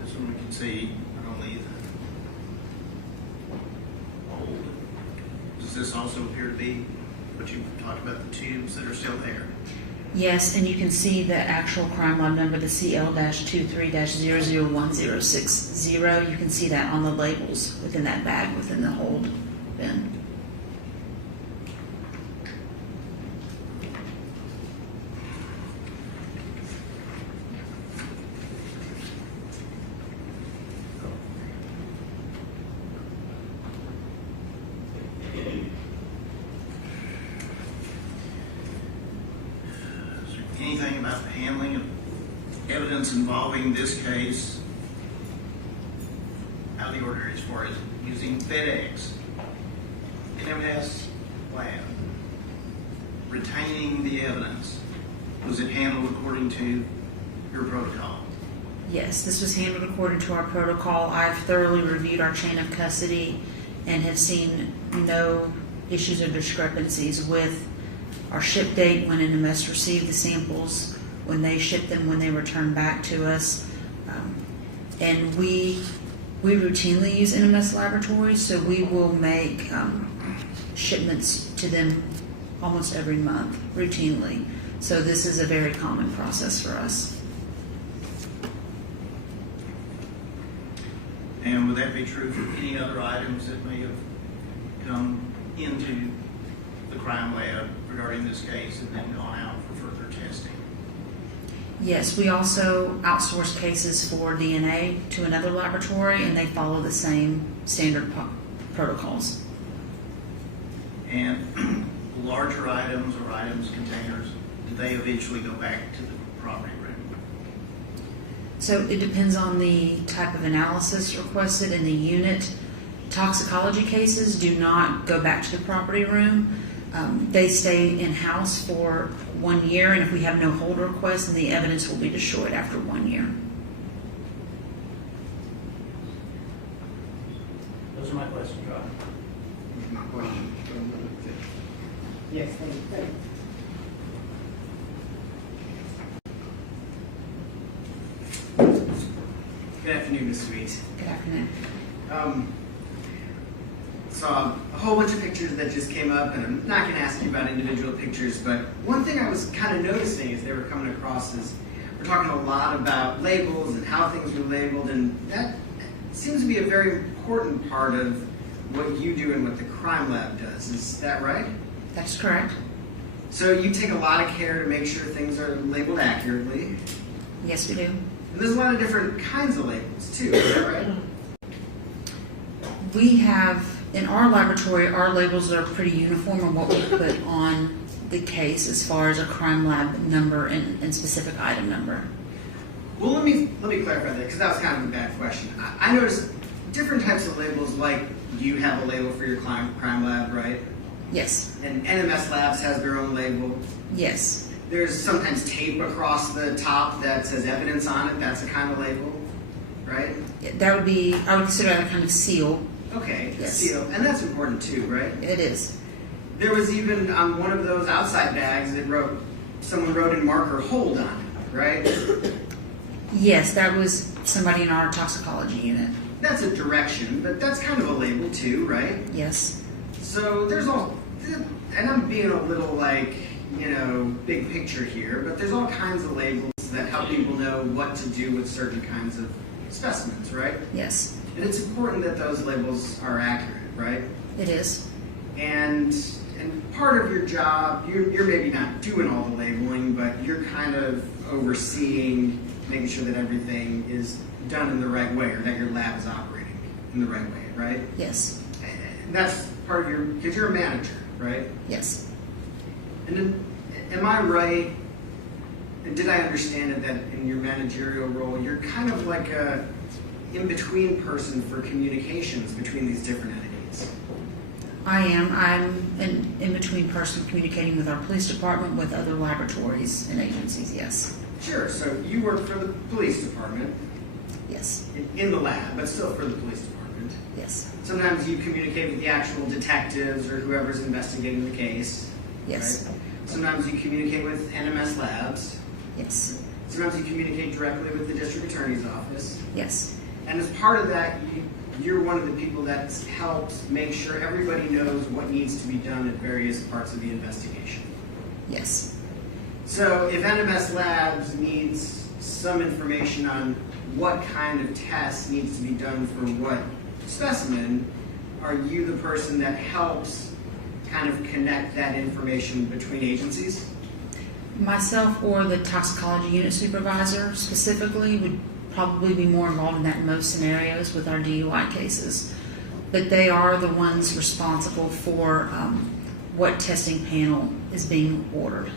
This one we can see not only the hold. Does this also appear to be what you talked about, the tubes that are still there? Yes, and you can see the actual crime log number, the CL-23-001060. You can see that on the labels within that bag, within the hold bin. Anything about the handling of evidence involving this case out of the ordinary as far as using FedEx, NMS lab, retaining the evidence? Was it handled according to your protocol? Yes, this was handled according to our protocol. I've thoroughly reviewed our chain of custody and have seen no issues or discrepancies with our ship date when NMS received the samples, when they shipped them, when they returned back to us. And we routinely use NMS laboratories, so we will make shipments to them almost every month, routinely. So this is a very common process for us. And would that be true for any other items that may have come into the crime lab regarding this case and then gone out for further testing? Yes, we also outsource cases for DNA to another laboratory, and they follow the same standard protocols. And larger items or items, containers, do they eventually go back to the property room? So it depends on the type of analysis requested in the unit. Toxicology cases do not go back to the property room. They stay in-house for 1 year, and if we have no hold request, then the evidence will be destroyed after 1 year. Those are my questions, Rob. My question. Yes. Good afternoon, Mr. Reed. Good afternoon. Saw a whole bunch of pictures that just came up, and I'm not going to ask you about individual pictures, but one thing I was kind of noticing as they were coming across is we're talking a lot about labels and how things were labeled, and that seems to be a very important part of what you do and what the crime lab does. Is that right? That's correct. So you take a lot of care to make sure things are labeled accurately. Yes, we do. And there's a lot of different kinds of labels too, is that right? We have, in our laboratory, our labels are pretty uniform on what we put on the case as far as a crime lab number and specific item number. Well, let me clarify that, because that was kind of a bad question. I noticed different types of labels, like you have a label for your crime lab, right? Yes. And NMS Labs has their own label. Yes. There's sometimes tape across the top that says evidence on it. That's a kind of label, right? That would be, I would consider that a kind of seal. Okay, Yes. seal. And that's important too, right? It is. There was even on one of those outside bags that someone wrote in marker hold on it, right? Yes, that was somebody in our toxicology unit. That's a direction, but that's kind of a label too, right? Yes. So there's all, and I'm being a little like, big picture here, but there's all kinds of labels that help people know what to do with certain kinds of specimens, right? Yes. And it's important that those labels are accurate, right? It is. And part of your job, you're maybe not doing all the labeling, but you're kind of overseeing, making sure that everything is done in the right way, or that your lab is operating in the right way, right? Yes. And that's part of because you're a manager, right? Yes. And then, am I right, and did I understand it that in your managerial role, you're kind of like a in-between person for communications between these different entities? I am. I'm an in-between person communicating with our police department, with other laboratories and agencies, yes. Sure, so you work for the police department, Yes. in the lab, but still for the police department. Yes. Sometimes you communicate with the actual detectives or whoever's investigating the case. Yes. Right? Sometimes you communicate with NMS Labs. Yes. Sometimes you communicate directly with the district attorney's office. Yes. And as part of that, you're one of the people that helps make sure everybody knows what needs to be done at various parts of the investigation. Yes. So if NMS Labs needs some information on what kind of test needs to be done for what specimen, are you the person that helps kind of connect that information between agencies? Myself or the toxicology unit supervisor specifically would probably be more involved in that in most scenarios with our DUI cases. But they are the ones responsible for what testing panel is being ordered.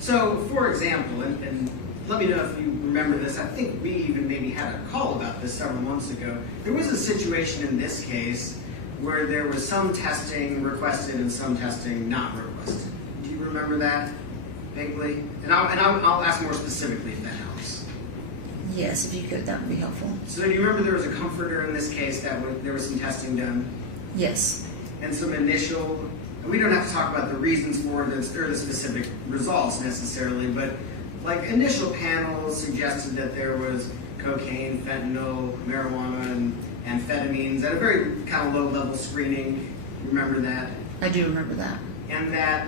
So, for example, and let me know if you remember this, I think we even maybe had a call about this several months ago. There was a situation in this case where there was some testing requested and some testing not requested. Do you remember that vaguely? And I'll ask more specifically if that helps. Yes, if you could, that would be helpful. So do you remember there was a comforter in this case that there was some testing done? Yes. And some initial, and we don't have to talk about the reasons for this or the specific results necessarily, but like initial panels suggested that there was cocaine, fentanyl, marijuana, and amphetamines at a very kind of low level screening. Remember that? I do remember that. And that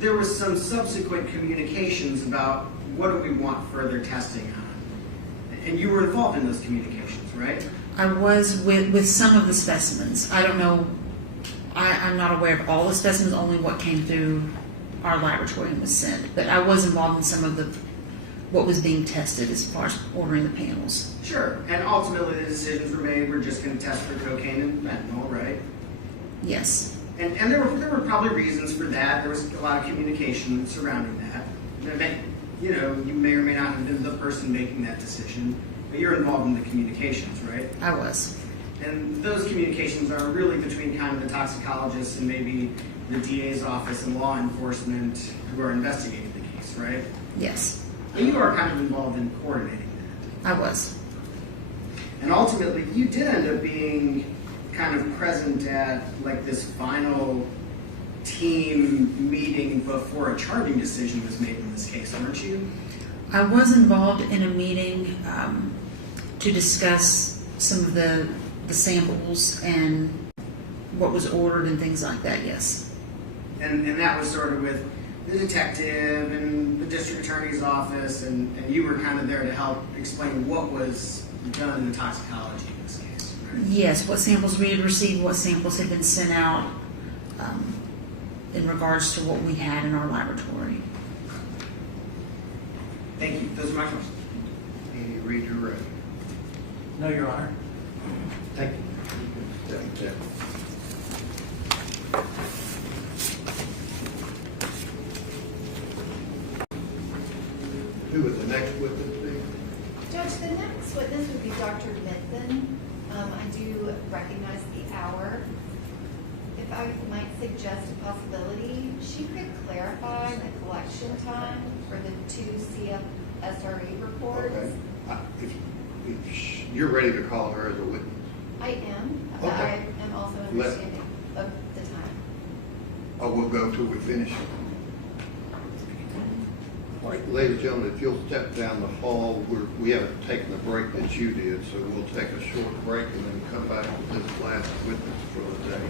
there was some subsequent communications about what do we want further testing on. And you were involved in those communications, right? I was with some of the specimens. I don't know, I'm not aware of all the specimens, only what came through our laboratory and was sent. But I was involved in some of what was being tested as far as ordering the panels. Sure. And ultimately the decisions were made, we're just going to test for cocaine and fentanyl, right? Yes. And there were probably reasons for that. There was a lot of communication surrounding that. You may or may not have been the person making that decision, but you're involved in the communications, right? I was. And those communications are really between kind of the toxicologists and maybe the DA's office and law enforcement who are investigating the case, right? Yes. And you are kind of involved in coordinating that. I was. And ultimately, you did end up being kind of present at like this final team meeting before a charging decision was made in this case, weren't you? I was involved in a meeting to discuss some of the the samples and what was ordered and things like that, yes. And that was sort of with the detective and the district attorney's office, and you were kind of there to help explain what was done in the toxicology in this case, right? Yes, what samples we had received, what samples had been sent out in regards to what we had in our laboratory. Thank you. Those are my questions. Any redirect? No, Your Honor. Thank you. Thank you. Who was the next witness, please? Judge, the next witness would be Dr. Mithen. I do recognize the hour. If I might suggest a possibility, she could clarify the collection time for the two CFSRE reports. Okay. You're ready to call her as a witness? I am, but Okay. I am also understanding of the time. Or we'll go till we finish. All right, ladies and gentlemen, if you'll step down the hall, we haven't taken the break that you did, so we'll take a short break and then come back with this last witness for the day.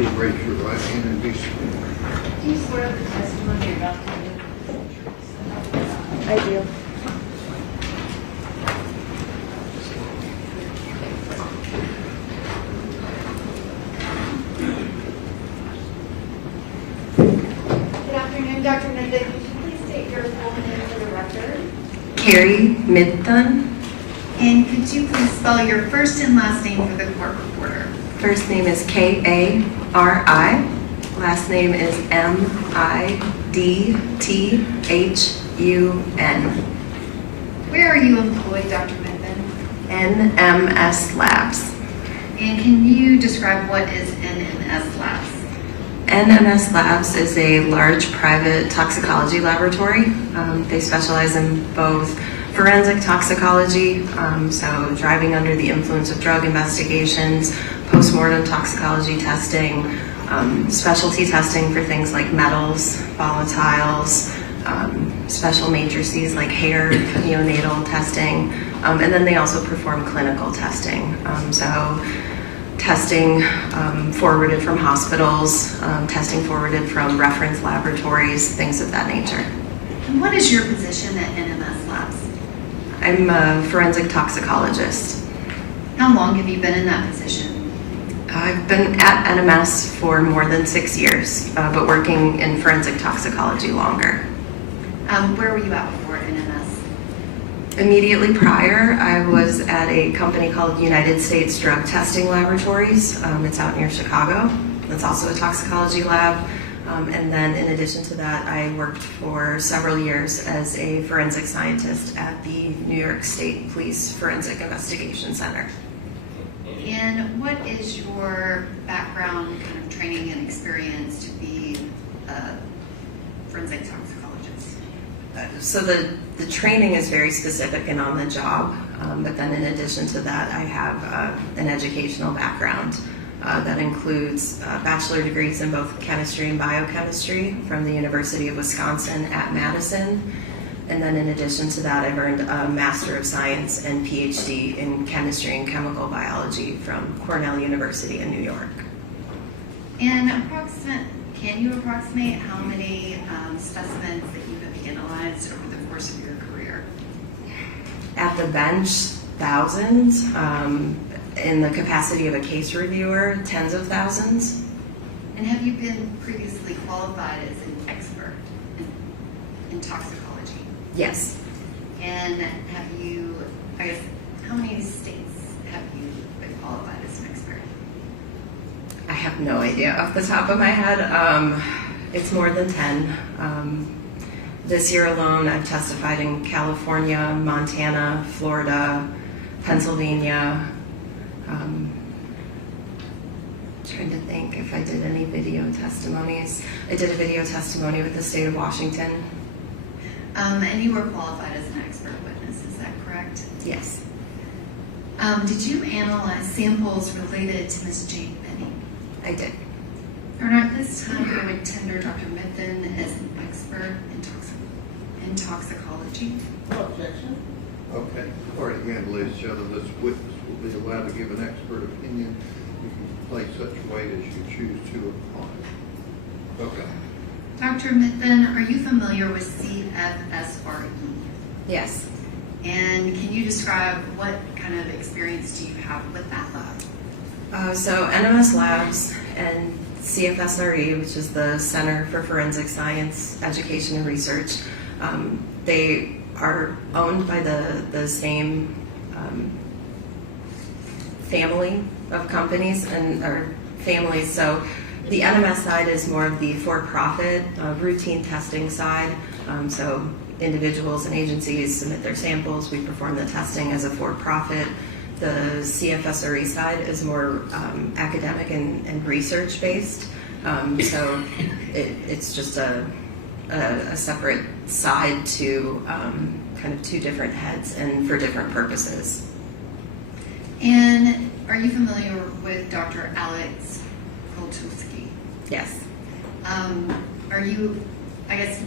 Please raise your right hand and be sworn. Do you swear the testimony you're about to give is the truth? I do. Good afternoon, Dr. Mendon. Could you please state your full name for the record? Carrie Midthun. And could you please spell your first and last name for the court reporter? First name is Kari. Last name is Midthun. Where are you employed, Dr. Mendon? NMS Labs. And can you describe what is NMS Labs? NMS Labs is a large private toxicology laboratory. They specialize in both forensic toxicology, so driving under the influence of drug investigations, postmortem toxicology testing, specialty testing for things like metals, volatiles, special matrices like hair, neonatal testing, and then they also perform clinical testing. So testing forwarded from hospitals, testing forwarded from reference laboratories, things of that nature. And what is your position at NMS Labs? I'm a forensic toxicologist. How long have you been in that position? I've been at NMS for more than 6 years, but working in forensic toxicology longer. Where were you at before NMS? Immediately prior, I was at a company called United States Drug Testing Laboratories. It's out near Chicago. It's also a toxicology lab. And then in addition to that, I worked for several years as a forensic scientist at the New York State Police Forensic Investigation Center. And what is your background, kind of training and experience to be a forensic toxicologist? So the training is very specific and on the job, but then in addition to that, I have an educational background that includes bachelor degrees in both chemistry and biochemistry from the University of Wisconsin at Madison. And then in addition to that, I've earned a Master of Science and PhD in chemistry and chemical biology from Cornell University in New York. And can you approximate how many specimens that you have analyzed over the course of your career? At the bench, thousands. In the capacity of a case reviewer, tens of thousands. And have you been previously qualified as an expert in toxicology? Yes. And how many states have you been qualified as an expert? I have no idea off the top of my head. It's more than 10. This year alone, I've testified in California, Montana, Florida, Pennsylvania. Trying to think if I did any video testimonies. I did a video testimony with the state of Washington. And you were qualified as an expert witness, is that correct? Yes. Did you analyze samples related to Ms. Jane Benning? I did. And at this time, I would tender Dr. Mithun as an expert in toxicology. No objection. Okay, all right, again, ladies and gentlemen, this witness will be allowed to give an expert opinion. You can place such weight as you choose to upon it. Okay. Dr. Mithun, are you familiar with CFSRE? Yes. And can you describe what kind of experience do you have with that lab? So NMS Labs and CFSRE, which is the Center for Forensic Science, Education and Research, they are owned by the same family of companies or families. So the NMS side is more of the for-profit routine testing side. So individuals and agencies submit their samples. We perform the testing as a for-profit. The CFSRE side is more academic and research-based. So it's just a separate side to kind of two different heads and for different purposes. And are you familiar with Dr. Alex Koltuski? Yes.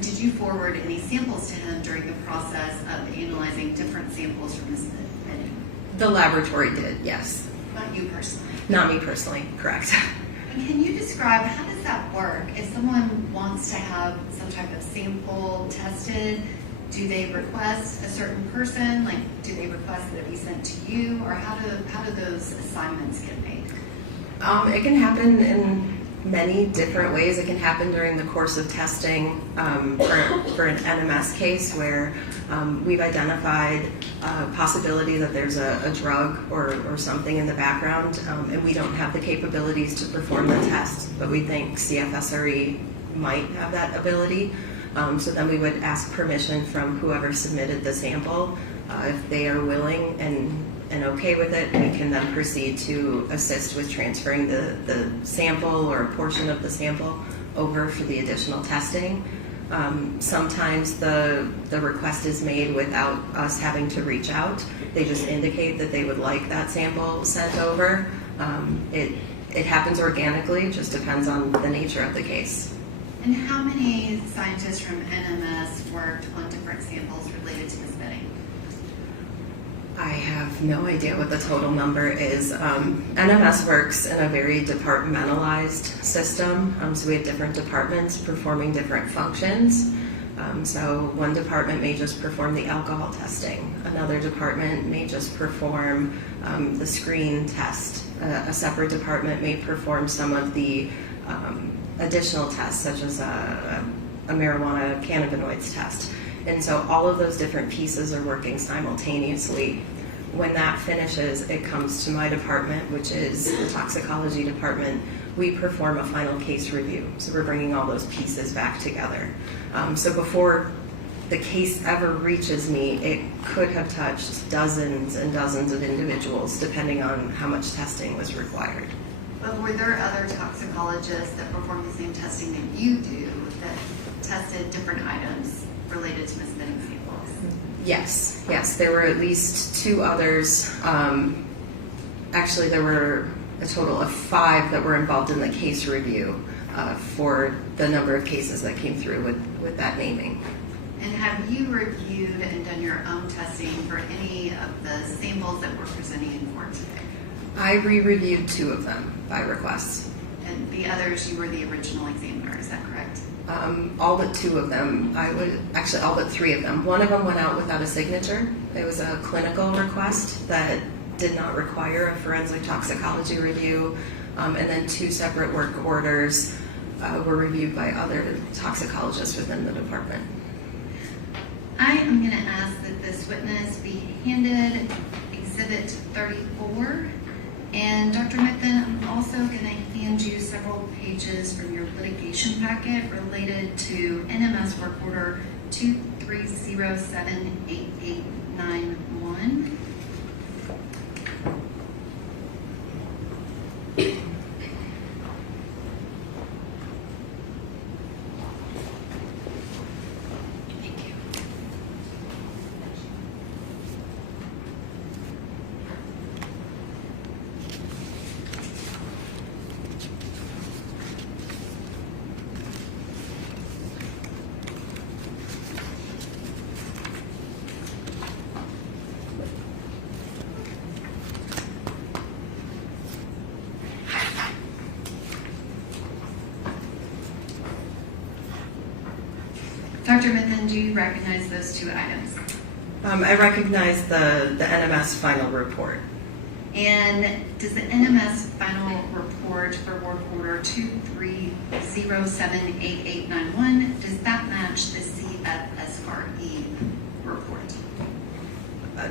Did you forward any samples to him during the process of analyzing different samples from his bidding? The laboratory did, yes. Not you personally? Not me personally, correct. And can you describe, how does that work? If someone wants to have some type of sample tested, do they request a certain person? Like, do they request that it be sent to you? Or how do those assignments get made? It can happen in many different ways. It can happen during the course of testing for an NMS case where we've identified possibility that there's a drug or something in the background, and we don't have the capabilities to perform the test, but we think CFSRE might have that ability. So then we would ask permission from whoever submitted the sample. If they are willing and okay with it, we can then proceed to assist with transferring the sample or a portion of the sample over for the additional testing. Sometimes the request is made without us having to reach out. They just indicate that they would like that sample sent over. It happens organically, just depends on the nature of the case. And how many scientists from NMS worked on different samples related to this bidding? I have no idea what the total number is. NMS works in a very departmentalized system, so we have different departments performing different functions. So one department may just perform the alcohol testing. Another department may just perform the screen test. A separate department may perform some of the additional tests, such as a marijuana cannabinoids test. And so all of those different pieces are working simultaneously. When that finishes, it comes to my department, which is the toxicology department. We perform a final case review. So we're bringing all those pieces back together. So before the case ever reaches me, it could have touched dozens and dozens of individuals, depending on how much testing was required. But were there other toxicologists that performed the same testing that you do that tested different items related to misbidding samples? Yes, there were at least two others. Actually, there were a total of 5 that were involved in the case review for the number of cases that came through with that naming. And have you reviewed and done your own testing for any of the samples that we're presenting in court today? I re-reviewed 2 of them by request. And the others, you were the original examiner, is that correct? All but 2 of them. All but 3 of them. One of them went out without a signature. It was a clinical request that did not require a forensic toxicology review. And then 2 separate work orders were reviewed by other toxicologists within the department. I am going to ask that this witness be handed Exhibit 34. And Dr. Mithun, I'm also going to hand you several pages from your litigation packet related to NMS Work Order 23078891. Dr. Mithun, do you recognize those 2 items? I recognize the NMS final report. And does the NMS final report for work order 23078891, does that match the CFSRE report?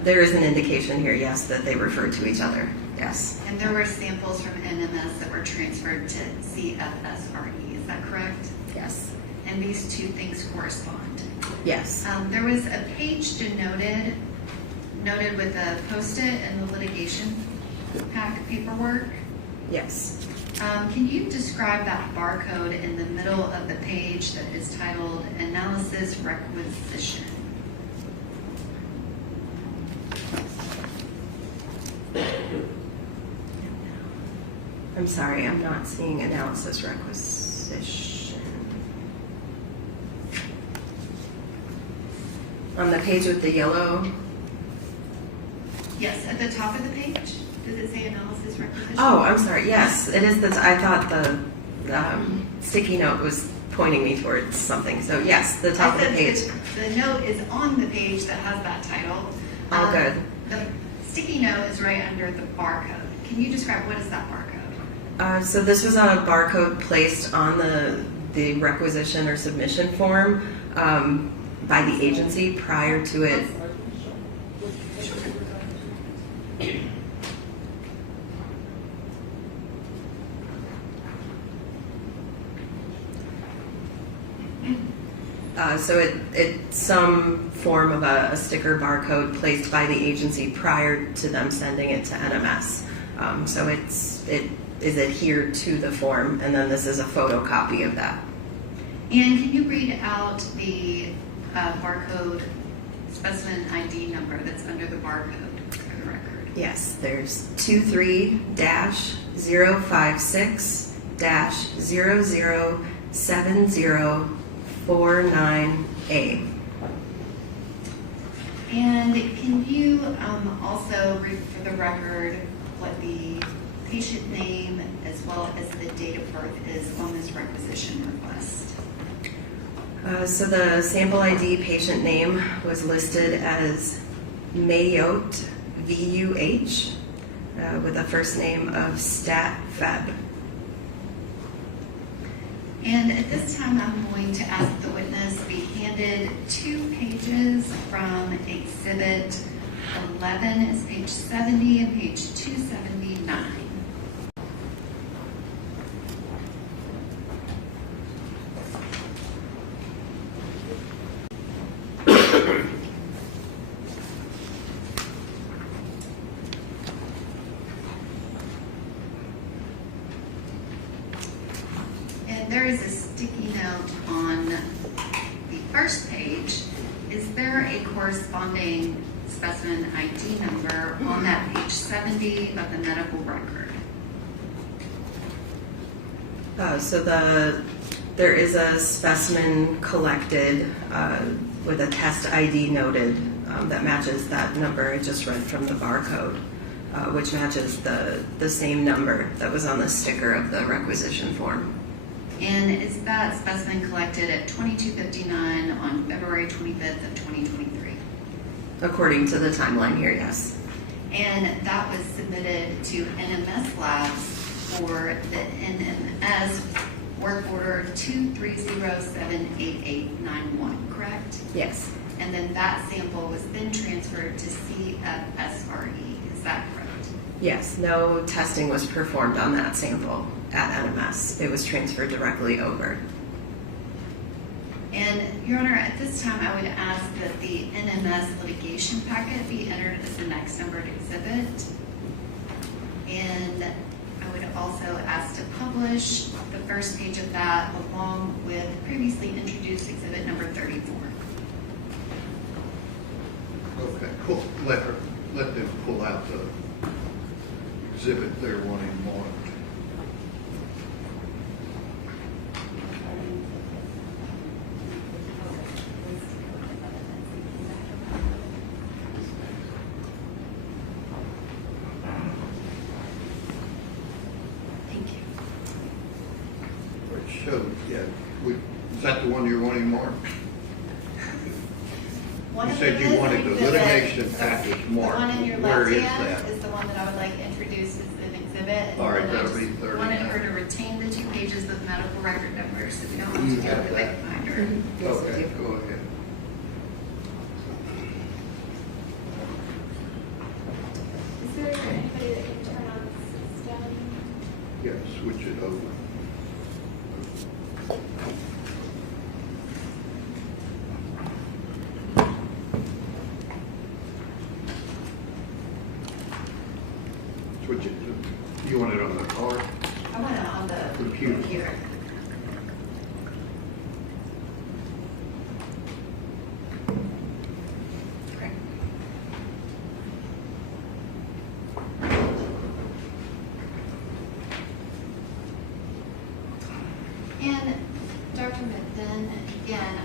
There is an indication here, yes, that they refer to each other, yes. And there were samples from NMS that were transferred to CFSRE, is that correct? Yes. And these 2 things correspond. Yes. There was a page denoted with a Post-it and the litigation pack paperwork. Yes. Can you describe that barcode in the middle of the page that is titled Analysis Requisition? I'm sorry, I'm not seeing analysis requisition. On the page with the yellow. Yes, at the top of the page, does it say Analysis Requisition? Oh, I'm sorry. Yes, it is. I thought the sticky note was pointing me towards something. So yes, the top of the page. The note is on the page that has that title. Oh, good. The sticky note is right under the barcode. Can you describe what is that barcode? So this was a barcode placed on the requisition or submission form by the agency prior to it. So it's some form of a sticker barcode placed by the agency prior to them sending it to NMS. So it is adhered to the form, and then this is a photocopy of that. And can you read out the barcode specimen ID number that's under the barcode for the record? Yes, there's 23-056-007049A. And can you also read for the record what the patient name as well as the date of birth is on this requisition request? So the sample ID patient name was listed as Mayotte, VUH, with a first name of Stat Feb. And at this time, I'm going to ask the witness be handed 2 pages from Exhibit 11, is page 70 and page 279. There is a sticky note on the first page. Is there a corresponding specimen ID number on that page 70 of the medical record? So there is a specimen collected with a test ID noted that matches that number I just read from the barcode, which matches the same number that was on the sticker of the requisition form. And is that specimen collected at 22:59 on February 25th of 2023? According to the timeline here, yes. And that was submitted to NMS Labs for the NMS work order 230788891, correct? Yes. And then that sample was then transferred to CFSRE, is that correct? Yes, no testing was performed on that sample at NMS. It was transferred directly over. And Your Honor, at this time I would ask that the NMS litigation packet be entered as the next numbered exhibit. And I would also ask to publish the first page of that along with previously introduced exhibit number 34. Okay, cool. Let them pull out the exhibit they're wanting more. Thank you. Which shows, yeah, is that the one you're wanting more? One You of said the you wanted the exhibits- litigation package marked. The one in your Where left is hand that? is the one that I would like introduced as an exhibit. All right, And then I that'll be just 39. wanted her to retain the 2 pages of medical record numbers so we don't have to You go have to the that. binder. Yes, I Okay, do. go ahead. Is there anybody that can turn on the system? Yeah, switch it over. Which, you want it on the card? I want it on the Computer. computer. Great. And Dr. Middleton, again,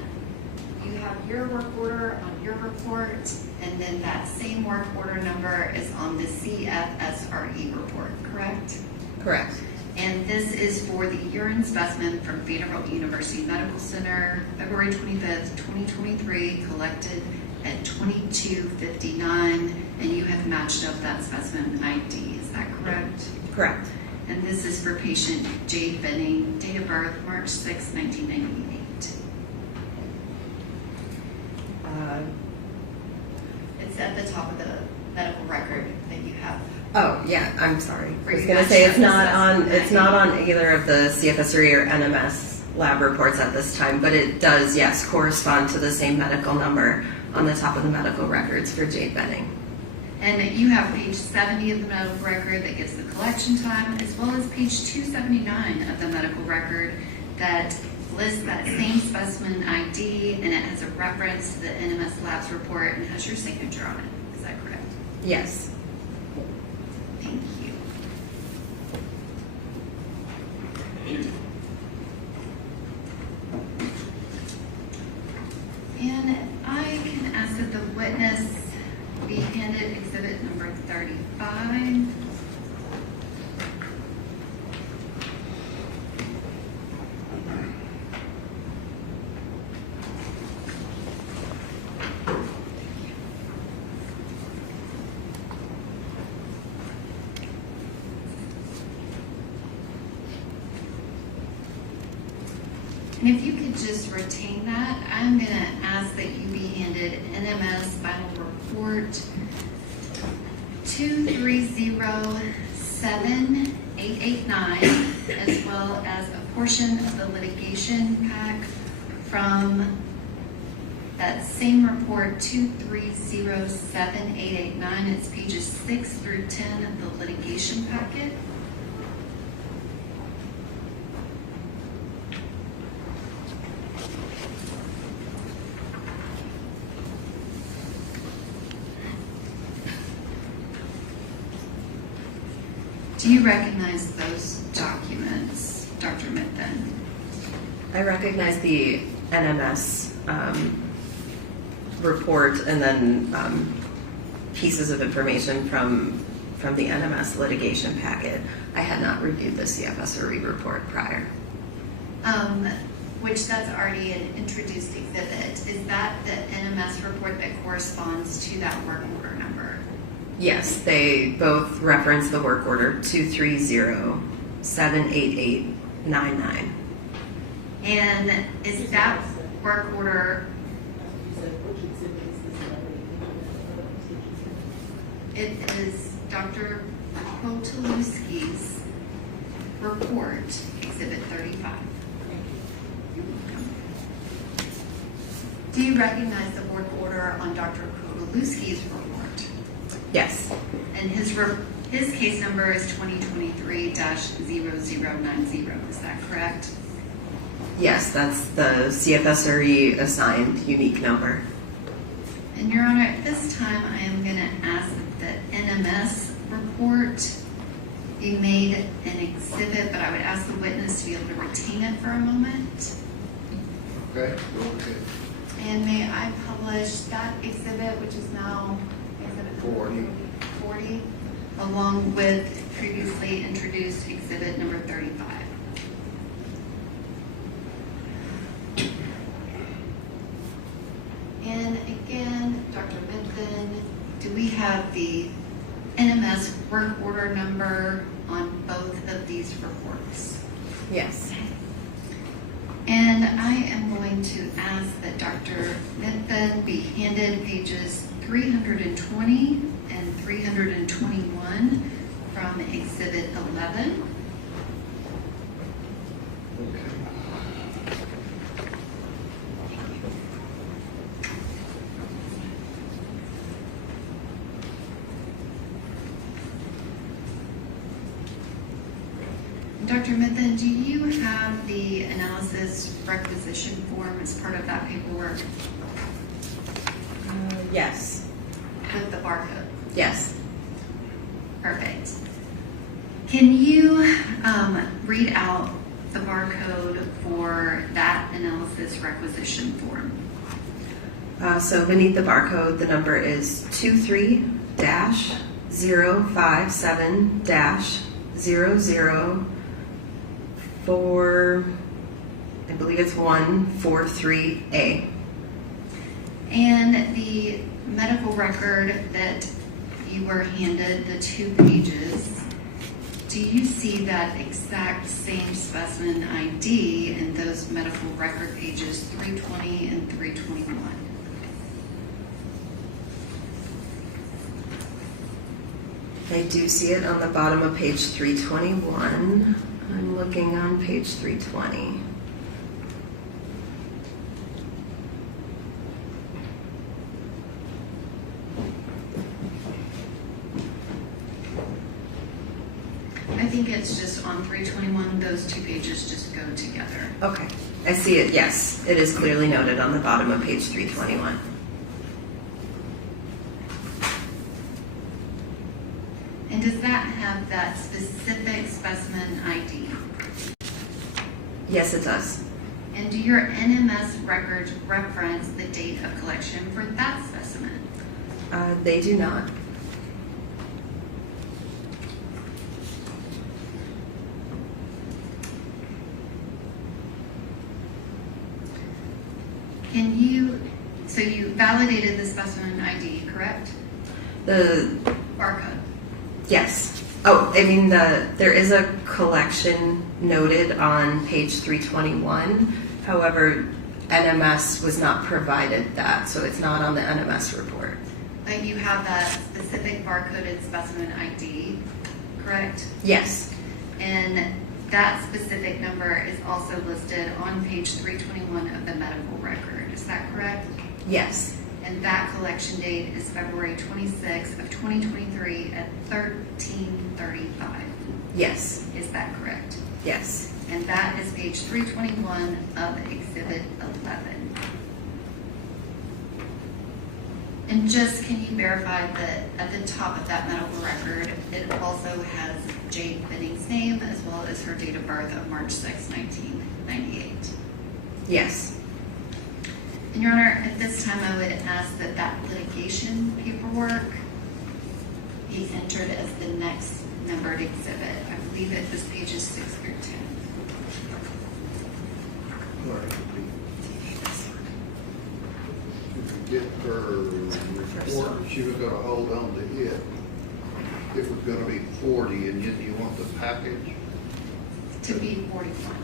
you have your work order on your report, and then that same work order number is on the CFSRE report, correct? Correct. And this is for the urine specimen from Vanderbilt University Medical Center, February 25th, 2023, collected at 22:59, and you have matched up that specimen ID, is that correct? Correct. And this is for patient Jade Benning, date of birth March 6, 1998. It's at the top of the medical record that you have. Oh, yeah, I'm sorry. For I was you going to guys say to it's not assess on either of the CFSRE or NMS lab reports at this time, but it does, yes, correspond to the same medical number on the top of the medical records for Jade Benning. And you have page 70 of the medical record that gives the collection time, as well as page 279 of the medical record that lists that same specimen ID, and it has a reference to the NMS Labs report and has your signature on it. Is that correct? Yes. Thank you. And I can ask that the witness be handed exhibit number 35. And if you could just retain that, I'm going to ask that you be handed NMS final report 2307889, as well as a portion of the litigation pack from that same report 2307889. It's pages 6 through 10 of the litigation packet. Do you recognize those documents, Dr. Middleton? I recognize the NMS report and then pieces of information from the NMS litigation packet. I had not reviewed the CFSRE report prior. Which that's already an introduced exhibit. Is that the NMS report that corresponds to that work order number? Yes, they both reference the work order 230-78899. And is that work order, it is Dr. Kotelewski's report, exhibit 35. Do you recognize the work order on Dr. Kotelewski's report? Yes. And his case number is 2023-0090, is that correct? Yes, that's the CFSRE assigned unique number. And Your Honor, at this time, I am going to ask that the NMS report be made an exhibit, but I would ask the witness to be able to retain it for a moment. Okay, go ahead. And may I publish that exhibit, which is now exhibit 40, along with previously introduced exhibit number 35. And again, Dr. Middleton, do we have the NMS work order number on both of these reports? Yes. And I am going to ask that Dr. Middleton be handed pages 320 and 321 from Exhibit 11. Dr. Mithun, do you have the analysis requisition form as part of that paperwork Yes. with the barcode? Yes. Perfect. Can you read out the barcode for that analysis requisition form? So beneath the barcode, the number is 23-057-00 I believe it's 143A. And the medical record that you were handed, the 2 pages, do you see that exact same specimen ID in those medical record pages 320 and 321? I do see it on the bottom of page 321. I'm looking on page 320. I think it's just on 321, those 2 pages just go together. Okay. I see it, yes. It is clearly noted on the bottom of page 321. And does that have that specific specimen ID? Yes, it does. And do your NMS records reference the date of collection for that specimen? They do not. So you validated the specimen ID, correct? The Barcode. Yes. Oh, I mean, there is a collection noted on page 321. However, NMS was not provided that, so it's not on the NMS report. But you have that specific barcoded specimen ID, correct? Yes. And that specific number is also listed on page 321 of the medical record. Is that correct? Yes. And that collection date is February 26th of 2023 at 13:35. Yes. Is that correct? Yes. And that is page 321 of Exhibit 11. And just, can you verify that at the top of that medical record, it also has Jade Binning's name as well as her date of birth of March 6, 1998? Yes. And Your Honor, at this time, I would ask that that litigation paperwork be entered as the next numbered exhibit. I believe it was pages 6 through 10. To get her report, she was gonna hold on to it. It was gonna be 40, and then you want the package? To be 41.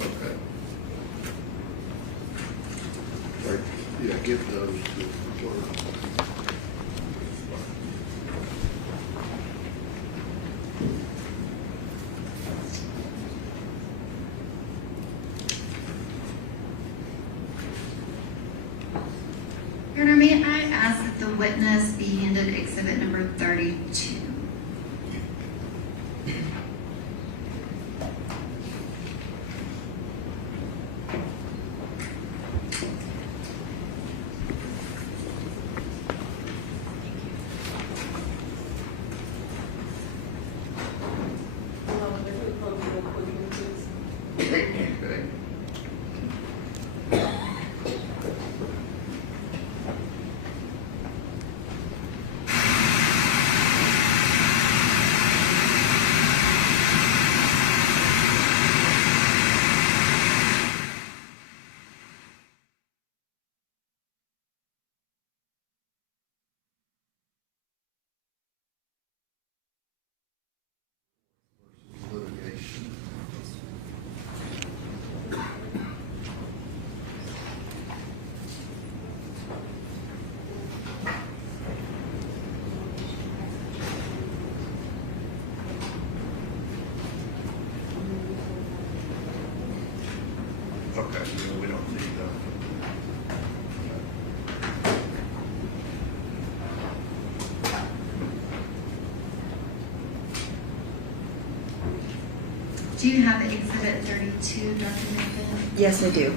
Okay. Right, yeah, get those to the clerk. Your Honor, may I ask that the witness be handed exhibit number 32? Do you have Exhibit 32, Dr. Nathan? Yes, I do.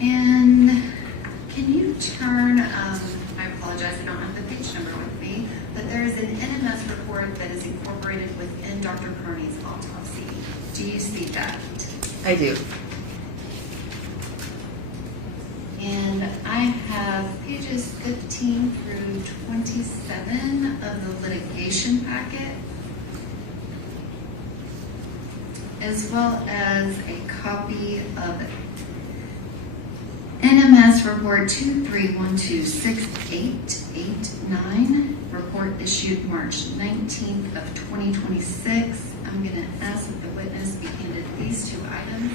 And can you turn, I apologize, I don't have the page number with me, but there is an NMS report that is incorporated within Dr. Kearney's autopsy. Do you see that? I do. And I have pages 15 through 27 of the litigation packet, as well as a copy of NMS report 23126889, report issued March 19th of 2026. I'm going to ask that the witness be handed these two items.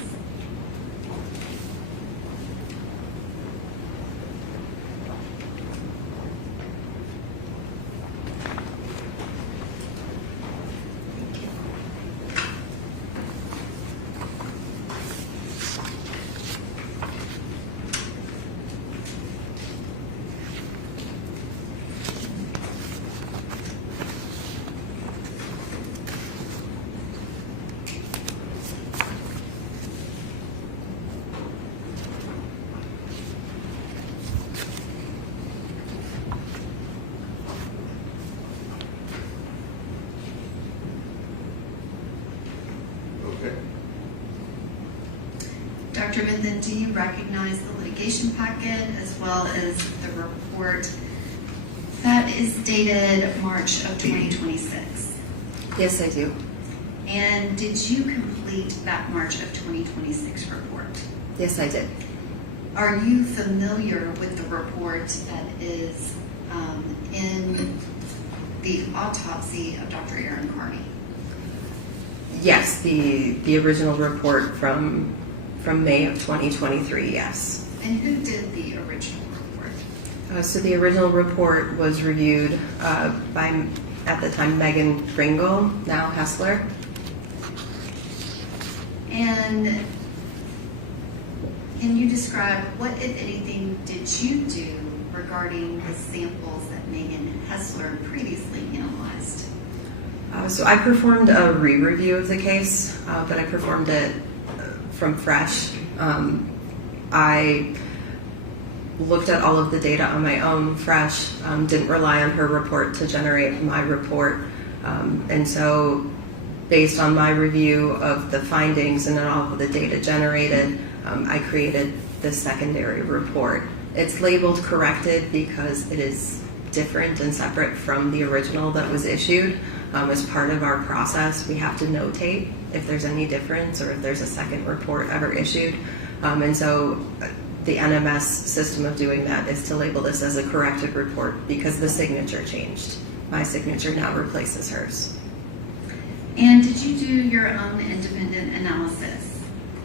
Okay. Dr. Vinton, do you recognize the litigation packet as well as the report that is dated March of 2026? Yes, I do. And did you complete that March of 2026 report? Yes, I did. Are you familiar with the report that is in the autopsy of Dr. Aaron Kearney? Yes, the original report from May of 2023, yes. And who did the original report? So the original report was reviewed by, at the time, Megan Ringel, now Hessler. And can you describe what, if anything, did you do regarding the samples that Megan Hessler previously analyzed? So I performed a re-review of the case, but I performed it from fresh. I looked at all of the data on my own fresh, didn't rely on her report to generate my report. And so based on my review of the findings and then all of the data generated, I created this secondary report. It's labeled corrected because it is different and separate from the original that was issued. As part of our process, we have to notate if there's any difference or if there's a second report ever issued. And so the NMS system of doing that is to label this as a corrected report because the signature changed. My signature now replaces hers. And did you do your own independent analysis?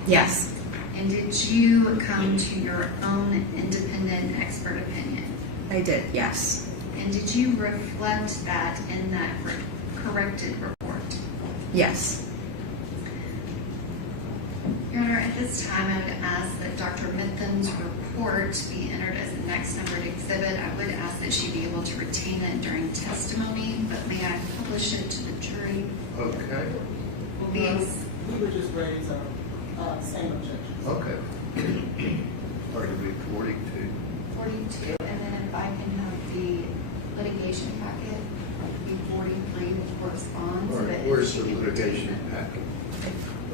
Yes. And did you come to your own independent expert opinion? I did, yes. And did you reflect that in that corrected report? Yes. Your Honor, at this time, I would ask that Dr. Mithen's report be entered as the next numbered exhibit. I would ask that she be able to retain it during testimony, but may I publish it to the jury? Okay. We We would just raise same objections. Okay. Or it'll be 42. 42, and then if I can have the litigation packet, be 43 with corresponds. All right, where's the litigation packet?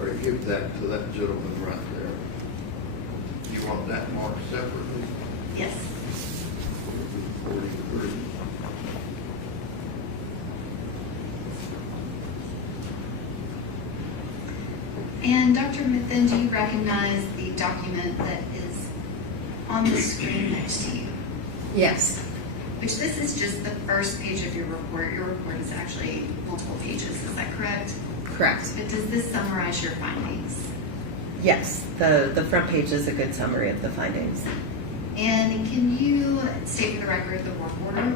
Or give that to that gentleman right there. You want that marked separately? Yes. 43. And Dr. Mithen, do you recognize the document that is on the screen next to you? Yes. Which this is just the first page of your report. Your report is actually multiple pages, is that correct? Correct. But does this summarize your findings? Yes, the front page is a good summary of the findings. And can you state for the record the work order?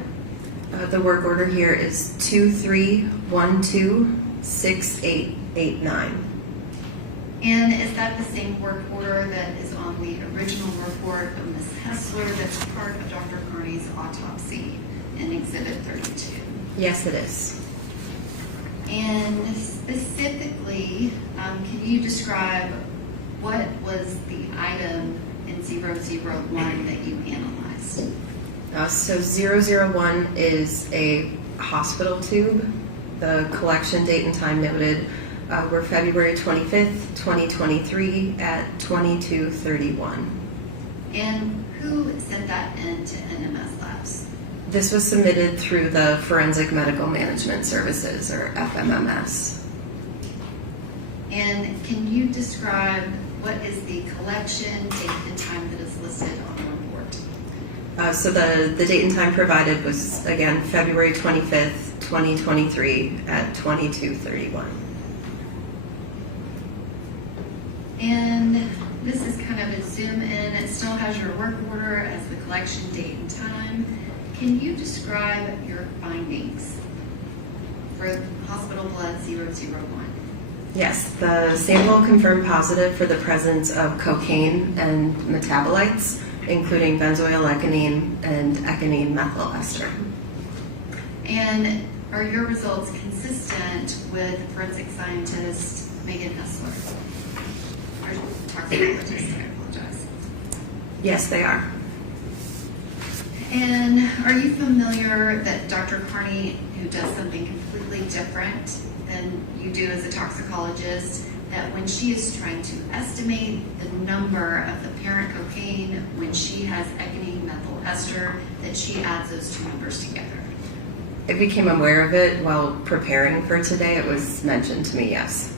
The work order here is 23126889. And is that the same work order that is on the original report of Ms. Hessler that's part of Dr. Carney's autopsy in Exhibit 32? Yes, it is. And specifically, can you describe what was the item in 001 that you analyzed? So 001 is a hospital tube. The collection date and time noted were February 25th, 2023 at 22:31. And who sent that in to NMS Labs? This was submitted through the Forensic Medical Management Services, or FMMS. And can you describe what is the collection date and time that is listed on the report? So the date and time provided was, again, February 25th, 2023 at 22:31. And this is kind of a zoom in. It still has your work order as the collection date and time. Can you describe your findings for hospital blood 001? Yes, the sample confirmed positive for the presence of cocaine and metabolites, including benzoylecgonine and ecgonine methyl ester. And are your results consistent with forensic scientist Megan Hessler? Or toxicologist, I apologize. Yes, they are. And are you familiar that Dr. Carney, who does something completely different than you do as a toxicologist, that when she is trying to estimate the number of the parent cocaine when she has ecgonine methyl ester, that she adds those two numbers together? I became aware of it while preparing for today. It was mentioned to me, yes.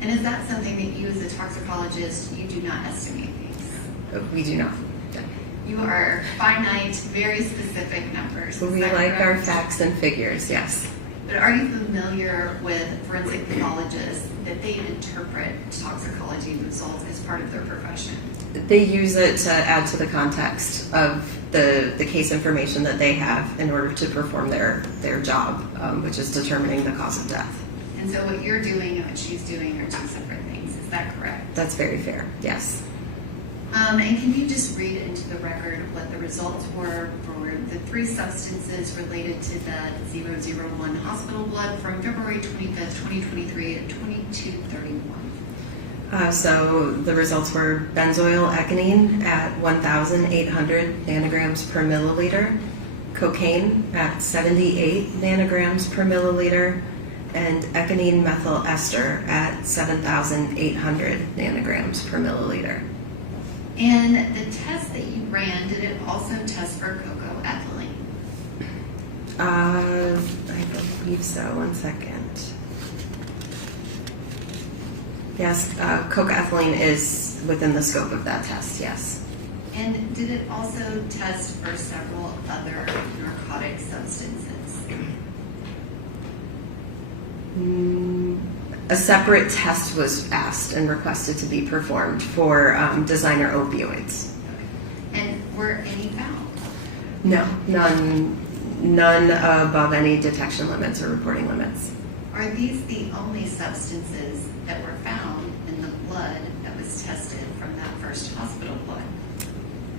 And is that something that you as a toxicologist, you do not estimate things? We do not. You are finite, very specific numbers. We like our facts and figures, yes. But are you familiar with forensic pathologists that they interpret toxicology results as part of their profession? They use it to add to the context of the case information that they have in order to perform their job, which is determining the cause of death. And so what you're doing and what she's doing are two separate things. Is that correct? That's very fair, yes. And can you just read into the record what the results were for the three substances related to the 001 hospital blood from February 25th, 2023 at 22:31? So the results were benzoylecgonine at 1,800 nanograms per milliliter, cocaine at 78 nanograms per milliliter, and ecgonine methyl ester at 7,800 nanograms per milliliter. And the test that you ran, did it also test for cocoethylene? I believe so. One second. Yes, cocoethylene is within the scope of that test, yes. And did it also test for several other narcotic substances? A separate test was asked and requested to be performed for designer opioids. And were any found? No, none above any detection limits or reporting limits. Are these the only substances that were found in the blood that was tested from that first hospital blood?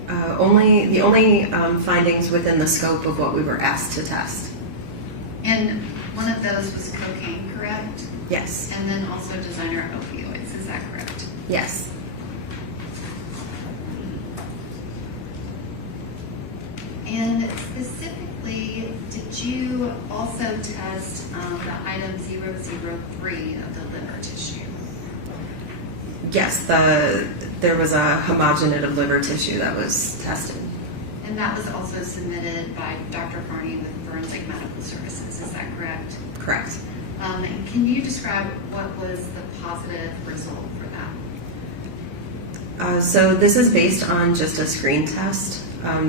The only findings within the scope of what we were asked to test. And one of those was cocaine, correct? Yes. And then also designer opioids, is that correct? Yes. And specifically, did you also test the item 003 of the liver tissue? Yes, there was a homogenate of liver tissue that was tested. And that was also submitted by Dr. Carney with Forensic Medical Services, is that correct? Correct. And can you describe what was the positive result for that? So this is based on just a screen test.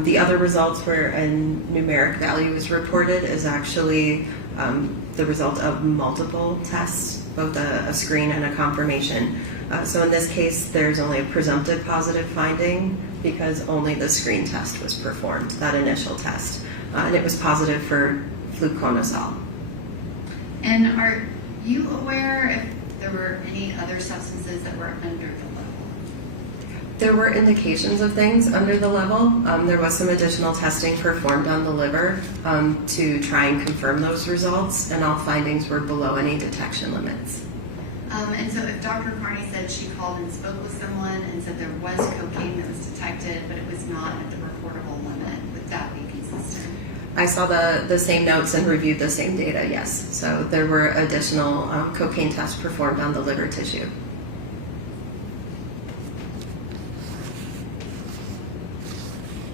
The other results where a numeric value is reported is actually the result of multiple tests, both a screen and a confirmation. So in this case, there's only a presumptive positive finding because only the screen test was performed, that initial test. And it was positive for fluconazole. And are you aware if if there were any other substances that were under the level. There were indications of things under the level. There was some additional testing performed on the liver to try and confirm those results, and all findings were below any detection limits. And so if Dr. Carney said she called and spoke with someone and said there was cocaine that was detected, but it was not at the reportable limit, would that be consistent? I saw the same notes and reviewed the same data, yes. So there were additional cocaine tests performed on the liver tissue.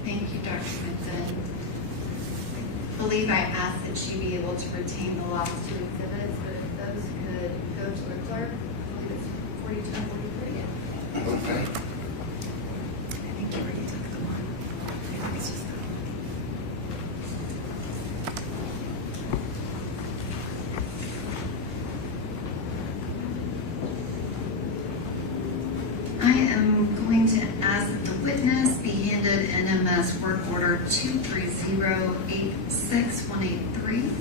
Thank you, Dr. Smithson. I believe I asked that she be able to retain the last two exhibits, but if those could go to the clerk, I believe it's 42 and 43. Okay. I think you already took the one. I think it's just that one. I am going to ask that the witness be handed NMS work order 230-86183.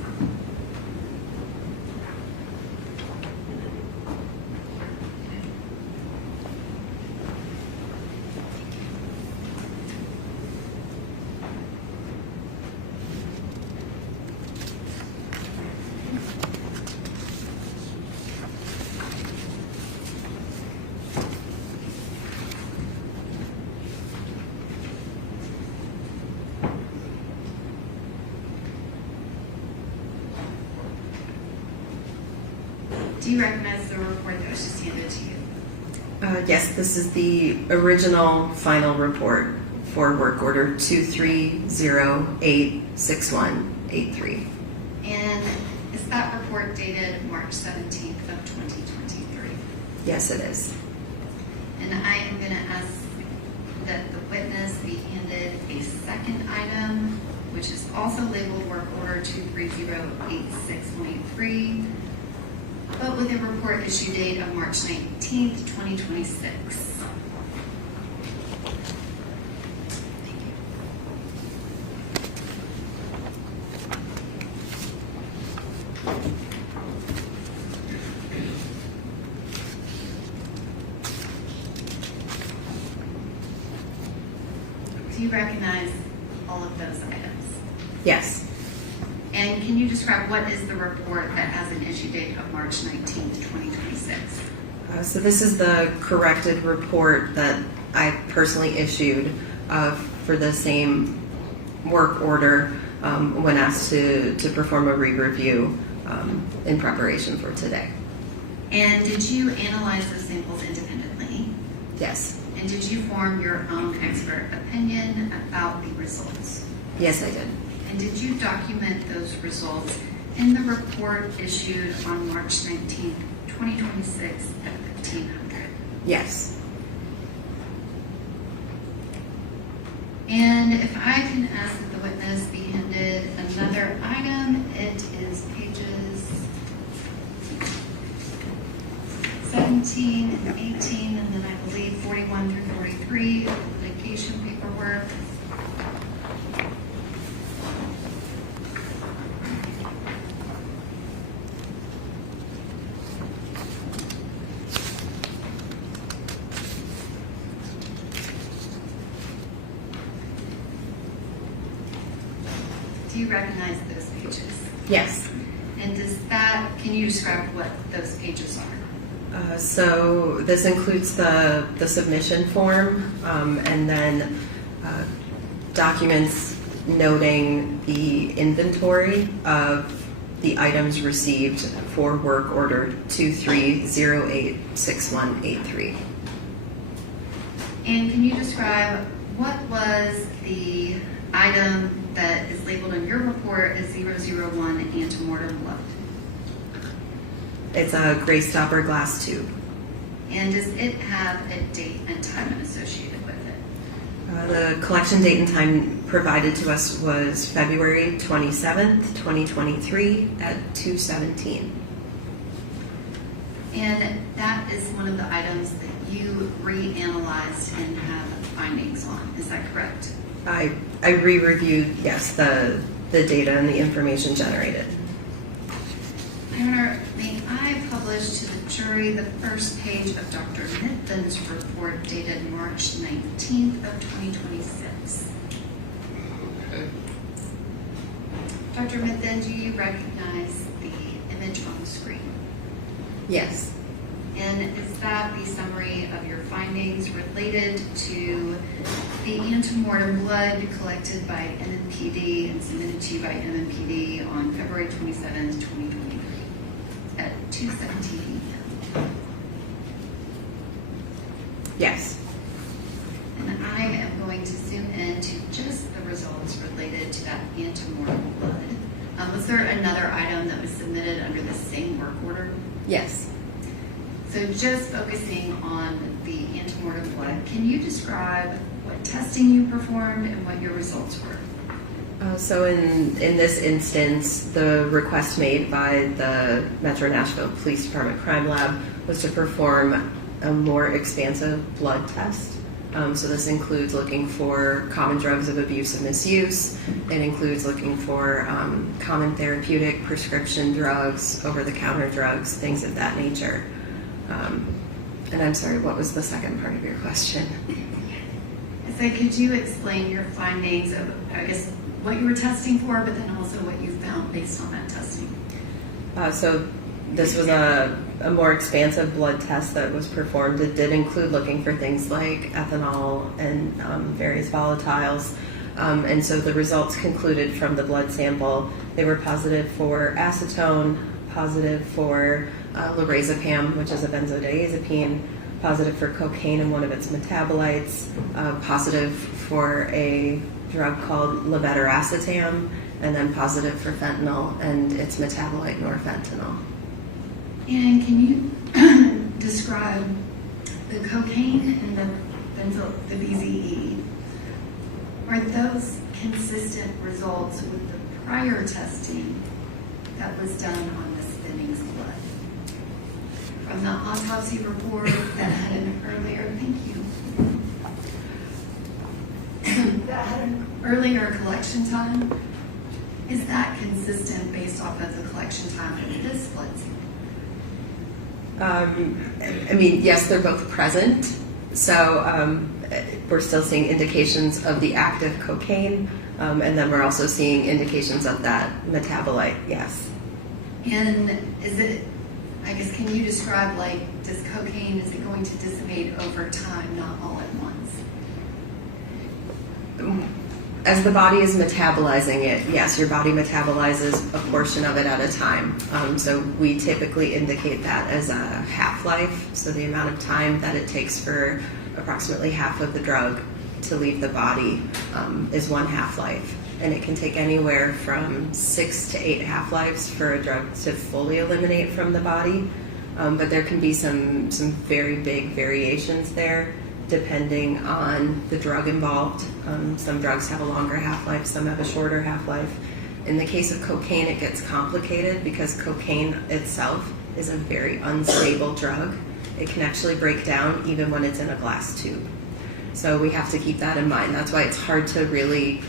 Do you recognize the report that was just handed to you? Yes, this is the original final report for work order 230-86183. And is that report dated March 17th of 2023? Yes, it is. And I am going to ask that the witness be handed a second item, which is also labeled work order 230-86183, but with a report issue date of March 19th, 2026. Do you recognize all of those items? Yes. And can you describe what is the report that has an issue date of March 19th, 2026? So this is the corrected report that I personally issued for the same work order when asked to perform a re-review in preparation for today. And did you analyze those samples independently? Yes. And did you form your own expert opinion about the results? Yes, I did. And did you document those results in the report issued on March 19th, 2026 at 1500? Yes. And if I can ask that the witness be handed another item, it is pages 17 and 18, and then I believe 41 through 43 of the litigation paperwork. Do you recognize those pages? Yes. And can you describe what those pages are? So this includes the submission form and then documents noting the inventory of the items received for work order 23086183. And can you describe what was the item that is labeled in your report as 001 antemortem load? It's a gray stopper glass tube. And does it have a date and time associated with it? The collection date and time provided to us was February 27th, 2023 at 2:17. And that is one of the items that you reanalyzed and have findings on. Is that correct? I re-reviewed, yes, the data and the information generated. Your Honor, may I published to the jury the first page of Dr. Mithen's report dated March 19th of 2026. Okay. Dr. Mithen, do you recognize the image on the screen? Yes. And is that the summary of your findings related to the antemortem blood collected by MNPD and submitted to you by MNPD on February 27th, 2023 at 2:17 p.m.? Yes. And I am going to zoom in to just the results related to that antemortem blood. Was there another item that was submitted under the same work order? Yes. So just focusing on the antemortem blood, can you describe what testing you performed and what your results were? So in this instance, the request made by the Metro Nashville Police Department Crime Lab was to perform a more expansive blood test. So this includes looking for common drugs of abuse and misuse. It includes looking for common therapeutic prescription drugs, over-the-counter drugs, things of that nature. And I'm sorry, what was the second part of your question? So could you explain your findings of, I guess, what you were testing for, but then also what you found based on that testing? So this was a more expansive blood test that was performed. It did include looking for things like ethanol and various volatiles. And so the results concluded from the blood sample, they were positive for acetone, positive for lorazepam, which is a benzodiazepine, positive for cocaine and one of its metabolites, positive for a drug called levetiracetam, and then positive for fentanyl and its metabolite norfentanyl. And can you describe the cocaine and the BZE? Are those consistent results with the prior testing that was done on Ms. Benning's blood? From the autopsy report that had an earlier, thank you, that had an earlier collection time, is that consistent based off of the collection time of this blood sample? I mean, yes, they're both present. So we're still seeing indications of the active cocaine, and then we're also seeing indications of that metabolite, yes. And is it, I guess, can you describe, like, does cocaine, is it going to dissipate over time, not all at once? As the body is metabolizing it, yes, your body metabolizes a portion of it at a time. So we typically indicate that as a half-life, so the amount of time that it takes for approximately half of the drug to leave the body is one half-life. And it can take anywhere from 6 to 8 half-lives for a drug to fully eliminate from the body. But there can be some very big variations there, depending on the drug involved. Some drugs have a longer half-life, some have a shorter half-life. In the case of cocaine, it gets complicated because cocaine itself is a very unstable drug. It can actually break down even when it's in a glass tube. So we have to keep that in mind. That's why it's hard to really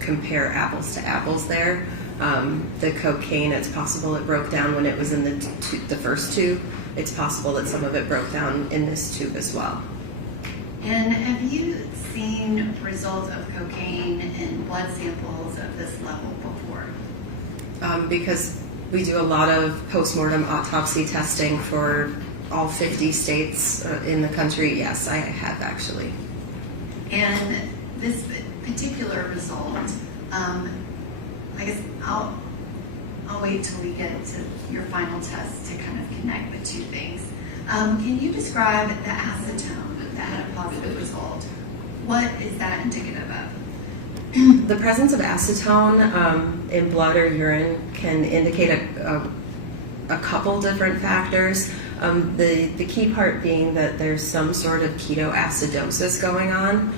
compare apples to apples there. The cocaine, it's possible it broke down when it was in the first tube. It's possible that some of it broke down in this tube as well. And have you seen results of cocaine in blood samples of this level before? Because we do a lot of post-mortem autopsy testing for all 50 states in the country, yes, I have actually. And this particular result, I guess I'll wait till we get to your final test to kind of connect the two things. Can you describe the acetone that had a positive result? What is that indicative of? The presence of acetone in blood or urine can indicate a couple different factors. The key part being that there's some sort of ketoacidosis going on,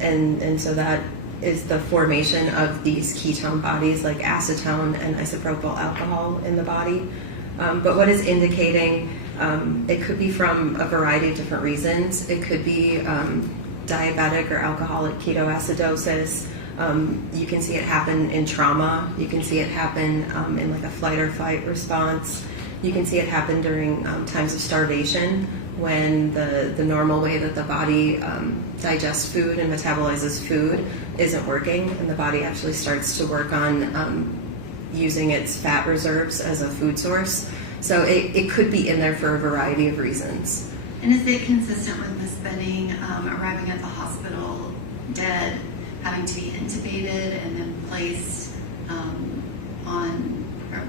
and so that is the formation of these ketone bodies like acetone and isopropyl alcohol in the body. But what is indicating, it could be from a variety of different reasons. It could be diabetic or alcoholic ketoacidosis. You can see it happen in trauma. You can see it happen in like a flight or fight response. You can see it happen during times of starvation, when the normal way that the body digests food and metabolizes food isn't working, and the body actually starts to work on using its fat reserves as a food source. So it could be in there for a variety of reasons. And is it consistent with Miss Benning arriving at the hospital dead, having to be intubated and then placed on a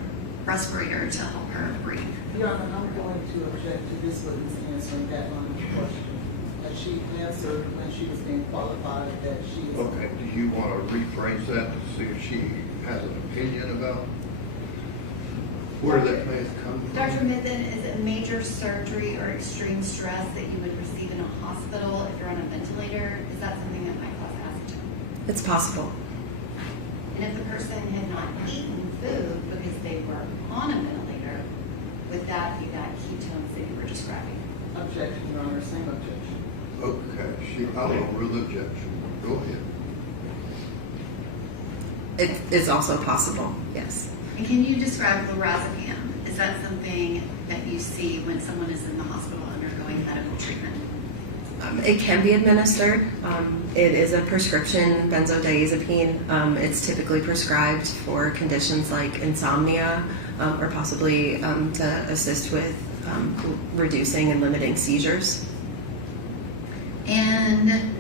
respirator to help her breathe? Your Honor, I'm going to object to this witness answering that line of question. She answered when she was being qualified that she is. Okay, do you want to rephrase that to see if she has an opinion about where that may have come from? Dr. Mithen, is it major surgery or extreme stress that you would receive in a hospital if you're on a ventilator? Is that something that might cause asthma? It's possible. And if the person had not eaten food because they were on a ventilator, would that be that ketones that you were describing? Objection, Your Honor, same objection. Okay, I will rule the objection. Go ahead. It is also possible, yes. And can you describe lorazepam? Is that something that you see when someone is in the hospital undergoing medical treatment? It can be administered. It is a prescription benzodiazepine. It's typically prescribed for conditions like insomnia or possibly to assist with reducing and limiting seizures. And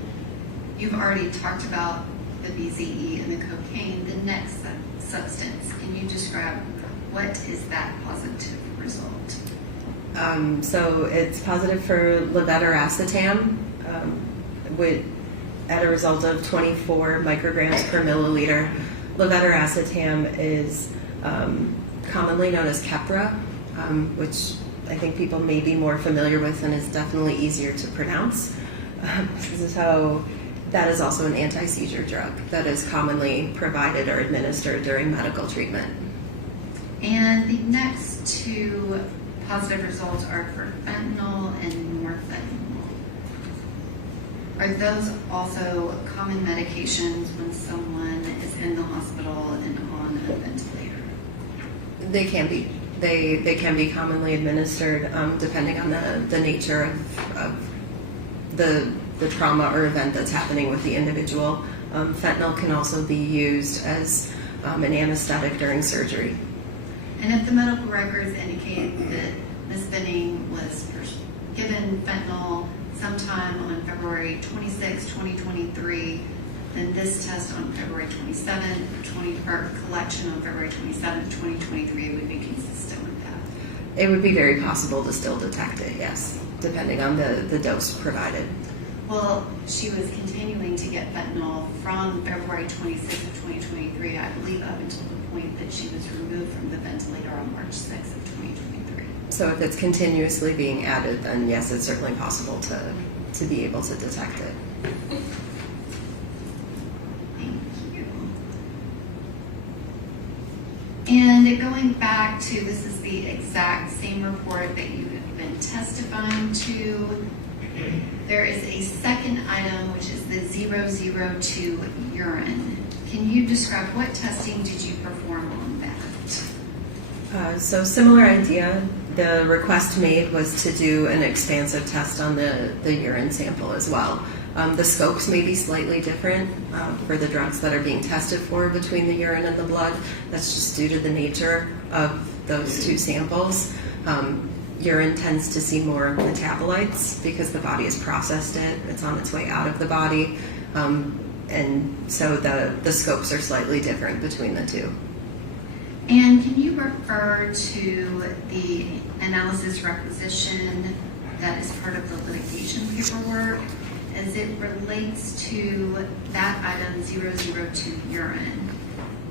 you've already talked about the BZE and the cocaine. The next substance, can you describe what is that positive result? So it's positive for levetiracetam, at a result of 24 micrograms per milliliter. Levetiracetam is commonly known as Keppra, which I think people may be more familiar with and is definitely easier to pronounce. So that is also an anti-seizure drug that is commonly provided or administered during medical treatment. And the next two positive results are for fentanyl and norfentanyl. Are those also common medications when someone is in the hospital and on a ventilator? They can be. They can be commonly administered depending on the nature of the trauma or event that's happening with the individual. Fentanyl can also be used as an anesthetic during surgery. And if the medical records indicate that Ms. Benning was given fentanyl sometime on February 26, 2023, then this test on February 27th, or collection on February 27th, 2023 would be consistent with that. It would be very possible to still detect it, yes, depending on the dose provided. Well, she was continuing to get fentanyl from February 26th of 2023, I believe, up until the point that she was removed from the ventilator on March 6th of 2023. So if it's continuously being added, then yes, it's certainly possible to be able to detect it. Thank you. And going back to, this is the exact same report that you have been testifying to. There is a second item, which is the 002 urine. Can you describe what testing did you perform on that? So similar idea. The request made was to do an expansive test on the urine sample as well. The scopes may be slightly different for the drugs that are being tested for between the urine and the blood. That's just due to the nature of those two samples. Urine tends to see more metabolites because the body has processed it. It's on its way out of the body. And so the scopes are slightly different between the two. And can you refer to the analysis requisition that is part of the litigation paperwork as it relates to that item 002 urine?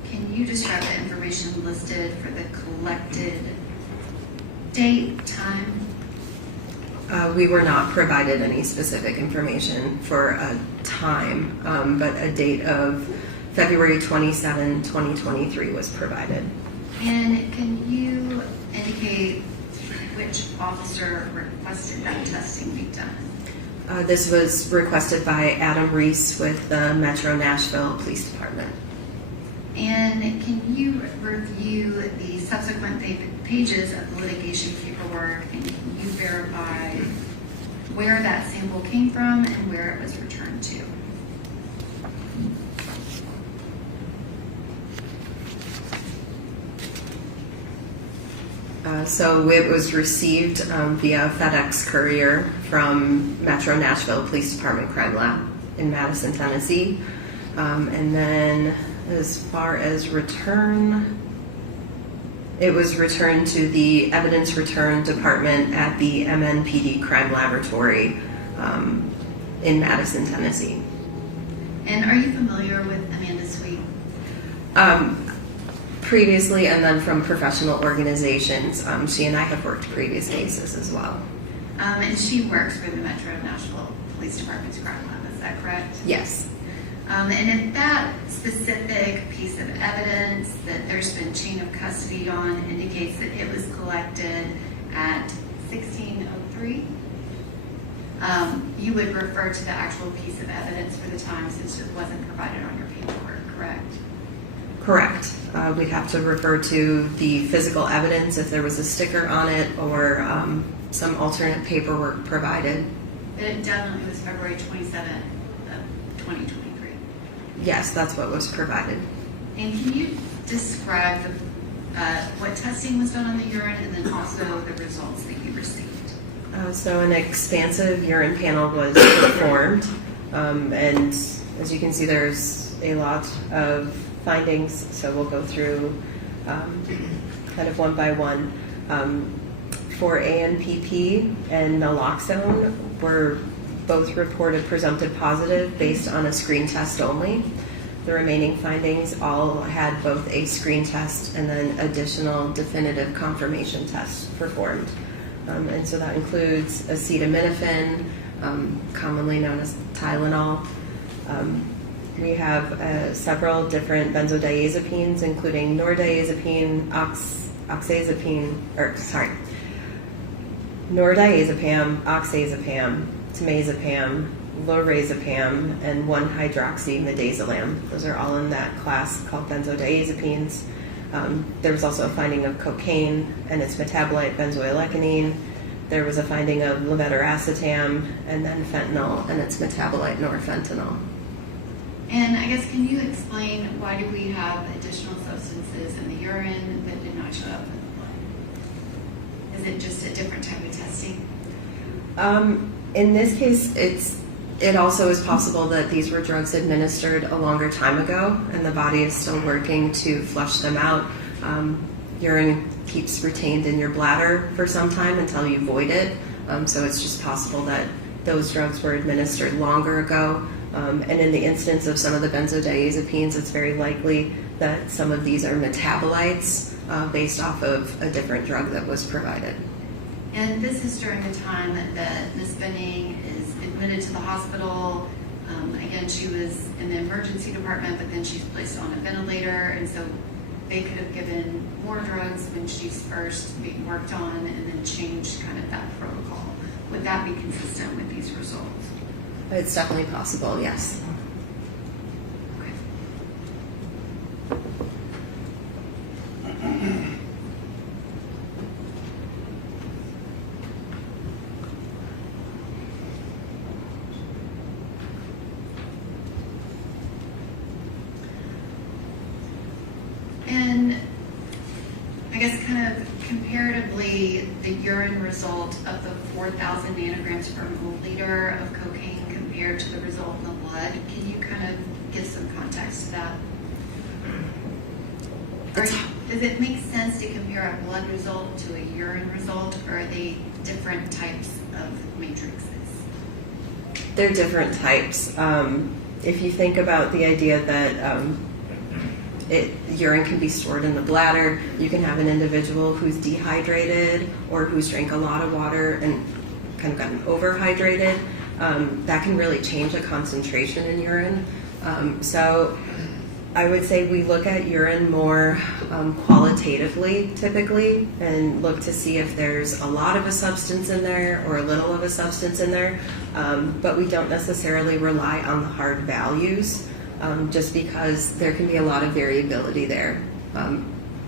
Can you describe the information listed for the collected date, time? We were not provided any specific information for a time, but a date of February 27, 2023 was provided. And can you indicate which officer requested that testing be done? This was requested by Adam Reese with the Metro Nashville Police Department. And can you review the subsequent pages of the litigation paperwork, and can you verify where that sample came from and where it was returned to? So it was received via FedEx courier from Metro Nashville Police Department Crime Lab in Madison, Tennessee. And then as far as return, it was returned to the Evidence Return Department at the MNPD Crime Laboratory in Madison, Tennessee. And are you familiar with Amanda Sweet? Previously, and then from professional organizations. She and I have worked previous cases as well. And she works for the Metro Nashville Police Department's crime lab, is that correct? Yes. And if that specific piece of evidence that there's been chain of custody on indicates that it was collected at 1603, you would refer to the actual piece of evidence for the time since it wasn't provided on your paperwork, correct? Correct. We'd have to refer to the physical evidence if there was a sticker on it or some alternate paperwork provided. But it definitely was February 27th of 2023. Yes, that's what was provided. And can you describe what testing was done on the urine and then also the results that you received? So an expansive urine panel was performed, and as you can see, there's a lot of findings, so we'll go through kind of one by one. For ANPP and naloxone were both reported presumptive positive based on a screen test only. The remaining findings all had both a screen test and then additional definitive confirmation tests performed. And so that includes acetaminophen, commonly known as Tylenol. We have several different benzodiazepines, including nordiazepine, nordiazepam, oxazepam, temazepam, lorazepam, and 1-hydroxymidazolam. Those are all in that class called benzodiazepines. There was also a finding of cocaine and its metabolite benzoylecgonine. There was a finding of levetiracetam, and then fentanyl and its metabolite norfentanyl. And I guess, can you explain why do we have additional substances in the urine that did not show up in the blood? Is it just a different type of testing? In this case, it also is possible that these were drugs administered a longer time ago, and the body is still working to flush them out. Urine keeps retained in your bladder for some time until you void it, so it's just possible that those drugs were administered longer ago. And in the instance of some of the benzodiazepines, it's very likely that some of these are metabolites based off of a different drug that was provided. And this is during the time that Ms. Benning is admitted to the hospital. Again, she was in the emergency department, but then she's placed on a ventilator, and so they could have given more drugs when she's first being worked on and then changed kind of that protocol. Would that be consistent with these results? It's definitely possible, yes. Okay. And I guess kind of comparatively, the urine result of the 4,000 nanograms per milliliter of cocaine compared to the result in the blood, can you kind of give some context to that? Does it make sense to compare a blood result to a urine result, or are they different types of matrices? They're different types. If you think about the idea that urine can be stored in the bladder, you can have an individual who's dehydrated or who's drank a lot of water and kind of gotten overhydrated. That can really change a concentration in urine. So I would say we look at urine more qualitatively, typically, and look to see if there's a lot of a substance in there or a little of a substance in there, but we don't necessarily rely on the hard values. just because there can be a lot of variability there,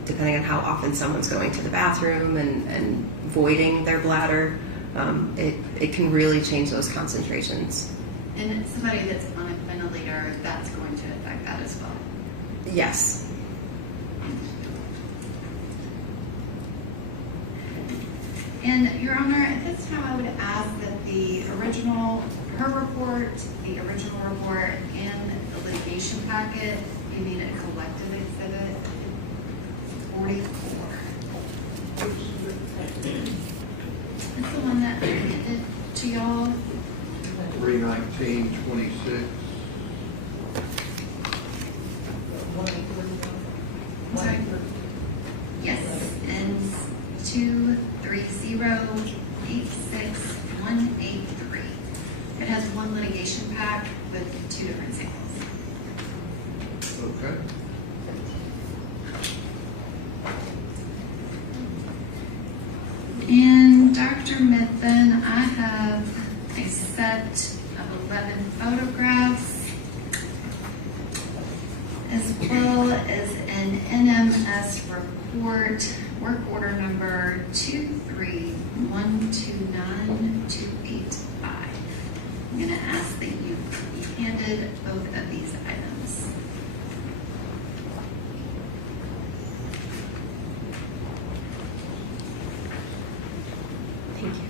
depending on how often someone's going to the bathroom and voiding their bladder. It can really change those concentrations. And somebody that's on a ventilator, that's going to affect that as well. Yes. And Your Honor, at this time I would ask that her report, the original report, and the litigation packet be made a collective exhibit 44. That's the one that I handed to y'all. 31926. I'm sorry. Yes, and 23086-183. It has one litigation pack with 2 different samples. Okay. And Dr. Mithun, I have a set of 11 photographs, as well as an NMS report, work order number 23129-285. I'm going to ask that you be handed both of these items. Thank you.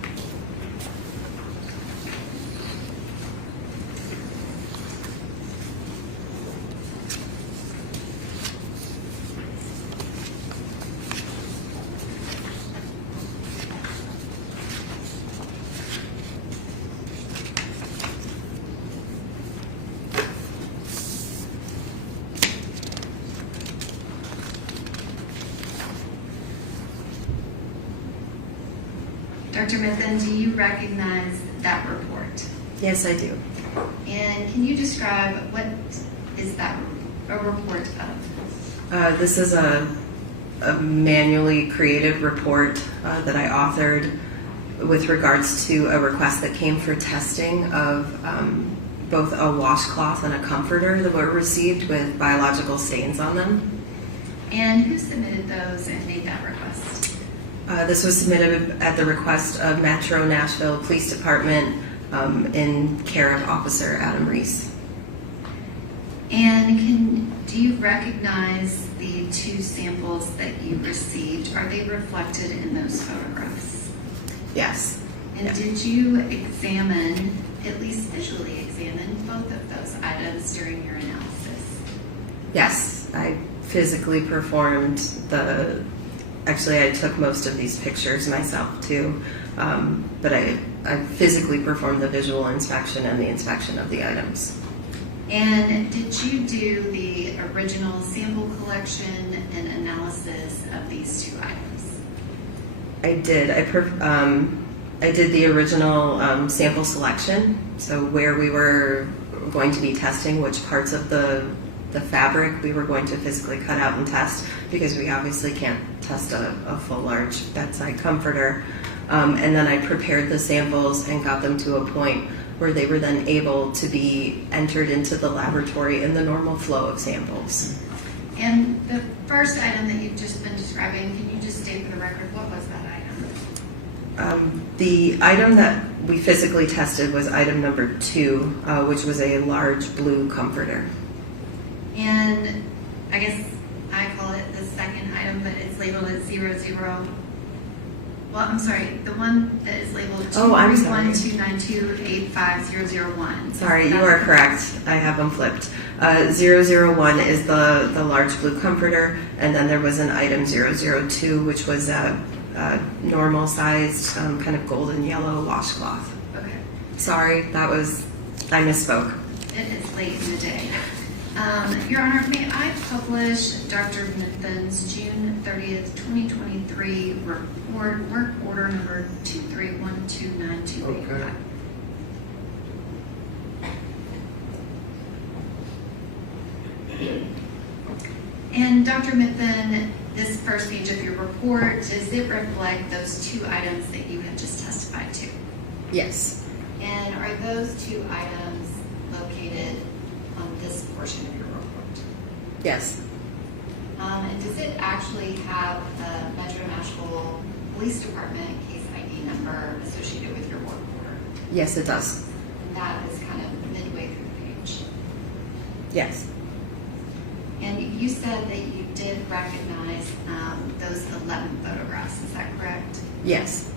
Dr. Mithun, do you recognize that report? Yes, I do. And can you describe what is that a report of? This is a manually created report that I authored with regards to a request that came for testing of both a washcloth and a comforter that were received with biological stains on them. And who submitted those and made that request? This was submitted at the request of Metro Nashville Police Department in care of Officer Adam Reese. And do you recognize the 2 samples that you received? Are they reflected in those photographs? Yes. And did you examine, at least visually examine, both of those items during your analysis? Yes, I physically performed actually I took most of these pictures myself too, but I physically performed the visual inspection and the inspection of the items. And did you do the original sample collection and analysis of these 2 items? I did. I did the original sample selection, so where we were going to be testing which parts of the fabric we were going to physically cut out and test, because we obviously can't test a full large bedside comforter. And then I prepared the samples and got them to a point where they were then able to be entered into the laboratory in the normal flow of samples. And the first item that you've just been describing, can you just state for the record, what was that item? The item that we physically tested was item number 2, which was a large blue comforter. And I guess I call it the second item, but it's labeled as 00. Well, I'm sorry, the one that is labeled 23129285001. Sorry, you are correct. I have them flipped. 001 is the large blue comforter, and then there was an item 002, which was a normal sized kind of golden yellow washcloth. Okay. Sorry, I misspoke. It is late in the day. Your Honor, may I publish Dr. Mithun's June 30th, 2023 report, work order number 2312928? Okay. And Dr. Mithun, this first page of your report, does it reflect those 2 items that you have just testified to? Yes. And are those 2 items located on this portion of your Yes. And does it actually have a Metro Nashville Police Department case ID number associated with your work order? Yes, it does. And that is kind of midway through the page. Yes. And you said that you did recognize those 11 photographs, is that correct? Yes.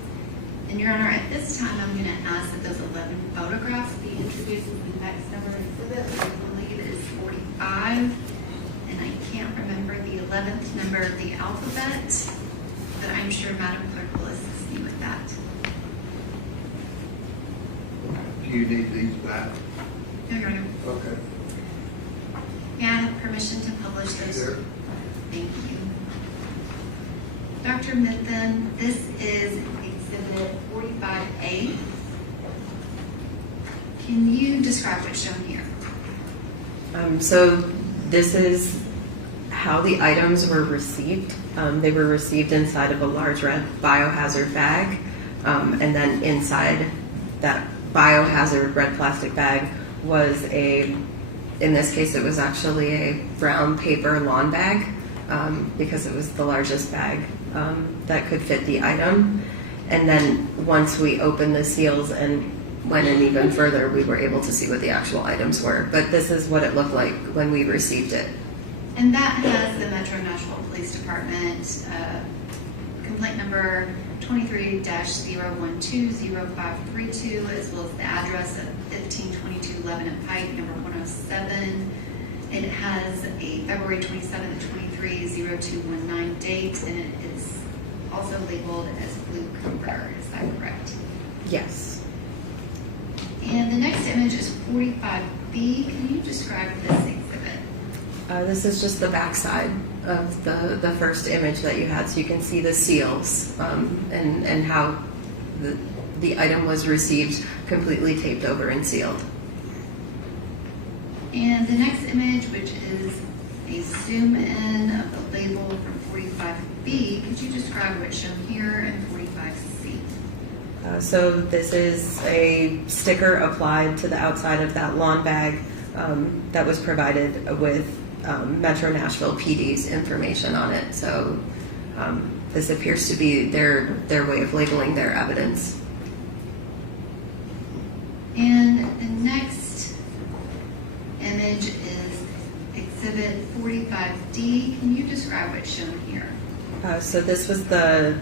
And Your Honor, at this time, I'm going to ask that those 11 photographs be introduced as the next number exhibit, which I believe is 45. And I can't remember the 11th number of the alphabet, but I'm sure Madam Clerk will assist me with that. Do you need these back? No, Your Honor. Okay. May I have permission to publish those? Sure. Thank you. Dr. Mithun, this is exhibit 45A. Can you describe what's shown here? So this is how the items were received. They were received inside of a large red biohazard bag, and then inside that biohazard red plastic bag was in this case, it was actually a brown paper lawn bag, because it was the largest bag that could fit the item. And then once we opened the seals and went in even further, we were able to see what the actual items were. But this is what it looked like when we received it. And that has the Metro Nashville Police Department complaint number 23-0120532, as well as the address of 1522 Lebanon Pike, number 107. It has a February 27th, 23-0219 date, and it is also labeled as blue comforter. Is that correct? Yes. And the next image is 45B. Can you describe this exhibit? This is just the backside of the first image that you had, so you can see the seals and how the item was received, completely taped over and sealed. And the next image, which is a zoom in of the label from 45B, could you describe what's shown here in 45C? So this is a sticker applied to the outside of that lawn bag that was provided with Metro Nashville PD's information on it. So this appears to be their way of labeling their evidence. And the next image is exhibit 45D. Can you describe what's shown here? So this was the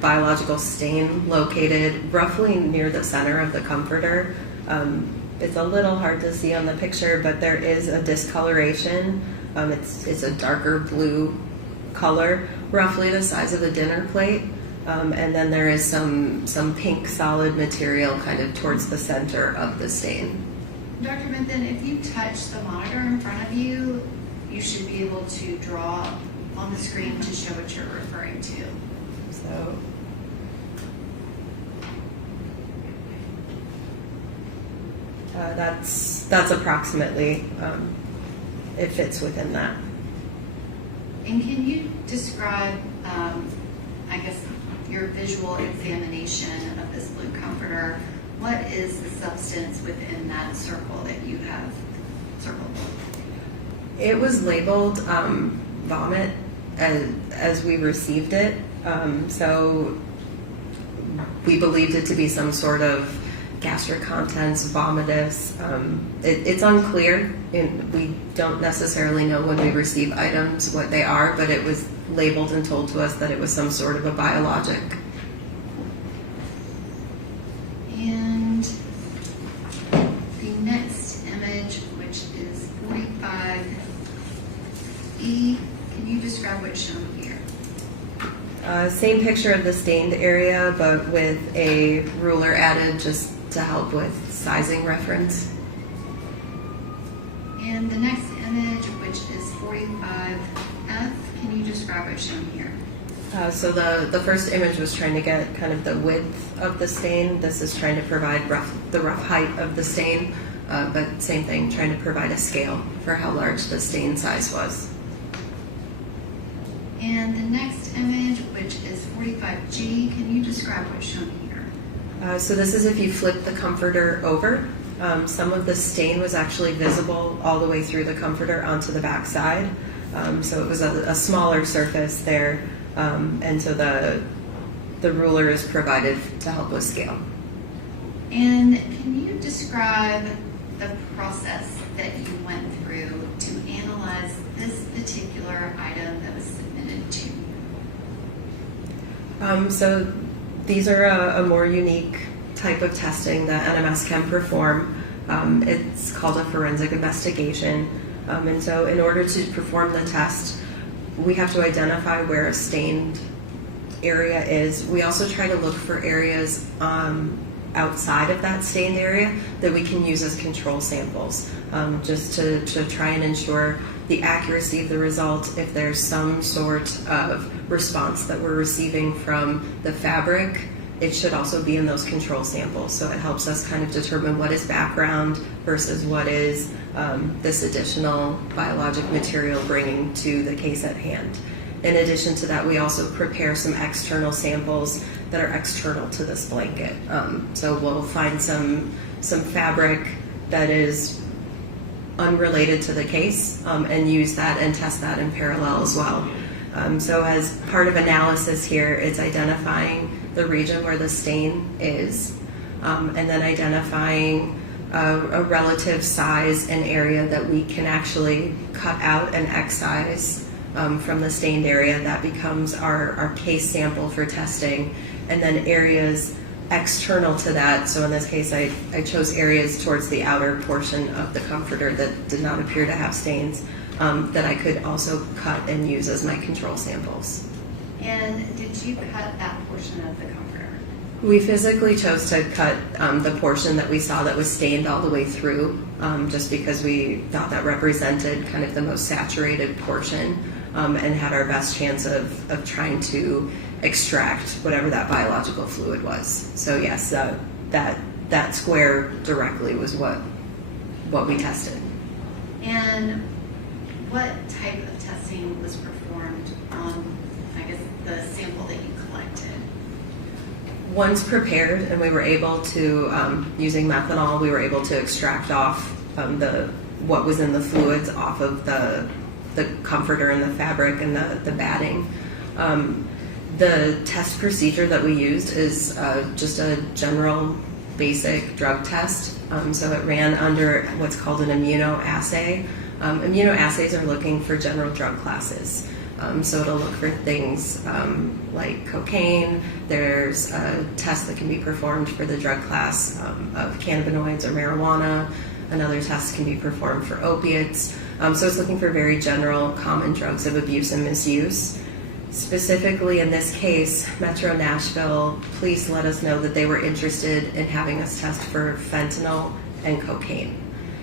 biological stain located roughly near the center of the comforter. It's a little hard to see on the picture, but there is a discoloration. It's a darker blue color, roughly the size of a dinner plate. And then there is some pink solid material kind of towards the center of the stain. Dr. Mithun, if you touch the monitor in front of you, you should be able to draw on the screen to show what you're referring to. So that's approximately, it fits within that. And can you describe, I guess, your visual examination of this blue comforter? What is the substance within that circle that you have circled? It was labeled vomit as we received it. So we believed it to be some sort of gastric contents, vomitus. It's unclear. We don't necessarily know when we receive items what they are, but it was labeled and told to us that it was some sort of a biologic. And the next image, which is 45E, can you describe what's shown here? Same picture of the stained area, but with a ruler added just to help with sizing reference. And the next image, which is 45F, can you describe what's shown here? So the first image was trying to get kind of the width of the stain. This is trying to provide the rough height of the stain, but same thing, trying to provide a scale for how large the stain size was. And the next image, which is 45G, can you describe what's shown here? So this is if you flip the comforter over, Some of the stain was actually visible all the way through the comforter onto the back side. So it was a smaller surface there, and so the ruler is provided to help with scale. And can you describe the process that you went through to analyze this particular item that was submitted to you? So these are a more unique type of testing that NMS can perform. It's called a forensic investigation. And so in order to perform the test, we have to identify where a stained area is. We also try to look for areas outside of that stained area that we can use as control samples, just to try and ensure the accuracy of the result. If there's some sort of response that we're receiving from the fabric, it should also be in those control samples. So it helps us kind of determine what is background versus what is this additional biologic material bringing to the case at hand. In addition to that, we also prepare some external samples that are external to this blanket. So we'll find some fabric that is unrelated to the case and use that and test that in parallel as well. So as part of analysis here, it's identifying the region where the stain is, and then identifying a relative size and area that we can actually cut out and excise from the stained area. That becomes our case sample for testing, and then areas external to that. So in this case, I chose areas towards the outer portion of the comforter that did not appear to have stains, that I could also cut and use as my control samples. And did you cut that portion of the comforter? We physically chose to cut the portion that we saw that was stained all the way through, just because we thought that represented kind of the most saturated portion, and had our best chance of trying to extract whatever that biological fluid was. So yes, that square directly was what we tested. And what type of testing was performed on, I guess, the sample that you collected? Once prepared and we were able to, using methanol, we were able to extract off what was in the fluids off of the comforter and the fabric and the batting. The test procedure that we used is just a general basic drug test. So it ran under what's called an immunoassay. Immunoassays are looking for general drug classes. So it'll look for things like cocaine. There's a test that can be performed for the drug class of cannabinoids or marijuana. Another test can be performed for opiates. So it's looking for very general common drugs of abuse and misuse. Specifically in this case, Metro Nashville police let us know that they were interested in having us test for fentanyl and cocaine.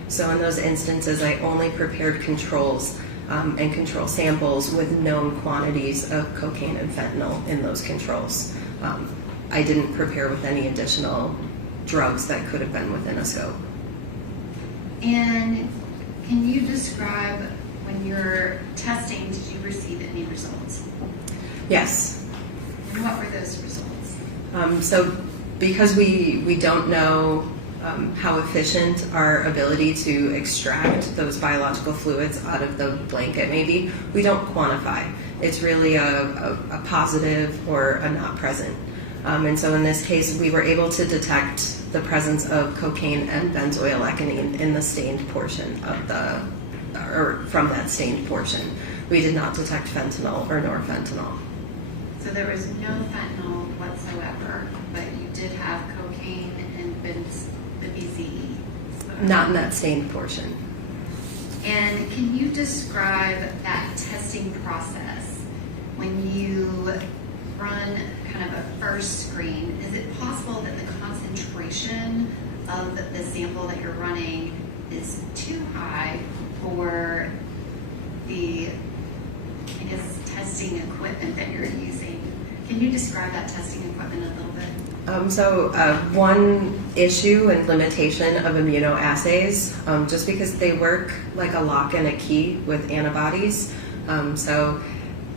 So in those instances, I only prepared controls and control samples with known quantities of cocaine and fentanyl in those controls. I didn't prepare with any additional drugs that could have been within a scope. And can you describe, when you're testing, did you receive any results? Yes. And what were those results? So because we don't know how efficient our ability to extract those biological fluids out of the blanket maybe, we don't quantify. It's really a positive or a not present. And so in this case, we were able to detect the presence of cocaine and benzoylecgonine in the stained portion of or from that stained portion. We did not detect fentanyl or norfentanyl. So there was no fentanyl whatsoever, but you did have cocaine and the BZE. Not in that stained portion. And can you describe that testing process when you run kind of a first screen? Is it possible that the concentration of the sample that you're running is too high for the, I guess, testing equipment that you're using? Can you describe that testing equipment a little bit? One issue and limitation of immunoassays, just because they work like a lock and a key with antibodies. So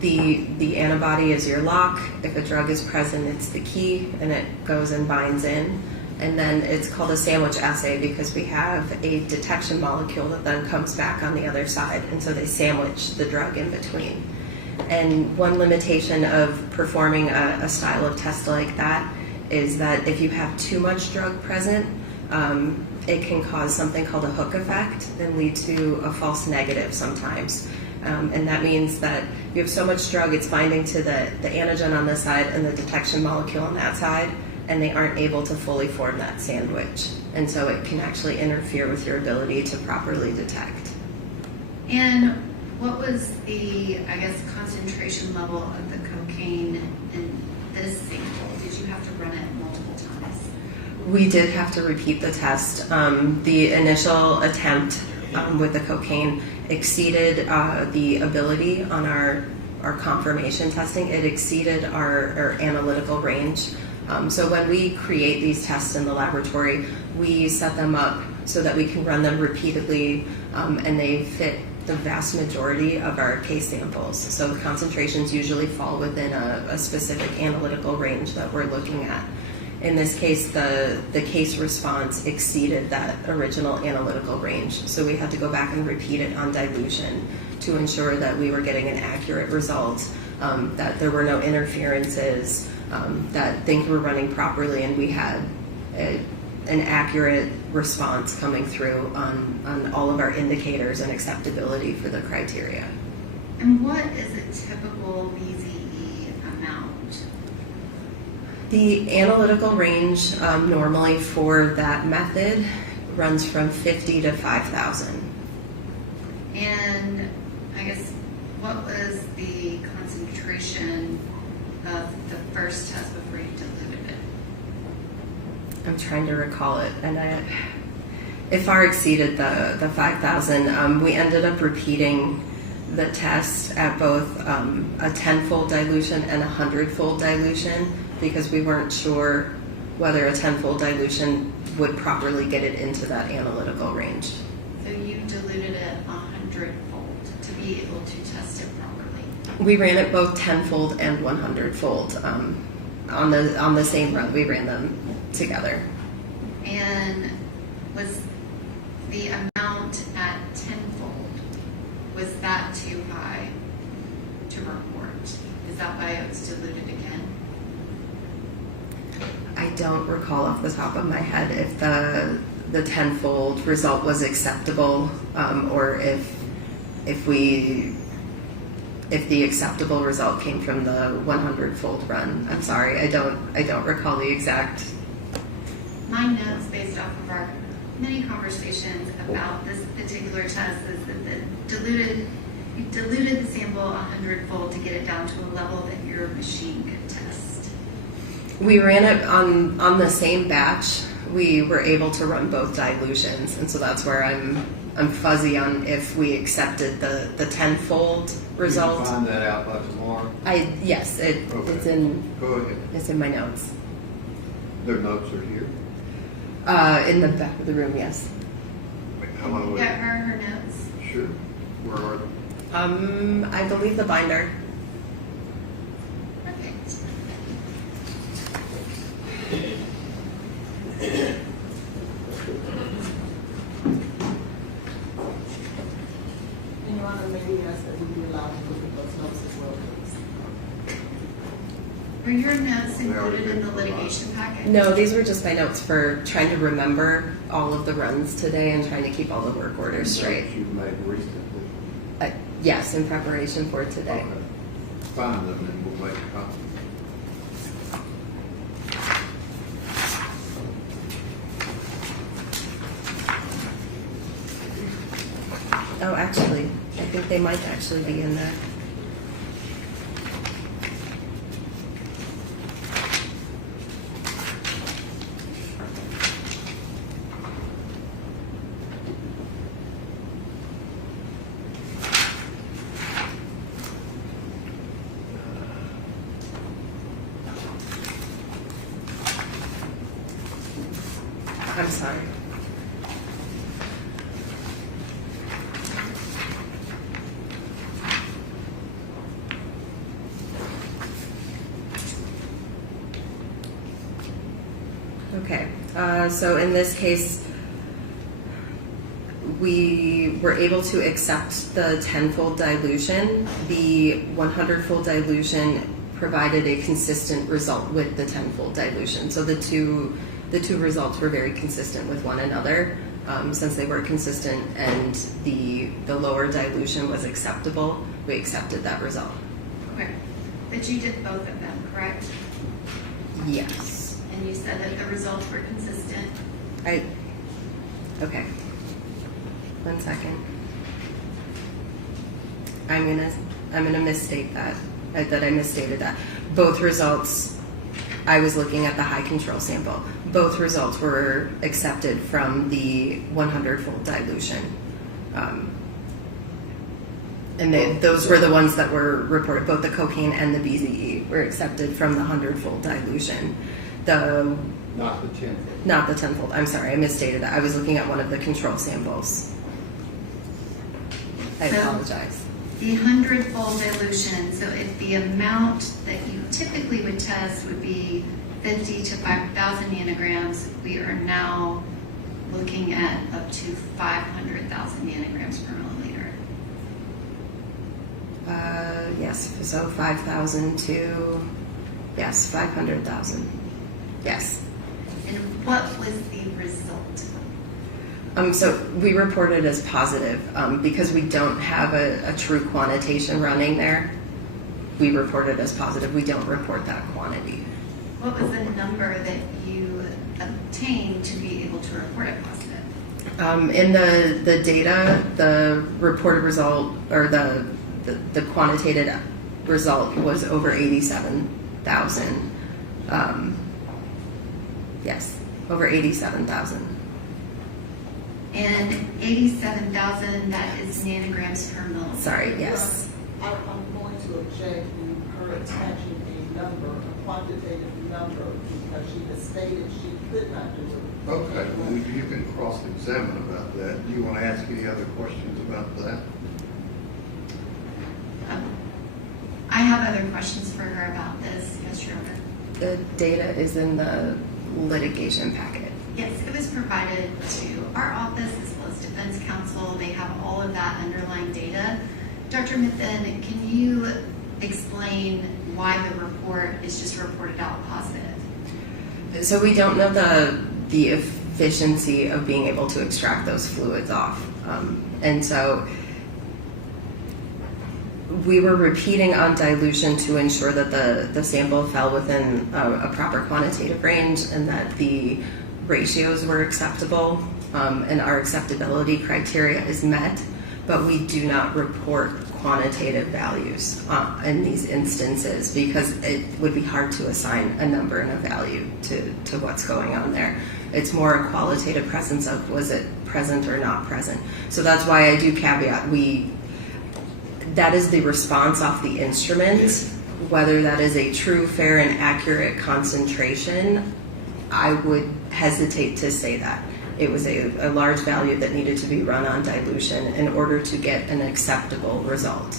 the antibody is your lock. If a drug is present, it's the key, and it goes and binds in. And then it's called a sandwich assay because we have a detection molecule that then comes back on the other side. And so they sandwich the drug in between. And one limitation of performing a style of test like that is that if you have too much drug present, it can cause something called a hook effect and lead to a false negative sometimes. And that means that you have so much drug, it's binding to the antigen on this side and the detection molecule on that side, and they aren't able to fully form that sandwich. And so it can actually interfere with your ability to properly detect. And what was the, I guess, concentration level of the cocaine in this sample? Did you have to run it multiple times? We did have to repeat the test. The initial attempt with the cocaine exceeded the ability on our confirmation testing. It exceeded our analytical range. So when we create these tests in the laboratory, we set them up so that we can run them repeatedly, and they fit the vast majority of our case samples. So the concentrations usually fall within a specific analytical range that we're looking at. In this case, the case response exceeded that original analytical range. So we had to go back and repeat it on dilution to ensure that we were getting an accurate result, that there were no interferences, that things were running properly, and we had an accurate response coming through on all of our indicators and acceptability for the criteria. And what is a typical BZE amount? The analytical range normally for that method runs from 50 to 5,000. And I guess what was the concentration of the first test before you diluted it? I'm trying to recall it, and it far exceeded the 5,000. We ended up repeating the test at both a 10-fold dilution and a 100-fold dilution because we weren't sure whether a 10-fold dilution would properly get it into that analytical range. So you diluted it 100-fold to be able to test it properly. We ran it both 10-fold and 100-fold on the same run. We ran them together. And was the amount at 10-fold, was that too high to report? Is that why it was diluted again? I don't recall off the top of my head if the 10-fold result was acceptable, or if the acceptable result came from the 100-fold run. I'm sorry, I don't recall the exact. My notes based off of our many conversations about this particular test is that you diluted the sample 100-fold to get it down to a level that your machine could test. We ran it on the same batch. We were able to run both dilutions, and so that's where I'm fuzzy on if we accepted the 10-fold result. You can find that out by tomorrow? Yes, Okay. it's in. Go ahead. It's in my notes. Their notes are here. In the back of the room, yes. How long You was got it? her notes? Sure. Where are they? I believe the binder. Perfect. And Your Honor, maybe ask that we be allowed to look at those notes as well, please. Were your notes included in the litigation package? No, these were just my notes for trying to remember all of the runs today and trying to keep all the work orders straight. Notes you've made recently. Yes, in preparation for today. Okay. Find them and we'll make a copy. Oh, actually, I think they might actually be in there. I'm sorry. Okay. So in this case, we were able to accept the 10-fold dilution. The 100-fold dilution provided a consistent result with the 10-fold dilution. So the two results were very consistent with one another. Since they were consistent and the lower dilution was acceptable, we accepted that result. Okay, but you did both of them, correct? Yes. And you said that the results were consistent. Okay. 1 second. I'm gonna misstate that. That I misstated that. Both results, I was looking at the high control sample. Both results were accepted from the 100-fold dilution. And those were the ones that were reported. Both the cocaine and the BZE were accepted from the 100-fold dilution. Not the 10-fold. Not the 10-fold. I'm sorry, I misstated that. I was looking at one of the control samples. I apologize. The 100-fold dilution, so if the amount that you typically would test would be 50 to 5,000 nanograms, we are now looking at up to 500,000 nanograms per milliliter. Yes, so 5,000 to, yes, 500,000. Yes. And what was the result? So we reported as positive because we don't have a true quantitation running there. We reported as positive. We don't report that quantity. What was the number that you obtained to be able to report it positive? In the data, the reported result or the quantitated result was over 87,000. Yes, over 87,000. And 87,000, that is nanograms per milliliter. Sorry, yes. I'm going to object in her attaching a number, a quantitative number, because she has stated she could not do it. Okay, well, you can cross-examine about that. Do you want to ask any other questions about that? I have other questions for her about this, Mr. Chairman. The data is in the litigation packet. Yes, it was provided to our office as well as Defense Counsel. They have all of that underlying data. Dr. Mithen, can you explain why the report is just reported out positive? So we don't know the efficiency of being able to extract those fluids off. And so we were repeating on dilution to ensure that the sample fell within a proper quantitative range and that the ratios were acceptable and our acceptability criteria is met, but we do not report quantitative values in these instances because it would be hard to assign a number and a value to what's going on there. It's more a qualitative presence of was it present or not present. So that's why I do caveat, that is the response off the instrument. Whether that is a true, fair, and accurate concentration, I would hesitate to say that. It was a large value that needed to be run on dilution in order to get an acceptable result.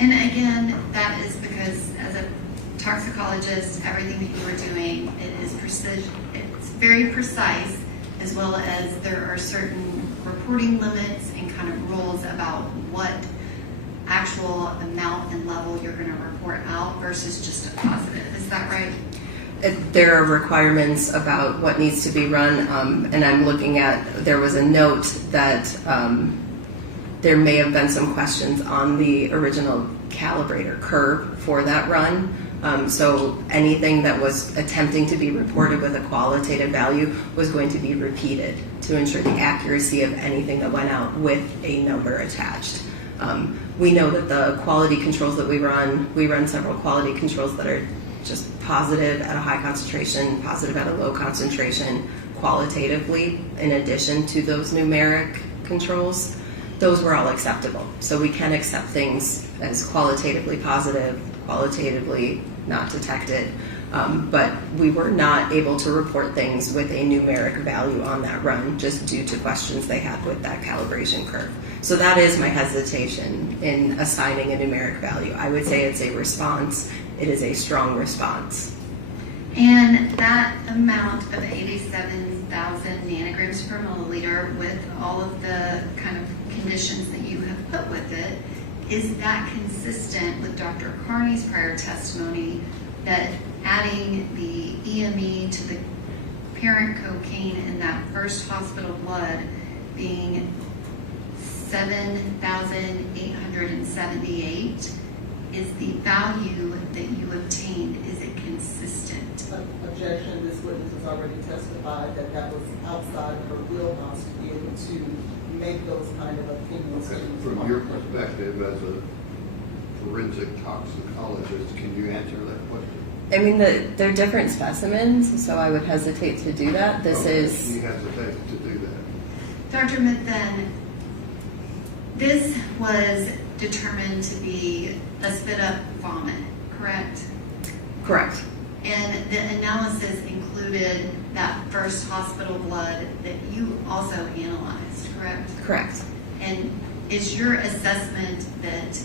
And again, that is because as a toxicologist, everything that you are doing, it is precision, it's very precise, as well as there are certain reporting limits and kind of rules about what actual amount and level you're going to report out versus just a positive. Is that right? There are requirements about what needs to be run, and I'm looking at, there was a note that there may have been some questions on the original calibrator curve for that run. So anything that was attempting to be reported with a qualitative value was going to be repeated to ensure the accuracy of anything that went out with a number attached. We know that the quality controls that we run several quality controls that are just positive at a high concentration, positive at a low concentration, qualitatively, in addition to those numeric controls. Those were all acceptable. So we can accept things as qualitatively positive, qualitatively not detected, but we were not able to report things with a numeric value on that run just due to questions they had with that calibration curve. So that is my hesitation in assigning a numeric value. I would say it's a response. It is a strong response. And that amount of 87,000 nanograms per milliliter with all of the kind of conditions that you have put with it, is that consistent with Dr. Carney's prior testimony that adding the EME to the parent cocaine in that first hospital blood being 7,878 is the value that you obtained? Is it consistent? Objection, this witness has already testified that that was outside of her wheelhouse to be able to make those kind of opinions. Okay, from your perspective as a forensic toxicologist, can you answer that question? I mean, they're different specimens, so I would hesitate to do that. This is... You hesitate to do that. Dr. Mithun, this was determined to be a spit up vomit, correct? Correct. And the analysis included that first hospital blood that you also analyzed, correct? Correct. And is your assessment that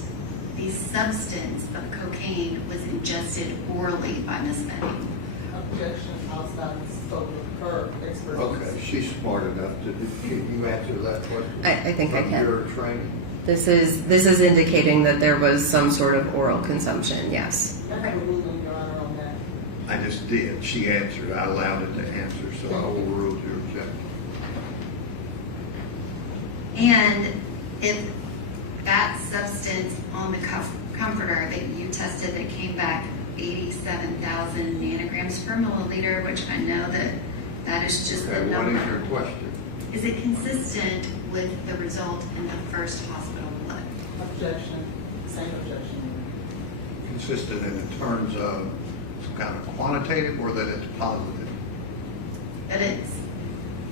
the substance of cocaine was ingested orally by Ms. Benning? Objection, outside the scope of her expertise. Okay, she's smart enough to, can you answer that question? I think I From can. your training? This is indicating that there was some sort of oral consumption, yes. I have a ruling, Your Honor, on that. I just did. She answered. I allowed it to answer, so I overruled your objection. And if that substance on the comforter that you tested that came back 87,000 nanograms per milliliter, which I know that is just the Okay, number. what is your question? Is it consistent with the result in the first hospital blood? Objection, same objection. Consistent in terms of some kind of quantitative or that it's positive? That it's,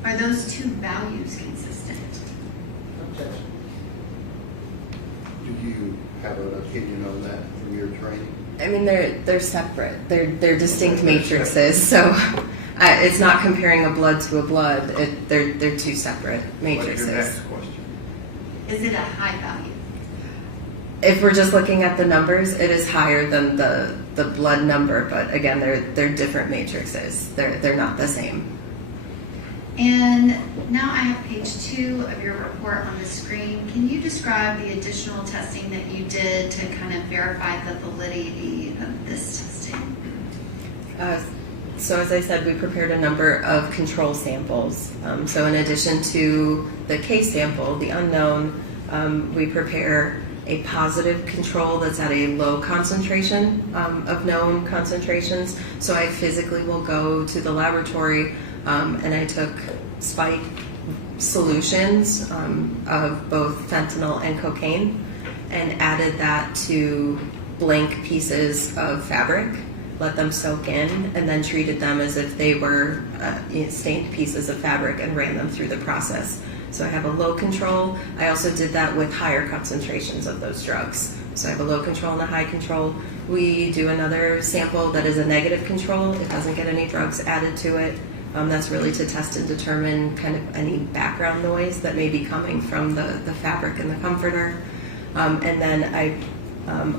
are those two values consistent? Objection. Do you have an opinion on that from your training? I mean, they're separate. They're distinct matrices, so it's not comparing a blood to a blood. They're two separate matrices. What's your next question? Is it a high value? If we're just looking at the numbers, it is higher than the blood number, but again, they're different matrices. They're not the same. And now I have page 2 of your report on the screen. Can you describe the additional testing that you did to kind of verify the validity of this testing? So as I said, we prepared a number of control samples. So in addition to the case sample, the unknown, we prepare a positive control that's at a low concentration of known concentrations. So I physically will go to the laboratory and I took spike solutions of both fentanyl and cocaine and added that to blank pieces of fabric, let them soak in, and then treated them as if they were stained pieces of fabric and ran them through the process. So I have a low control. I also did that with higher concentrations of those drugs. So I have a low control and a high control. We do another sample that is a negative control. It doesn't get any drugs added to it. That's really to test and determine kind of any background noise that may be coming from the fabric and the comforter. And then I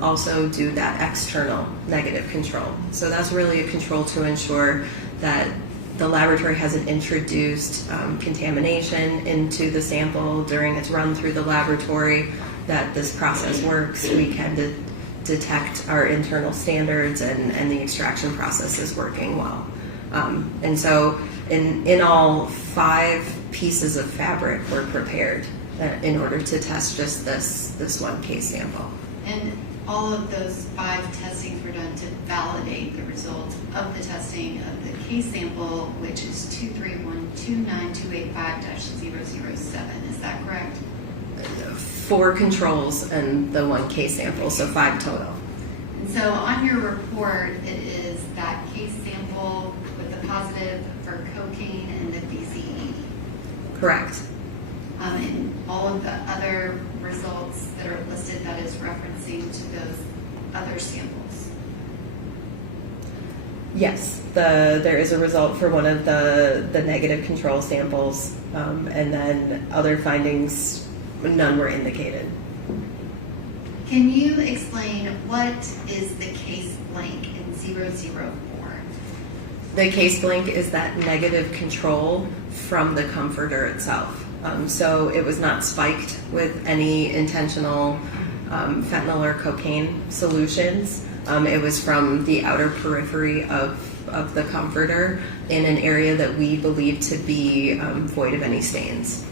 also do that external negative control. So that's really a control to ensure that the laboratory hasn't introduced contamination into the sample during its run through the laboratory, that this process works. We can detect our internal standards and the extraction process is working well. And so in all, 5 pieces of fabric were prepared in order to test just this one case sample. And all of those 5 testings were done to validate the results of the testing of the case sample, which is 231-29285-007. Is that correct? 4 controls and the 1 case sample, so 5 total. And so on your report, it is that case sample with the positive for cocaine and the BCE. Correct. And all of the other results that are listed, that is referencing to those other samples. Yes, there is a result for one of the negative control samples, and then other findings, none were indicated. Can you explain what is the case blank in 004? The case blank is that negative control from the comforter itself. So it was not spiked with any intentional fentanyl or cocaine solutions. It was from the outer periphery of the comforter in an area that we believe to be void of any stains.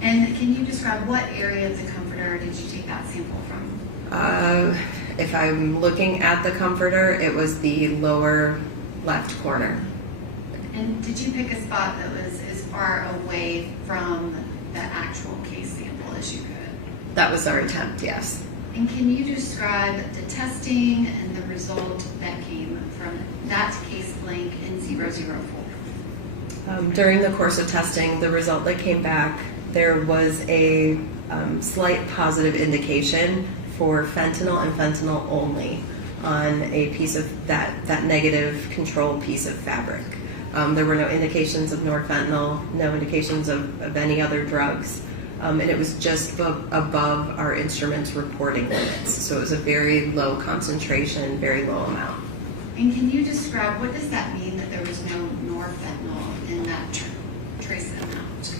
And can you describe what area of the comforter did you take that sample from? If I'm looking at the comforter, it was the lower left corner. And did you pick a spot that was as far away from the actual case sample as you could? That was our attempt, yes. And can you describe the testing and the result that came from that case blank in 004? During the course of testing, the result that came back, there was a slight positive indication for fentanyl and fentanyl only on a piece of that negative control piece of fabric. There were no indications of norfentanyl, no indications of any other drugs, and it was just above our instrument's reporting limits. So it was a very low concentration, very low amount. And can you describe, what does that mean that there was no norfentanyl in that trace amount?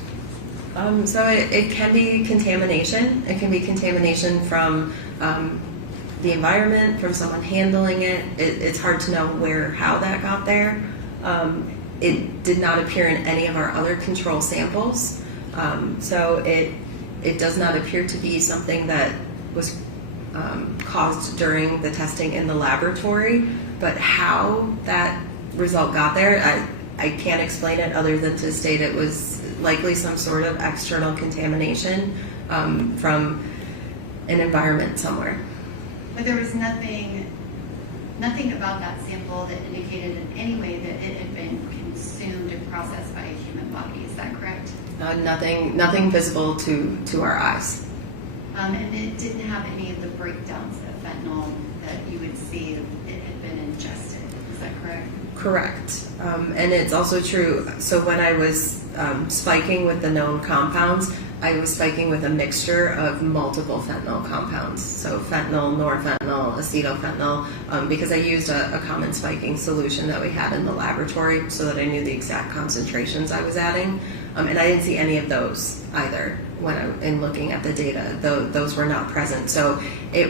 So it can be contamination. It can be contamination from the environment, from someone handling it. It's hard to know how that got there. It did not appear in any of our other control samples. So it does not appear to be something that was caused during the testing in the laboratory, but how that result got there, I can't explain it other than to state it was likely some sort of external contamination from an environment somewhere. But there was nothing about that sample that indicated in any way that it had been consumed and processed by a human body. Is that correct? Nothing visible to our eyes. And it didn't have any of the breakdowns of fentanyl that you would see if it had been ingested. Is that correct? Correct. And it's also true. So when I was spiking with the known compounds, I was spiking with a mixture of multiple fentanyl compounds. So fentanyl, norfentanyl, acetylfentanyl, because I used a common spiking solution that we had in the laboratory so that I knew the exact concentrations I was adding. And I didn't see any of those either in looking at the data. Those were not present. So it